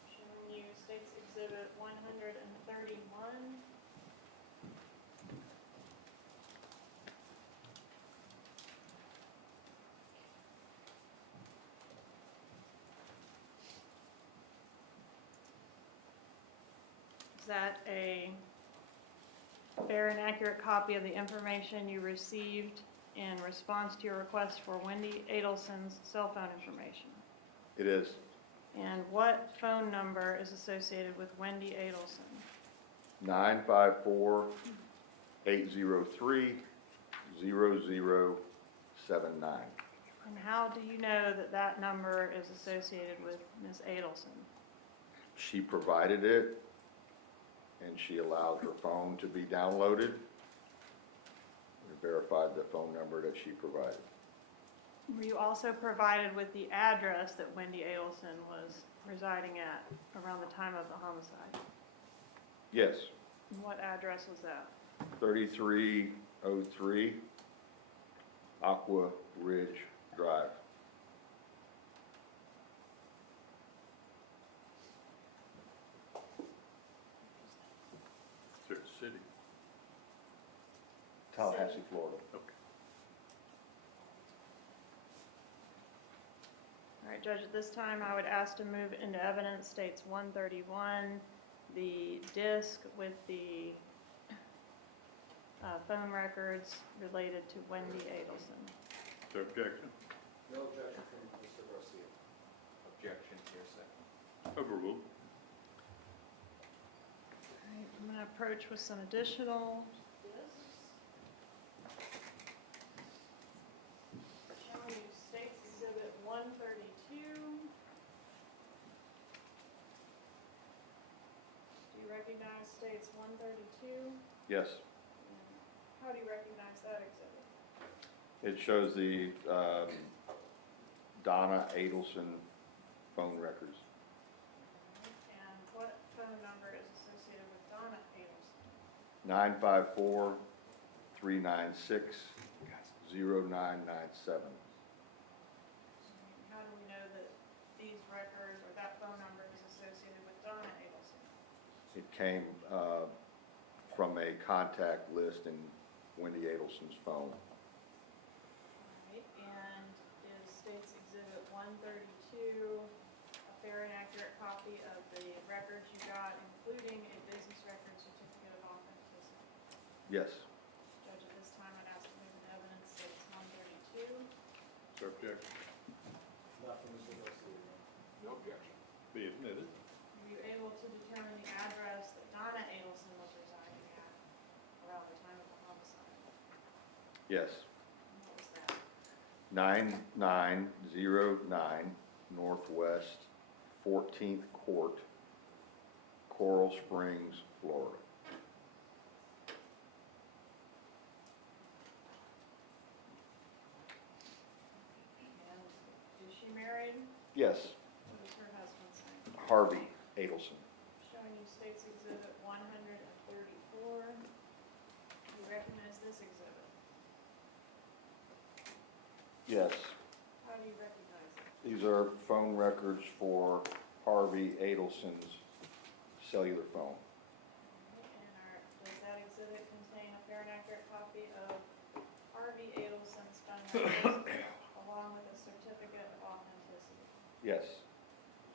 Showing you State's Exhibit 131. Is that a fair and accurate copy of the information you received in response to your request for Wendy Adelson's cell phone information? It is. And what phone number is associated with Wendy Adelson? 954-803-0079. And how do you know that that number is associated with Ms. Adelson? She provided it, and she allowed her phone to be downloaded. We verified the phone number that she provided. Were you also provided with the address that Wendy Adelson was residing at around the time of the homicide? Yes, And what address was that? 3303 Aqua Ridge Drive. Is there a city? Tallahassee, Florida. Okay. All right, Judge, at this time, I would ask to move into evidence States 131, the disc with the phone records related to Wendy Adelson. Is there objection? No objection from Mr. Garcia. Objection, hearsay. Overruled. All right, I'm going to approach with some additional discs. Showing you States Exhibit 132. Do you recognize States 132? Yes. How do you recognize that exhibit? It shows the Donna Adelson phone records. phone number is associated with Donna Adelson? 954-396-0997. How do we know that these records or that phone number is associated with Donna Adelson? It came from a contact list in Wendy Adelson's phone. Alright, and is State's Exhibit 132 a fair and accurate copy of the records you got, including a business record certificate of authenticity? Yes. Judge, at this time, I'd ask to move into evidence State's 132. Sir, objection. Not from Mr. Garcia. No objection. Be admitted. Were you able to determine the address that Donna Adelson was residing at around the time of the homicide? Yes. And what was that? 9909 Northwest 14th Court, Coral Springs, Florida. And is she married? Yes. What is her husband's name? Harvey Adelson. Showing you State's Exhibit 134. Do you recognize this exhibit? Yes. How do you recognize it? These are phone records for Harvey Adelson's cellular phone. And does that exhibit contain a fair and accurate copy of Harvey Adelson's phone records along with a certificate of authenticity? Yes.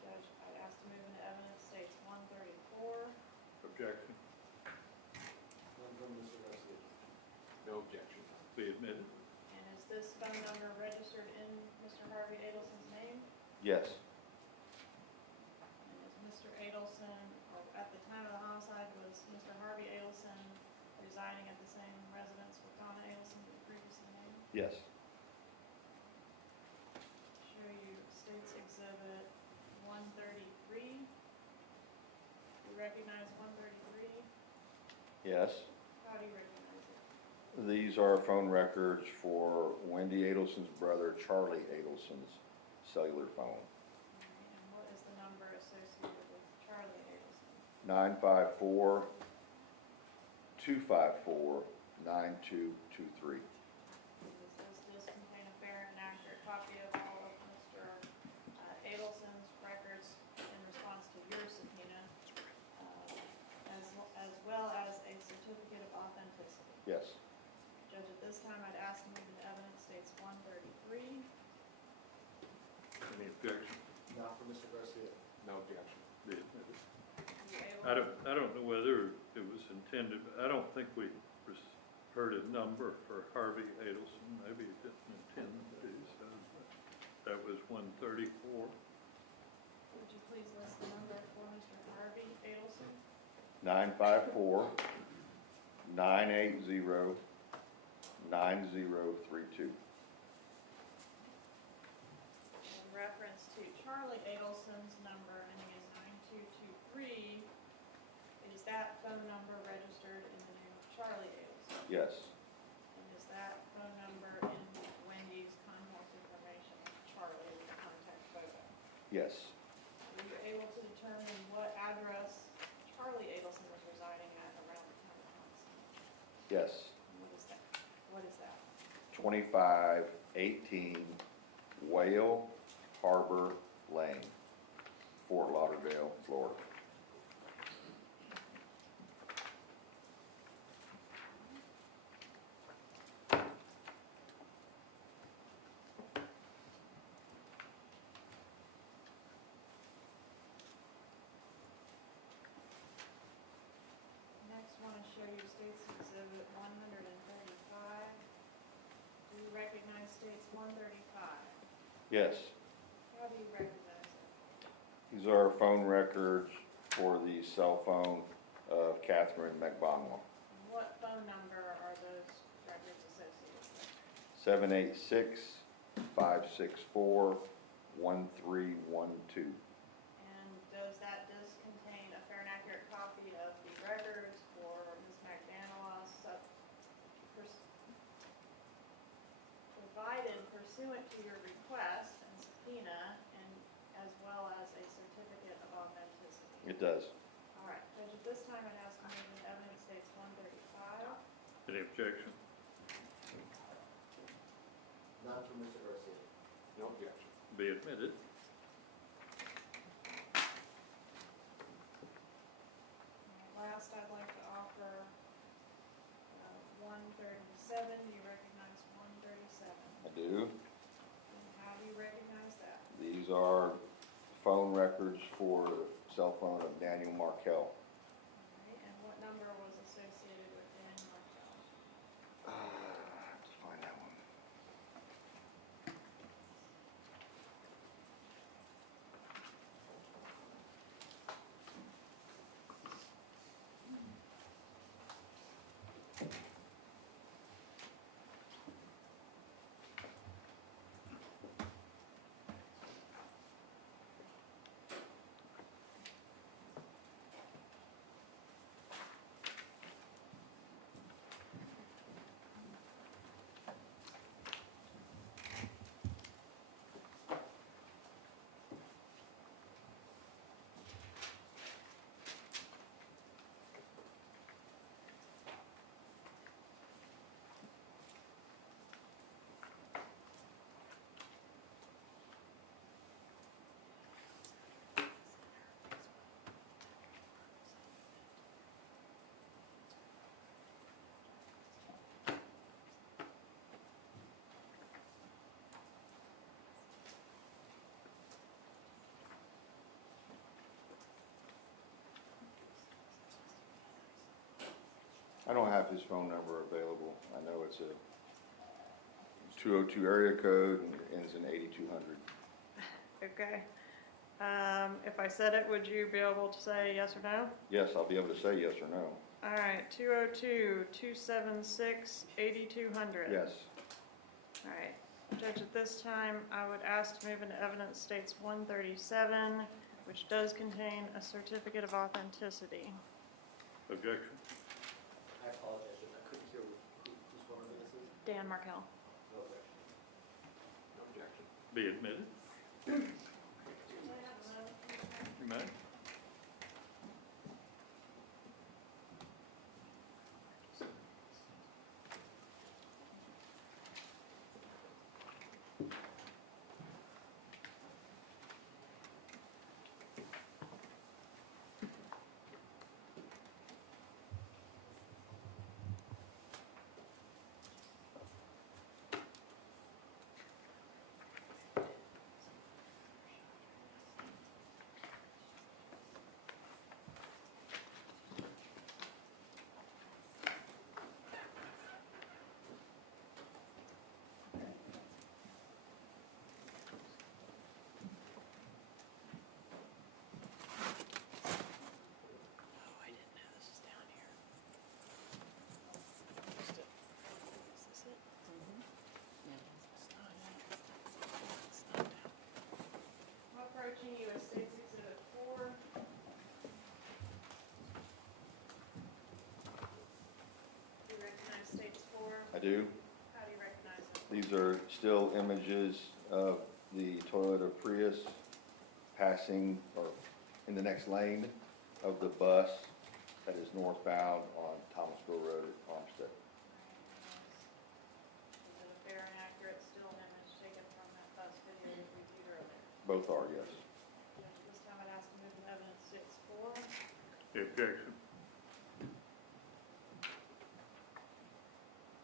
Judge, I'd ask to move into evidence State's 134. Objection. None from Mr. Garcia. No objection. Be admitted. And is this phone number registered in Mr. Harvey Adelson's name? Yes. And is Mr. Adelson, or at the time of the homicide, was Mr. Harvey Adelson residing at the same residence with Donna Adelson that you previously named? Yes. Show you State's Exhibit 133. You recognize 133? Yes. How do you recognize it? These are phone records for Wendy Adelson's brother, Charlie Adelson's cellular phone. All right, and what is the number associated with Charlie Adelson? 954-254-9223. Does this contain a fair and accurate copy of all of Mr. Adelson's records in response to your subpoena, as well as a certificate of authenticity? Yes. Judge, at this time, I'd ask to move into evidence State's 133. Any objection? Not from Mr. Garcia. No objection. Be admitted. You able I don't know whether it was intended, but I don't think we heard a number for Harvey Adelson. Maybe it didn't intend to, so that was 134. Would you please list the number for Mr. Harvey Adelson? 954-980-9032. In reference to Charlie Adelson's number ending in 9223, is that phone number registered in the name of Charlie Adelson? Yes. And is that phone number in Wendy's contact information, Charlie, with the contact photo? Yes. Were you able to determine what address Charlie Adelson was residing at around the time of the homicide? Yes. And what is that? What is that? 2518 Whale Harbor Lane, Fort Lauderdale, Florida. Next, I want to show you State's Exhibit 135. Do you recognize State's 135? Yes. How do you recognize it? These are phone records for the cell phone of Katherine Magbanua. And what phone number are those records associated with? 786-564-1312. And does that disc contain a fair and accurate copy of the records for Ms. Magbanua, provided pursuant to your request and subpoena, and as well as a certificate of authenticity? It does. All Any objection? None from Mr. Garcia. No objection. Be admitted. Last, I'd like to offer 137. Do you recognize 137? I do. And how do you recognize that? These are phone records for the cell phone of Daniel Markel. Okay, and what number was associated with Dan Martel? Let's find that one. I don't have his phone number available. I know it's a 202 area code and it ends in 8200. Okay. If I said it, would you be able to say yes or no? Yes, I'll be able to say yes or no. All right, 202-276-8200. Yes. All right. Judge, at this time, I would ask to move into evidence states 137, which does contain a certificate of authenticity. Objection. I apologize, Judge, I couldn't hear whose phone number this is. Dan Markel. No objection. No objection. Be admitted. You may. Approaching you as State's Exhibit 4. Do you recognize States 4? I do. How do you recognize them? These are still images of the Toyota Prius passing or in the next lane of the bus that is northbound on Thomasville Road at Armstead. Is it a fair and accurate still image taken from that bus video we reviewed earlier? Both are, yes. Judge, this time I'd ask to move in evidence states 4. Objection.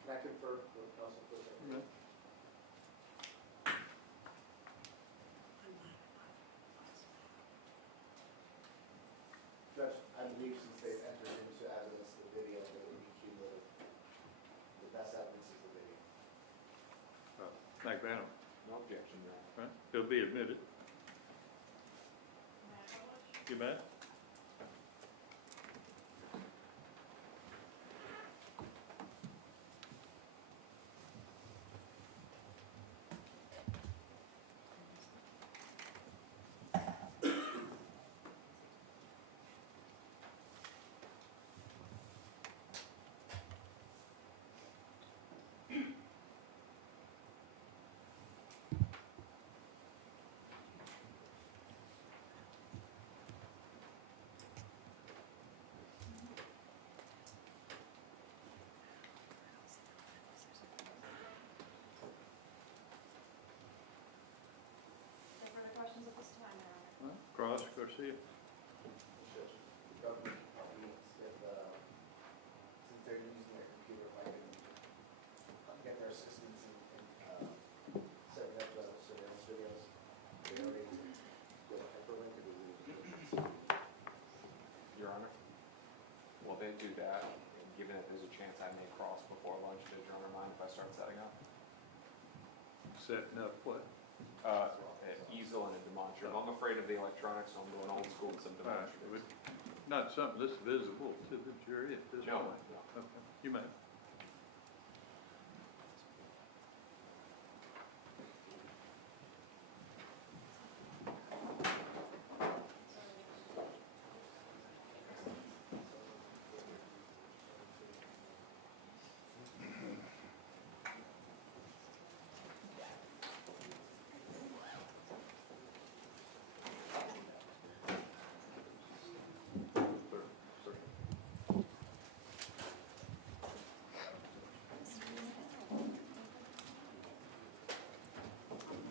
Can I confer with counsel for a second? Judge, I believe since they've entered into evidence the video, that would be cumulative. The best evidence is the video. Magbanua. No objection, Your Honor. Right? He'll be admitted. May I publish? You may. Garcia? Government companies, if, since they're using their computer, if I can get their assistance in setting up the surveillance videos. They already do a hyperlink to the Your Honor, while they do that, and given that there's a chance I may cross before lunch, does Your Honor mind if I start setting up? Setting up what? An easel and a demonstrative. I'm afraid of the electronics, so I'm going old school with some All right, demonstratives. not something that's visible to the jury at this No, point? no. Okay, you may.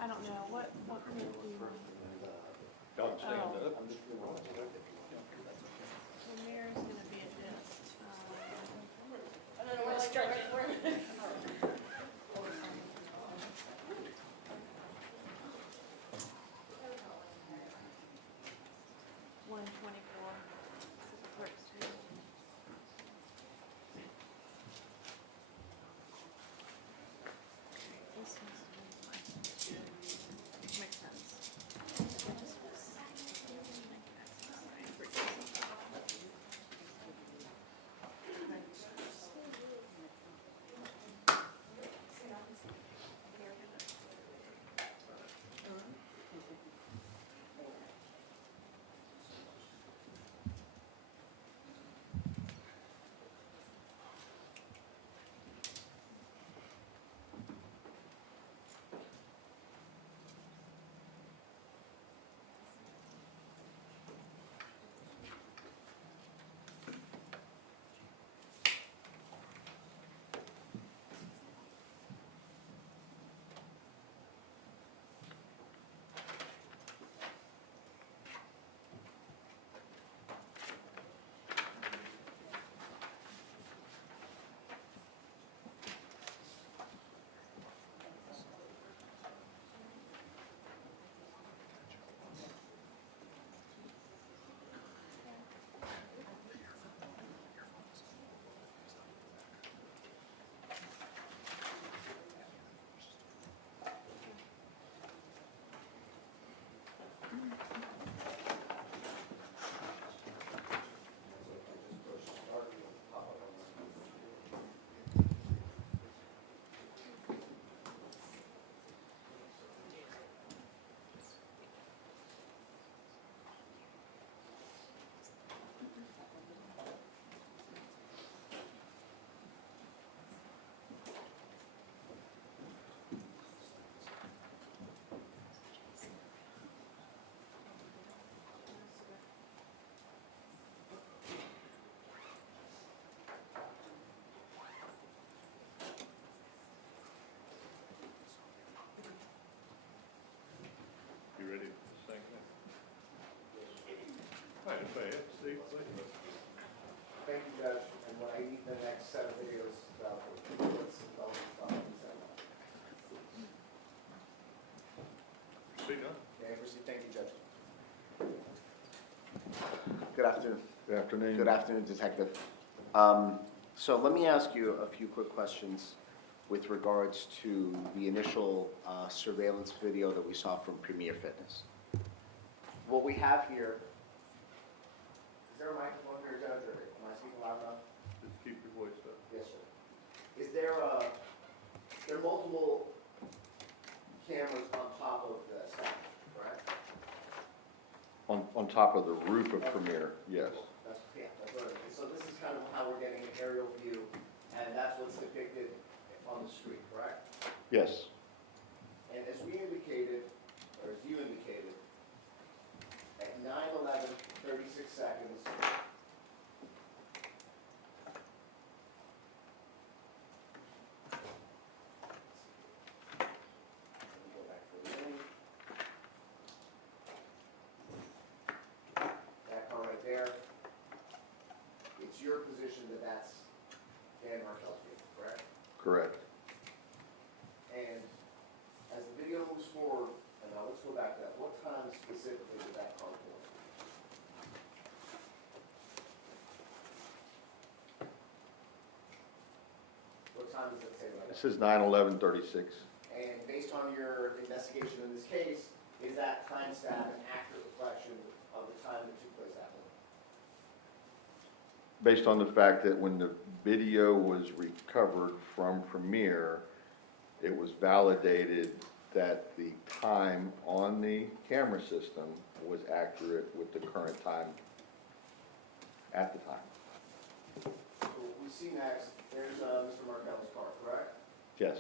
I don't know, what group do you want? Y'all can stand up. Premier's gonna be at this. I don't know where to start. 124. Brick Street. This makes sense. You ready for the second? All right, fast, Steve, please. Thank you, Judge, and when I need the next set of videos, let's stop and send them. See done. May I proceed? Thank you, Judge. Good afternoon. Good afternoon. Good afternoon, Detective. So let me ask you a few quick questions with regards to the initial surveillance video that we saw from Premier Fitness. What we have here, is there a microphone here, Judge, or am I speaking loud enough? Just keep your voice up. Yes, sir. Is there are multiple cameras on top of the establishment, correct? On top of the roof of Premier, yes. That's what it is. So this is kind of how we're getting an aerial view, and that's what's depicted on the screen, correct? Yes. And as we indicated, or as you indicated, at 9:11, 36 seconds, let me go back for a minute. time does it say right It now? says 9/11/36. And based on your investigation in this case, is that timestamp an accurate reflection of the time that took place that morning? Based on the fact that when the video was recovered from Premiere, it was validated that the time on the camera system was accurate with the current time at the time. So what we see next, there's Mr. Markel's car, correct? Yes.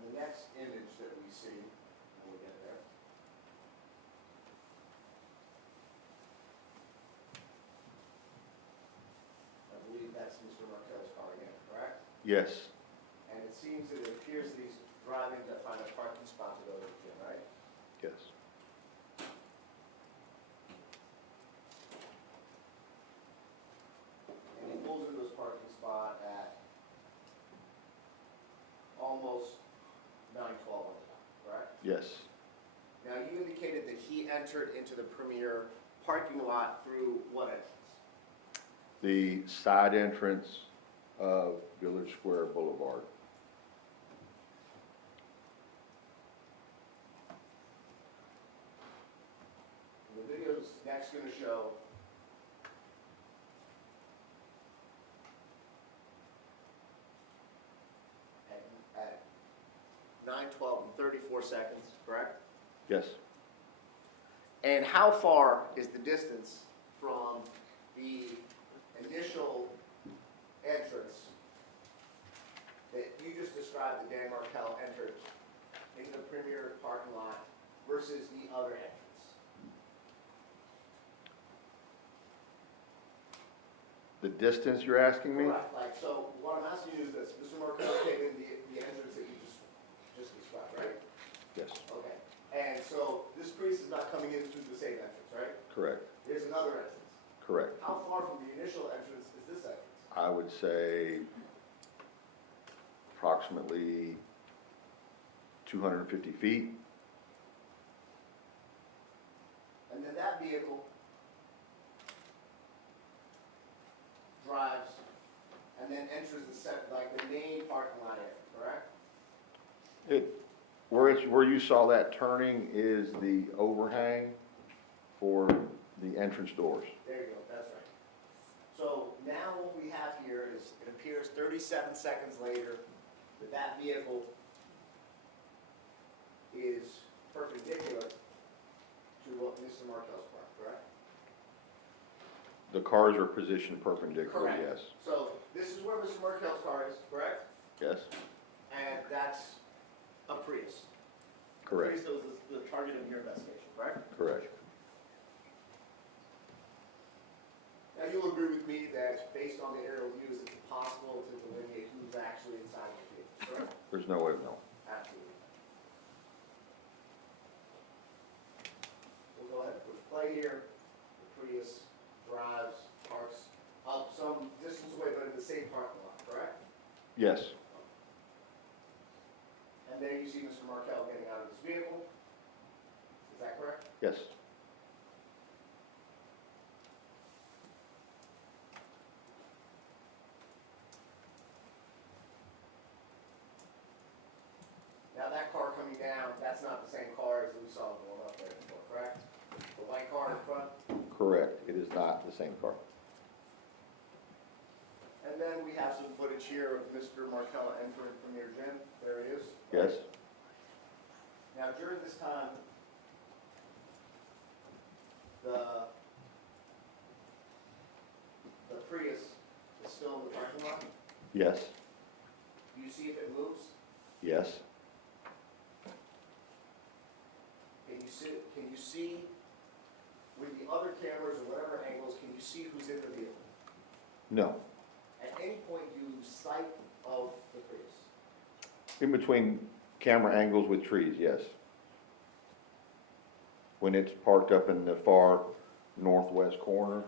The next image that we see, when we get there, I believe that's Mr. Markel's car again, correct? Yes. And it seems that it appears that he's driving to find a parking spot to go to the gym, right? Yes. And he pulls into his parking spot at almost 9:12 on the dot, correct? Yes. Now, you indicated that he entered into the Premier parking lot through what entrance? The side entrance of Village Square Boulevard. And the video's next going to show at 9:12 and 34 seconds, correct? Yes. And how far is the distance from the initial entrance that you just described that Dan Markel entered into the Premier parking lot versus the other entrance? The distance you're asking me? Correct. Like, so what I'm asking you is this, Mr. Markel came in the entrance that you just described, right? Yes. Okay. And so this Prius is not coming in through the same entrance, right? Correct. There's another entrance. Correct. How far from the initial entrance is this entrance? I would say approximately 250 feet. And then that vehicle drives and then enters the set, like the main parking lot area, correct? Where you saw that turning is the overhang for the entrance doors. There you go, that's right. So now what we have here is, it appears 37 seconds later that that vehicle is perpendicular to what Mr. Markel's car, correct? The cars are positioned perpendicular, Correct. yes. So this is where Mr. Markel's car is, correct? Yes, And that's a Prius. correct, Prius was the target of your investigation, correct? correct. Now, you'll agree with me that based on the aerial views, it's impossible to delineate who's actually inside the vehicle, correct? There's no way of knowing. Absolutely. We'll go ahead and push play here. The Prius drives, parks up some distance away, but in the same parking lot, correct? Yes, And there you see Mr. Markel getting out of his vehicle. Is that correct? yes. Now, that car coming down, that's not the same car as we saw going up there before, correct? The white car in front? Correct, it is not the same car. And then we have some footage here of Mr. Markel entering Premier Gym. There it is. Yes, Now, during this time, the Prius is still in the parking lot. yes, Do you see if it moves? yes, Can you see with the other cameras or whatever angles, can you see who's in the vehicle? no. At any point, do you lose sight of the Prius? In between camera angles with trees, yes. When it's parked up in the far northwest corner,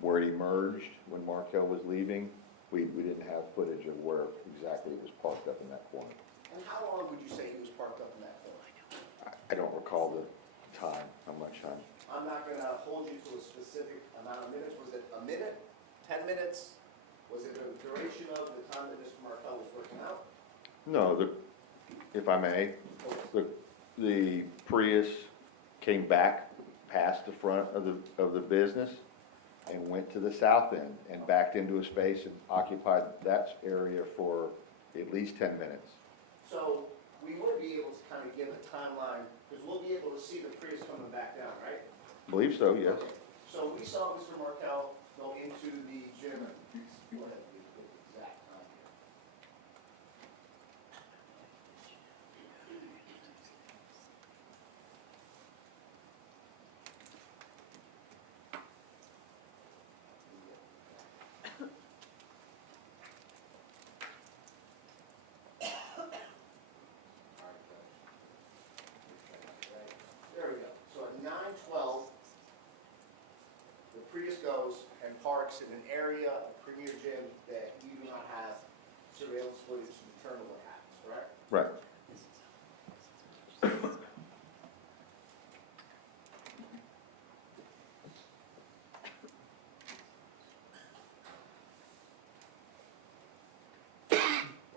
where it emerged when Markel was leaving, we didn't have footage of where exactly it was parked up in that corner. And how long would you say he was parked up in that corner? I don't recall the time, how much time. I'm not gonna hold you to a specific amount of minutes. Was it a minute, 10 minutes? Was it the duration of the time that Mr. Markel was working out? No, if I may, the Prius came back past the front of the business and went to the south end and backed into a space and occupied that area for at least 10 minutes. So we would be able to kind of give a timeline, because we'll be able to see the Prius coming back down, right? I believe so, yes. Okay. So we saw Mr. Markel go into the gym. Go ahead, please, with the exact time here. There we go. So at 9:12, the Prius goes and parks in an area of Premier Gym that you do not have surveillance footage to determine what happens, correct? Right.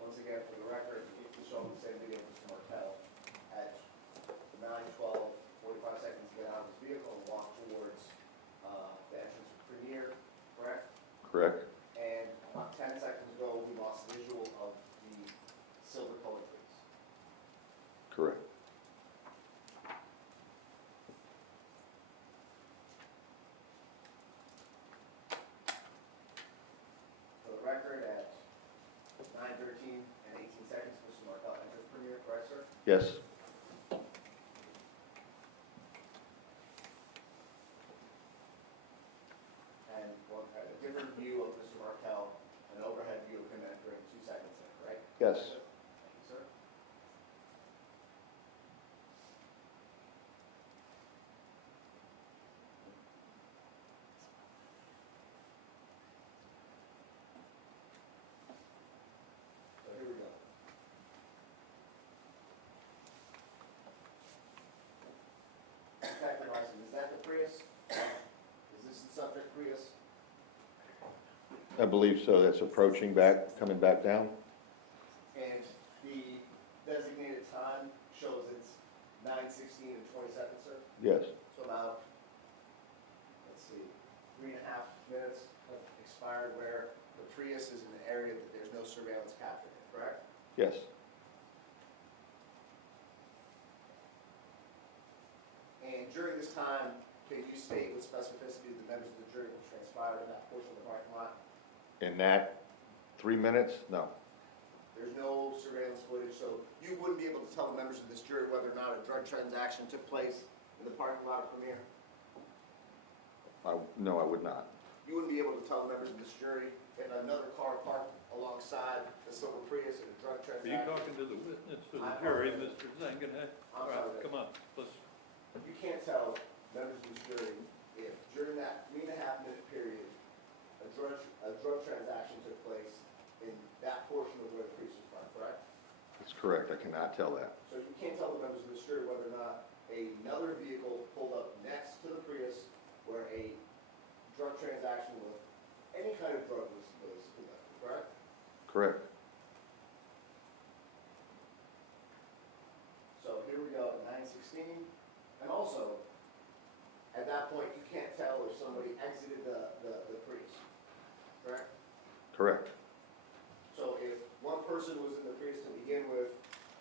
Once again, for the record, if you show the same video of Mr. Martel at 9:12, 45 seconds to get out of his vehicle and walk towards the entrance of Premier, correct? Correct. And about 10 seconds ago, we lost visual of the silver colored trees. Correct. For the record, at 9:13 and 18 seconds, Mr. Martel enters Premier, correct, sir? Yes. And one, a different view of Mr. Martel, an overhead view of him entering 2 seconds in, right? Yes. Thank you, sir. So here we go. Detective Larson, is that the Prius? Is this the subject Prius? I believe so. That's approaching back, coming back down. And the designated time shows it's 9:16 and 20 seconds, sir? Yes. So about, let's see, 3.5 minutes have expired where the Prius is in an area that there's no surveillance captured in, correct? Yes. And during this time, can you state with specificity the members of the jury what transpired in that portion of the parking lot? In that 3 minutes? No. There's no surveillance footage, so you wouldn't be able to tell the members of this jury whether or not a drug transaction took place in the parking lot of Premier? No, I would not. You wouldn't be able to tell the members of this jury if another car parked alongside the silver Prius in a drug Are you transaction? talking to the witness, to the I jury, apologize. Mr. Zangenhead? I'm All right, sorry. come on, let's, You can't tell members of this jury if during that 3.5 minute period, a drug transaction took place in that portion of where the Prius was parked, correct? That's correct. I cannot tell that. So you can't tell the members of this jury whether or not another vehicle pulled up next to the Prius where a drug transaction with any kind of drug was conducted, correct? Correct. So here we go at 9:16, and also, at that point, you can't tell if somebody exited the Prius, correct? Correct. So if one person was in the Prius to begin with,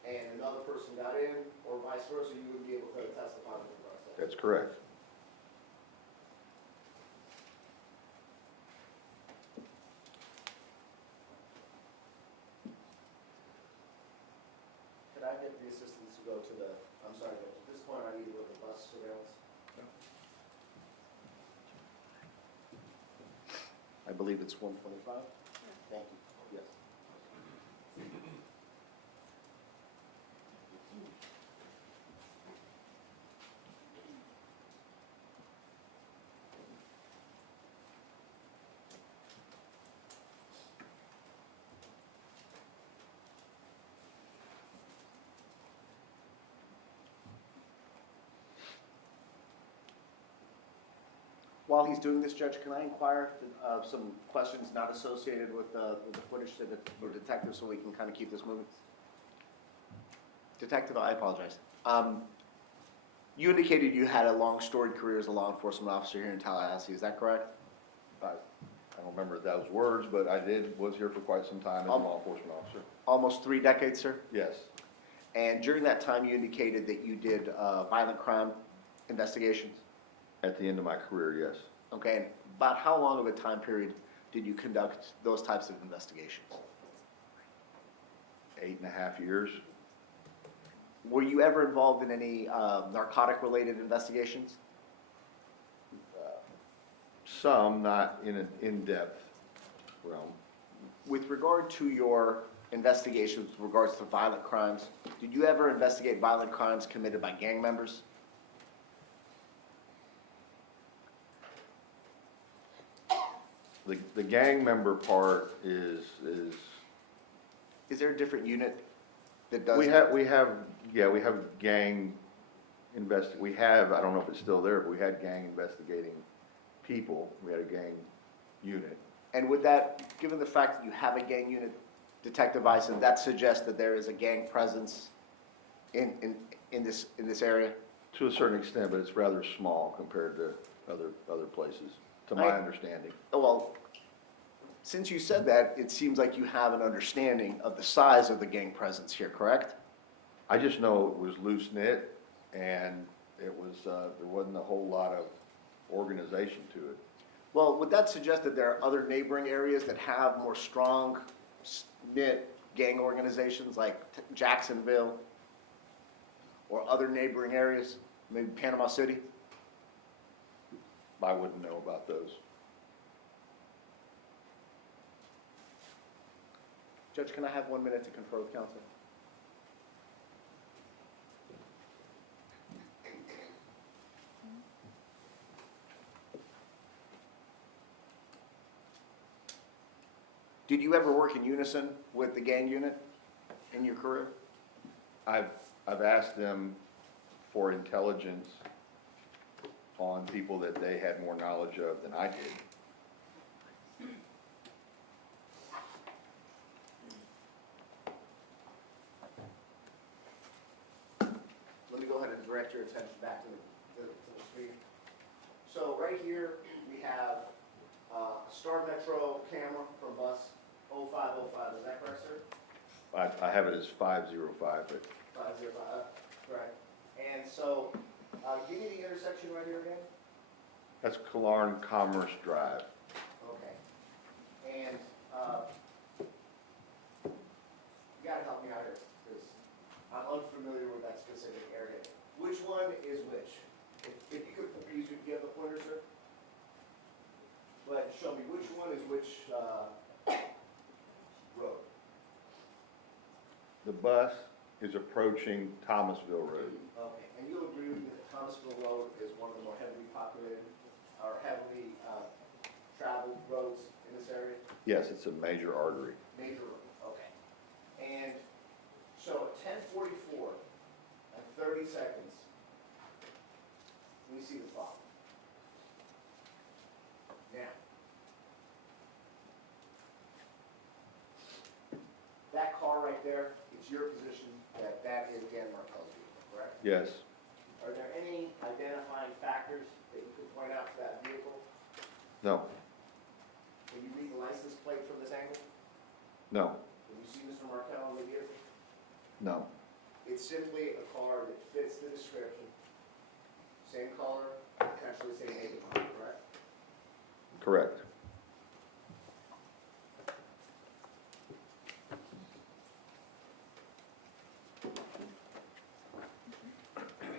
and another person got in, or vice versa, you would be able to testify to the process. That's correct. Could I get the assistants to go to the, I'm sorry, but at this point, I need to go to the bus surveillance. I believe it's 1:25. Thank you. Yes. While he's doing this, Judge, can I inquire some questions not associated with the footage to the detective so we can kind of keep this moving? Detective, I apologize. You indicated you had a long storied career as a law enforcement officer here in Tallahassee, is that correct? I don't remember those words, but I was here for quite some time as a law enforcement officer. Almost 3 decades, sir? Yes. And during that time, you indicated that you did violent crime investigations? At the end of my career, yes. Okay, and about how long of a time period did you conduct those types of investigations? 8.5 years. Were you ever involved in any narcotic-related investigations? Some, not in an in-depth realm. With regard to your investigations with regards to violent crimes, did you ever investigate violent crimes committed by gang members? The gang member part is Is there a different unit that does? we have gang I don't know if it's still there, but we had gang investigating people. We had a gang unit. And would that, given the fact that you have a gang unit, Detective Ison, that suggests that there is a gang presence in this area? To a certain extent, but it's rather small compared to other places, to my understanding. Well, since you said that, it seems like you have an understanding of the size of the gang presence here, correct? I just know it was loose-knit, and it was, there wasn't a whole lot of organization to it. Well, would that suggest that there are other neighboring areas that have more strong knit gang organizations like Jacksonville or other neighboring areas, maybe Panama City? I wouldn't know about those. Judge, can I have 1 minute to confer with counsel? Did you ever work in unison with the gang unit in your career? I've asked them for intelligence on people that they had more knowledge of than I did. Let me go ahead and direct your attention back to the screen. So right here, we have a Star Metro camera from bus 0505, is that correct, sir? I have it as 505, but 505, correct. And so, give me the intersection right here again. that's Killarn Commerce Drive. Okay. And, you gotta help me out here, because I'm unfamiliar with that specific area. Which one is which? If you could, do you have the pointer, sir? Go ahead and show me which one is which, road. The bus is approaching Thomasville Road. Okay, and you'll agree with me that Thomasville Road is one of the more heavily populated, or heavily, traveled roads in this area? Yes, it's a major artery. Major road, okay. And so at 10:44 and 30 seconds, we see the following. Now, that car right there, it's your position that that is Dan Markel's vehicle, correct? Yes. Are there any identifying factors that you could point out to that vehicle? No. Can you read the license plate from this angle? No. Can you see Mr. Markel in the vehicle? No. It's simply a car that fits the description. Same color, potentially same make and model, correct? Correct.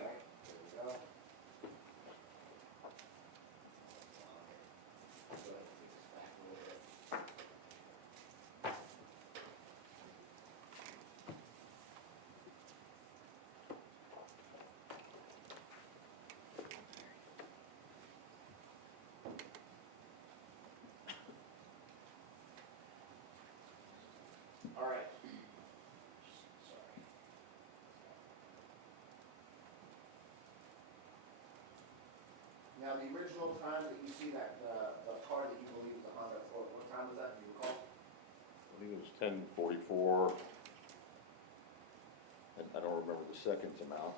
Alright, there we go. So I can take this back a little bit. original time that you see that, the car that you believe was a Honda Accord, what time was that, do you recall? I think it was 10:44. And I don't remember the seconds amount.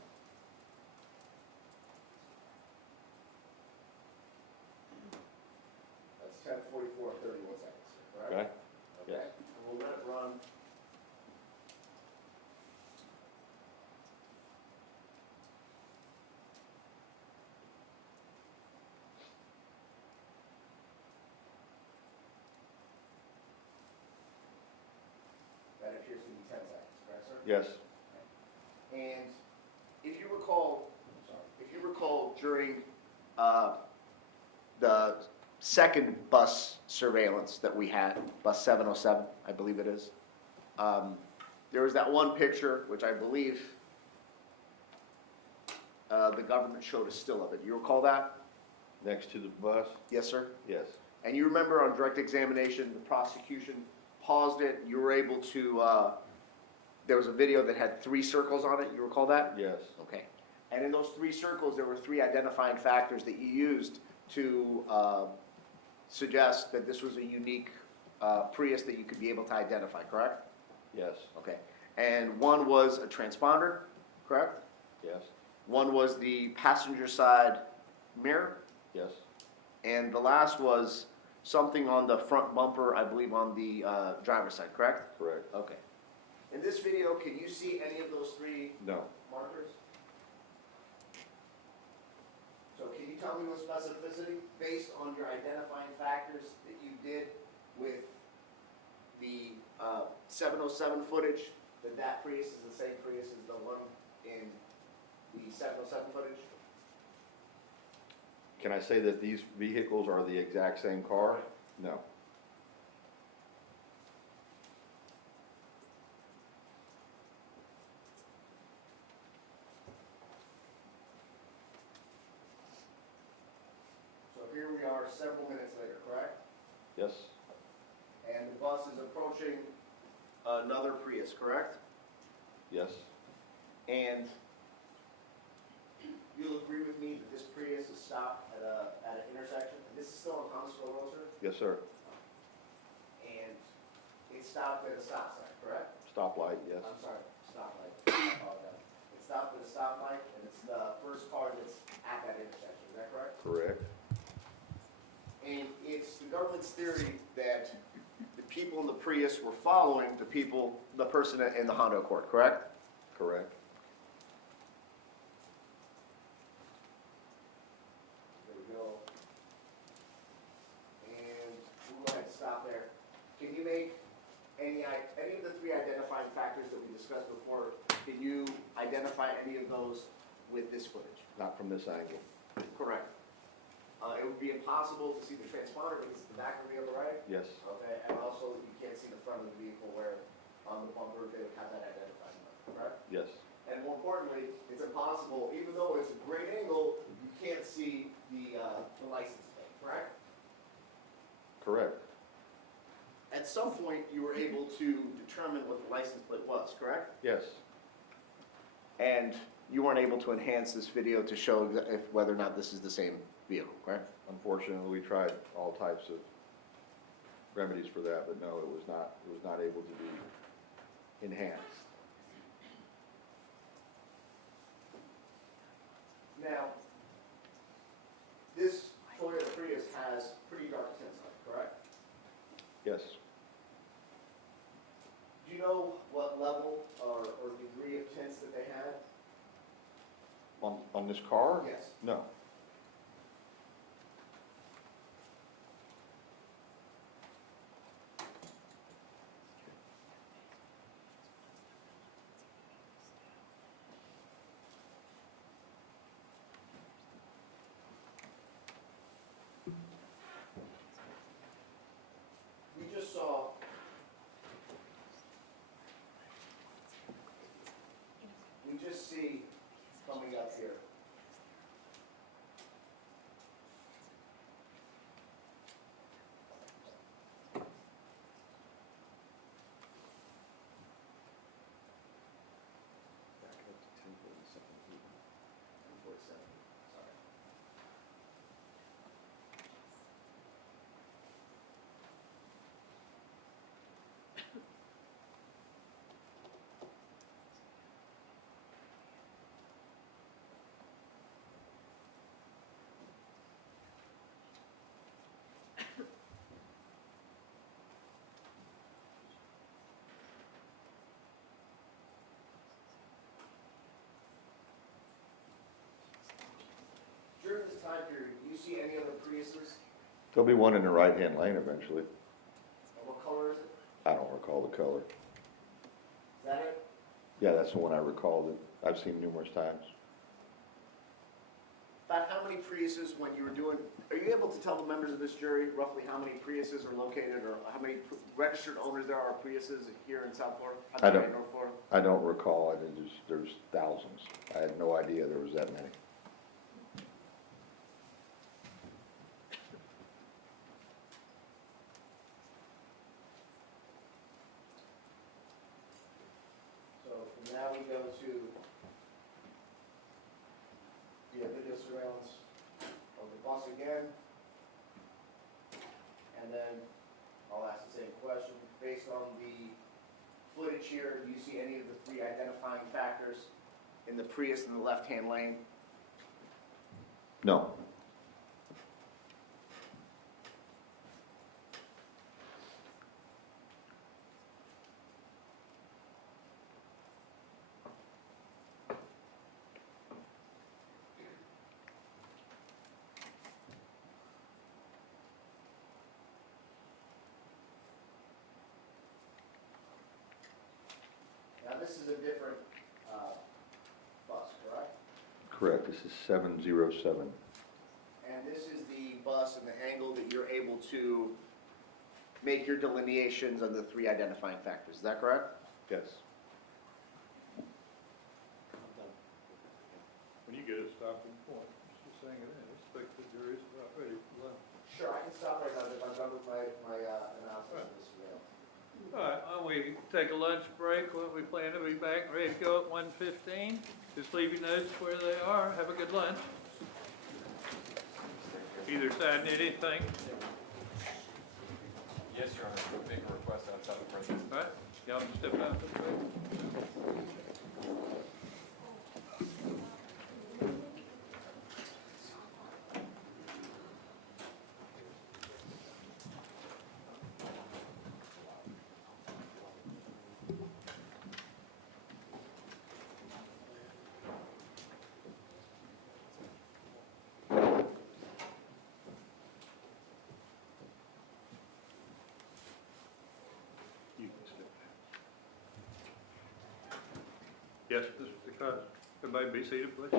That's 10:44 and 31 seconds, correct? Okay? Okay, Yes. and we'll let it run. That appears to be 10 seconds, correct, sir? Yes. And if you recall, during the second bus surveillance that we had, bus 707, I believe it is, there was that one picture, which I believe the government showed a still of it. You recall that? Next to the bus? Yes, sir? Yes. And you remember on direct examination, the prosecution paused it, you were able to, there was a video that had 3 circles on it, you recall that? Yes. Okay. And in those 3 circles, there were 3 identifying factors that you used to suggest that this was a unique Prius that you could be able to identify, correct? Yes. Okay. And one was a transponder, correct? Yes. One was the passenger side mirror, Yes. and the last was something on the front bumper, I believe on the driver's side, correct? Correct. Okay. In this video, can you see any of those 3 No. Markers? So can you tell me with specificity, based on your identifying factors that you did with the 707 footage, that Prius is the same Prius as the one in the 707 footage? Can I say that these vehicles are the exact same car? No. So here we are several minutes later, correct? Yes. And the bus is approaching another Prius, correct? Yes. And you'll agree with me that this Prius is stopped at an intersection? And this is still on Thomasville Road, sir? Yes, sir. And it stopped at a stop sign, correct? Stoplight, yes. I'm sorry, stoplight. I apologize. It stopped at a stoplight, and it's the first car that's at that intersection, is that correct? Correct. And it's the government's theory that the people in the Prius were following the person in the Honda Accord, correct? Correct. There we go. And we'll go ahead and stop there. Can you make any of the 3 identifying factors that we discussed before, can you identify any of those with this footage? Not from this angle. Correct. It would be impossible to see the transponder because it's the back of the vehicle, right? Yes. Okay, and also you can't see the front of the vehicle where on the bumper they would have that identifying marker, correct? Yes. And more importantly, it's impossible, even though it's a great angle, you can't see the license plate, correct? Correct. At some point, you were able to determine what the license plate was, correct? Yes. And you weren't able to enhance this video to show whether or not this is the same vehicle, correct? Unfortunately, we tried all types of remedies for that, but no, it was not able to be enhanced. Now, this Toyota Prius has pretty dark tints on it, correct? Yes. Do you know what level or degree of tints that they had? On this car? Yes. No. We just saw see coming up here. Back up to 10:47. 10:47, sorry. see any other Priuses? There'll be one in the right-hand lane eventually. And what color is it? I don't recall the color. Is that it? Yeah, that's the one I recalled that I've seen numerous times. About how many Priuses, when you were doing, are you able to tell the members of this jury roughly how many Priuses are located, or how many registered owners there are of Priuses here in South Florida? I don't. In North Florida? I don't recall. There's thousands. I had no idea there was that many. So from now we go to the video surveillance of the bus again. And then I'll ask the same question. Based on the footage here, do you see any of the three identifying factors in the Prius in the left-hand lane? No. Now this is a different bus, correct? Correct. This is 707. And this is the bus and the angle that you're able to make your delineations of the three identifying factors. Is that correct? Yes. When you get a stopping point, just saying it in, expect the jury's about ready for lunch. Sure, I can stop right now if I'm done with my analysis of this surveillance. All right, well, we take a lunch break. Well, we plan to be back ready to go at 1:15. Just leave your notes where they are. Have a good lunch. Either side need anything? Yes, Your Honor, we'll make a request outside the presence. All right, y'all can step out this way. You can step back. Yes, Mr. Costa. Everybody be seated, please.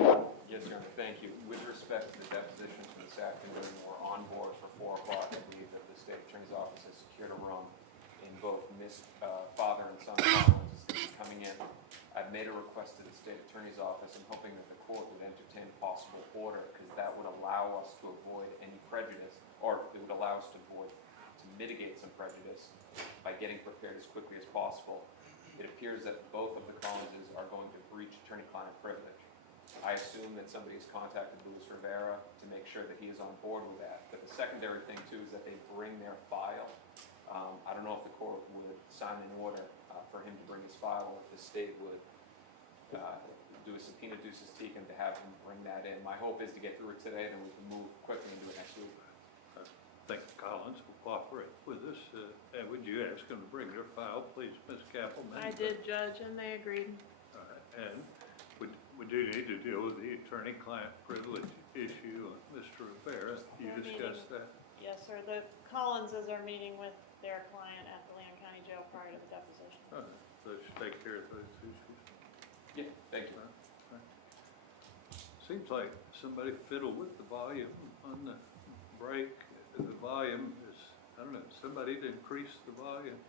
Yes, Your Honor, thank you. With respect to the depositions from this afternoon, we're on board for 4 o'clock. I believe that the State Attorney's Office has secured a room in both father and son Collins is coming in. I've made a request to the State Attorney's Office. I'm hoping that the court would entertain a possible order, because that would allow us to avoid any prejudice, or it would allow us to mitigate some prejudice by getting prepared as quickly as possible. It appears that both of the Collinses are going to breach attorney-client privilege. I assume that somebody's contacted Luis Rivera to make sure that he is on board with that. But the secondary thing too is that they bring their file. I don't know if the court would sign an order for him to bring his file, or if the state would do a subpoena ducis tecum to have him bring that in. My hope is to get through it today, then we can move quickly and do it next week. I think Collins will cooperate with us. And would you ask them to bring their file, please, Ms. Kappelman? I did, Judge, and they agreed. All right. And we do need to deal with the attorney-client privilege issue. Mr. Rivera, you They're discussed that? Yes, sir. The Collinses are meeting with their client at the Leon County Jail prior to the deposition. All right. So they should take care of those issues. Yeah, thank you. All right. Seems like somebody fiddled with the volume on the break. The volume is, I don't know, somebody to increase the volume.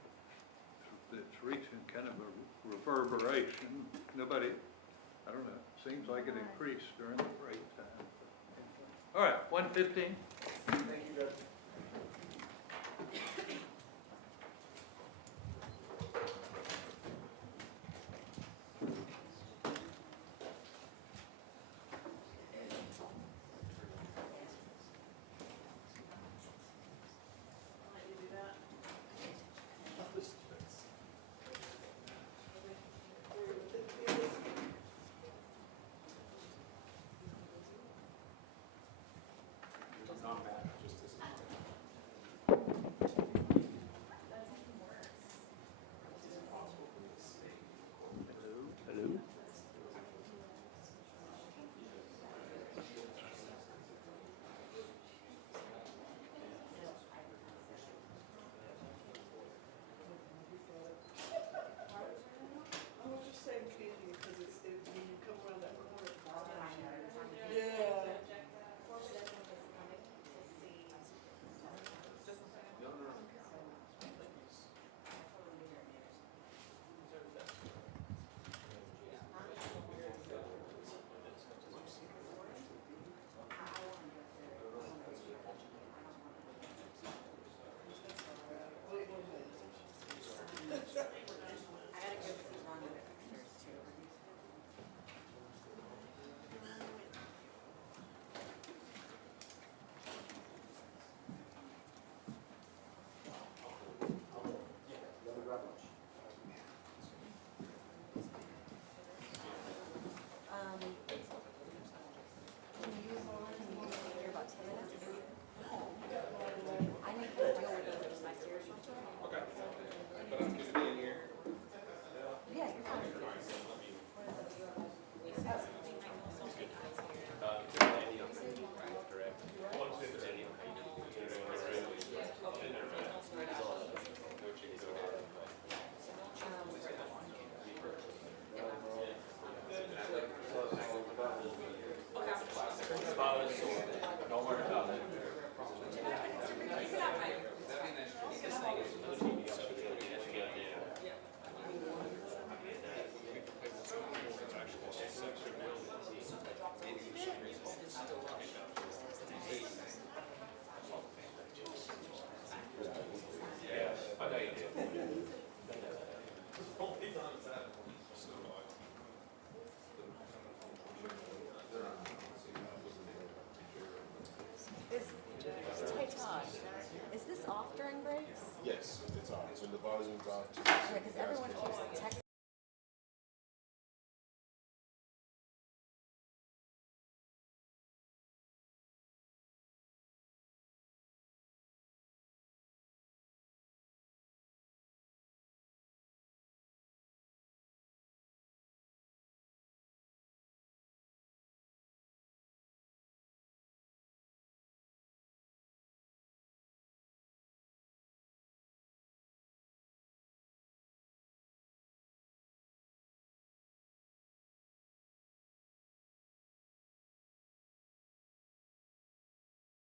It's reaching kind of a reverberation. Nobody, I don't know, seems like it increased during the break time. All right, 1:15. Thank you, Judge.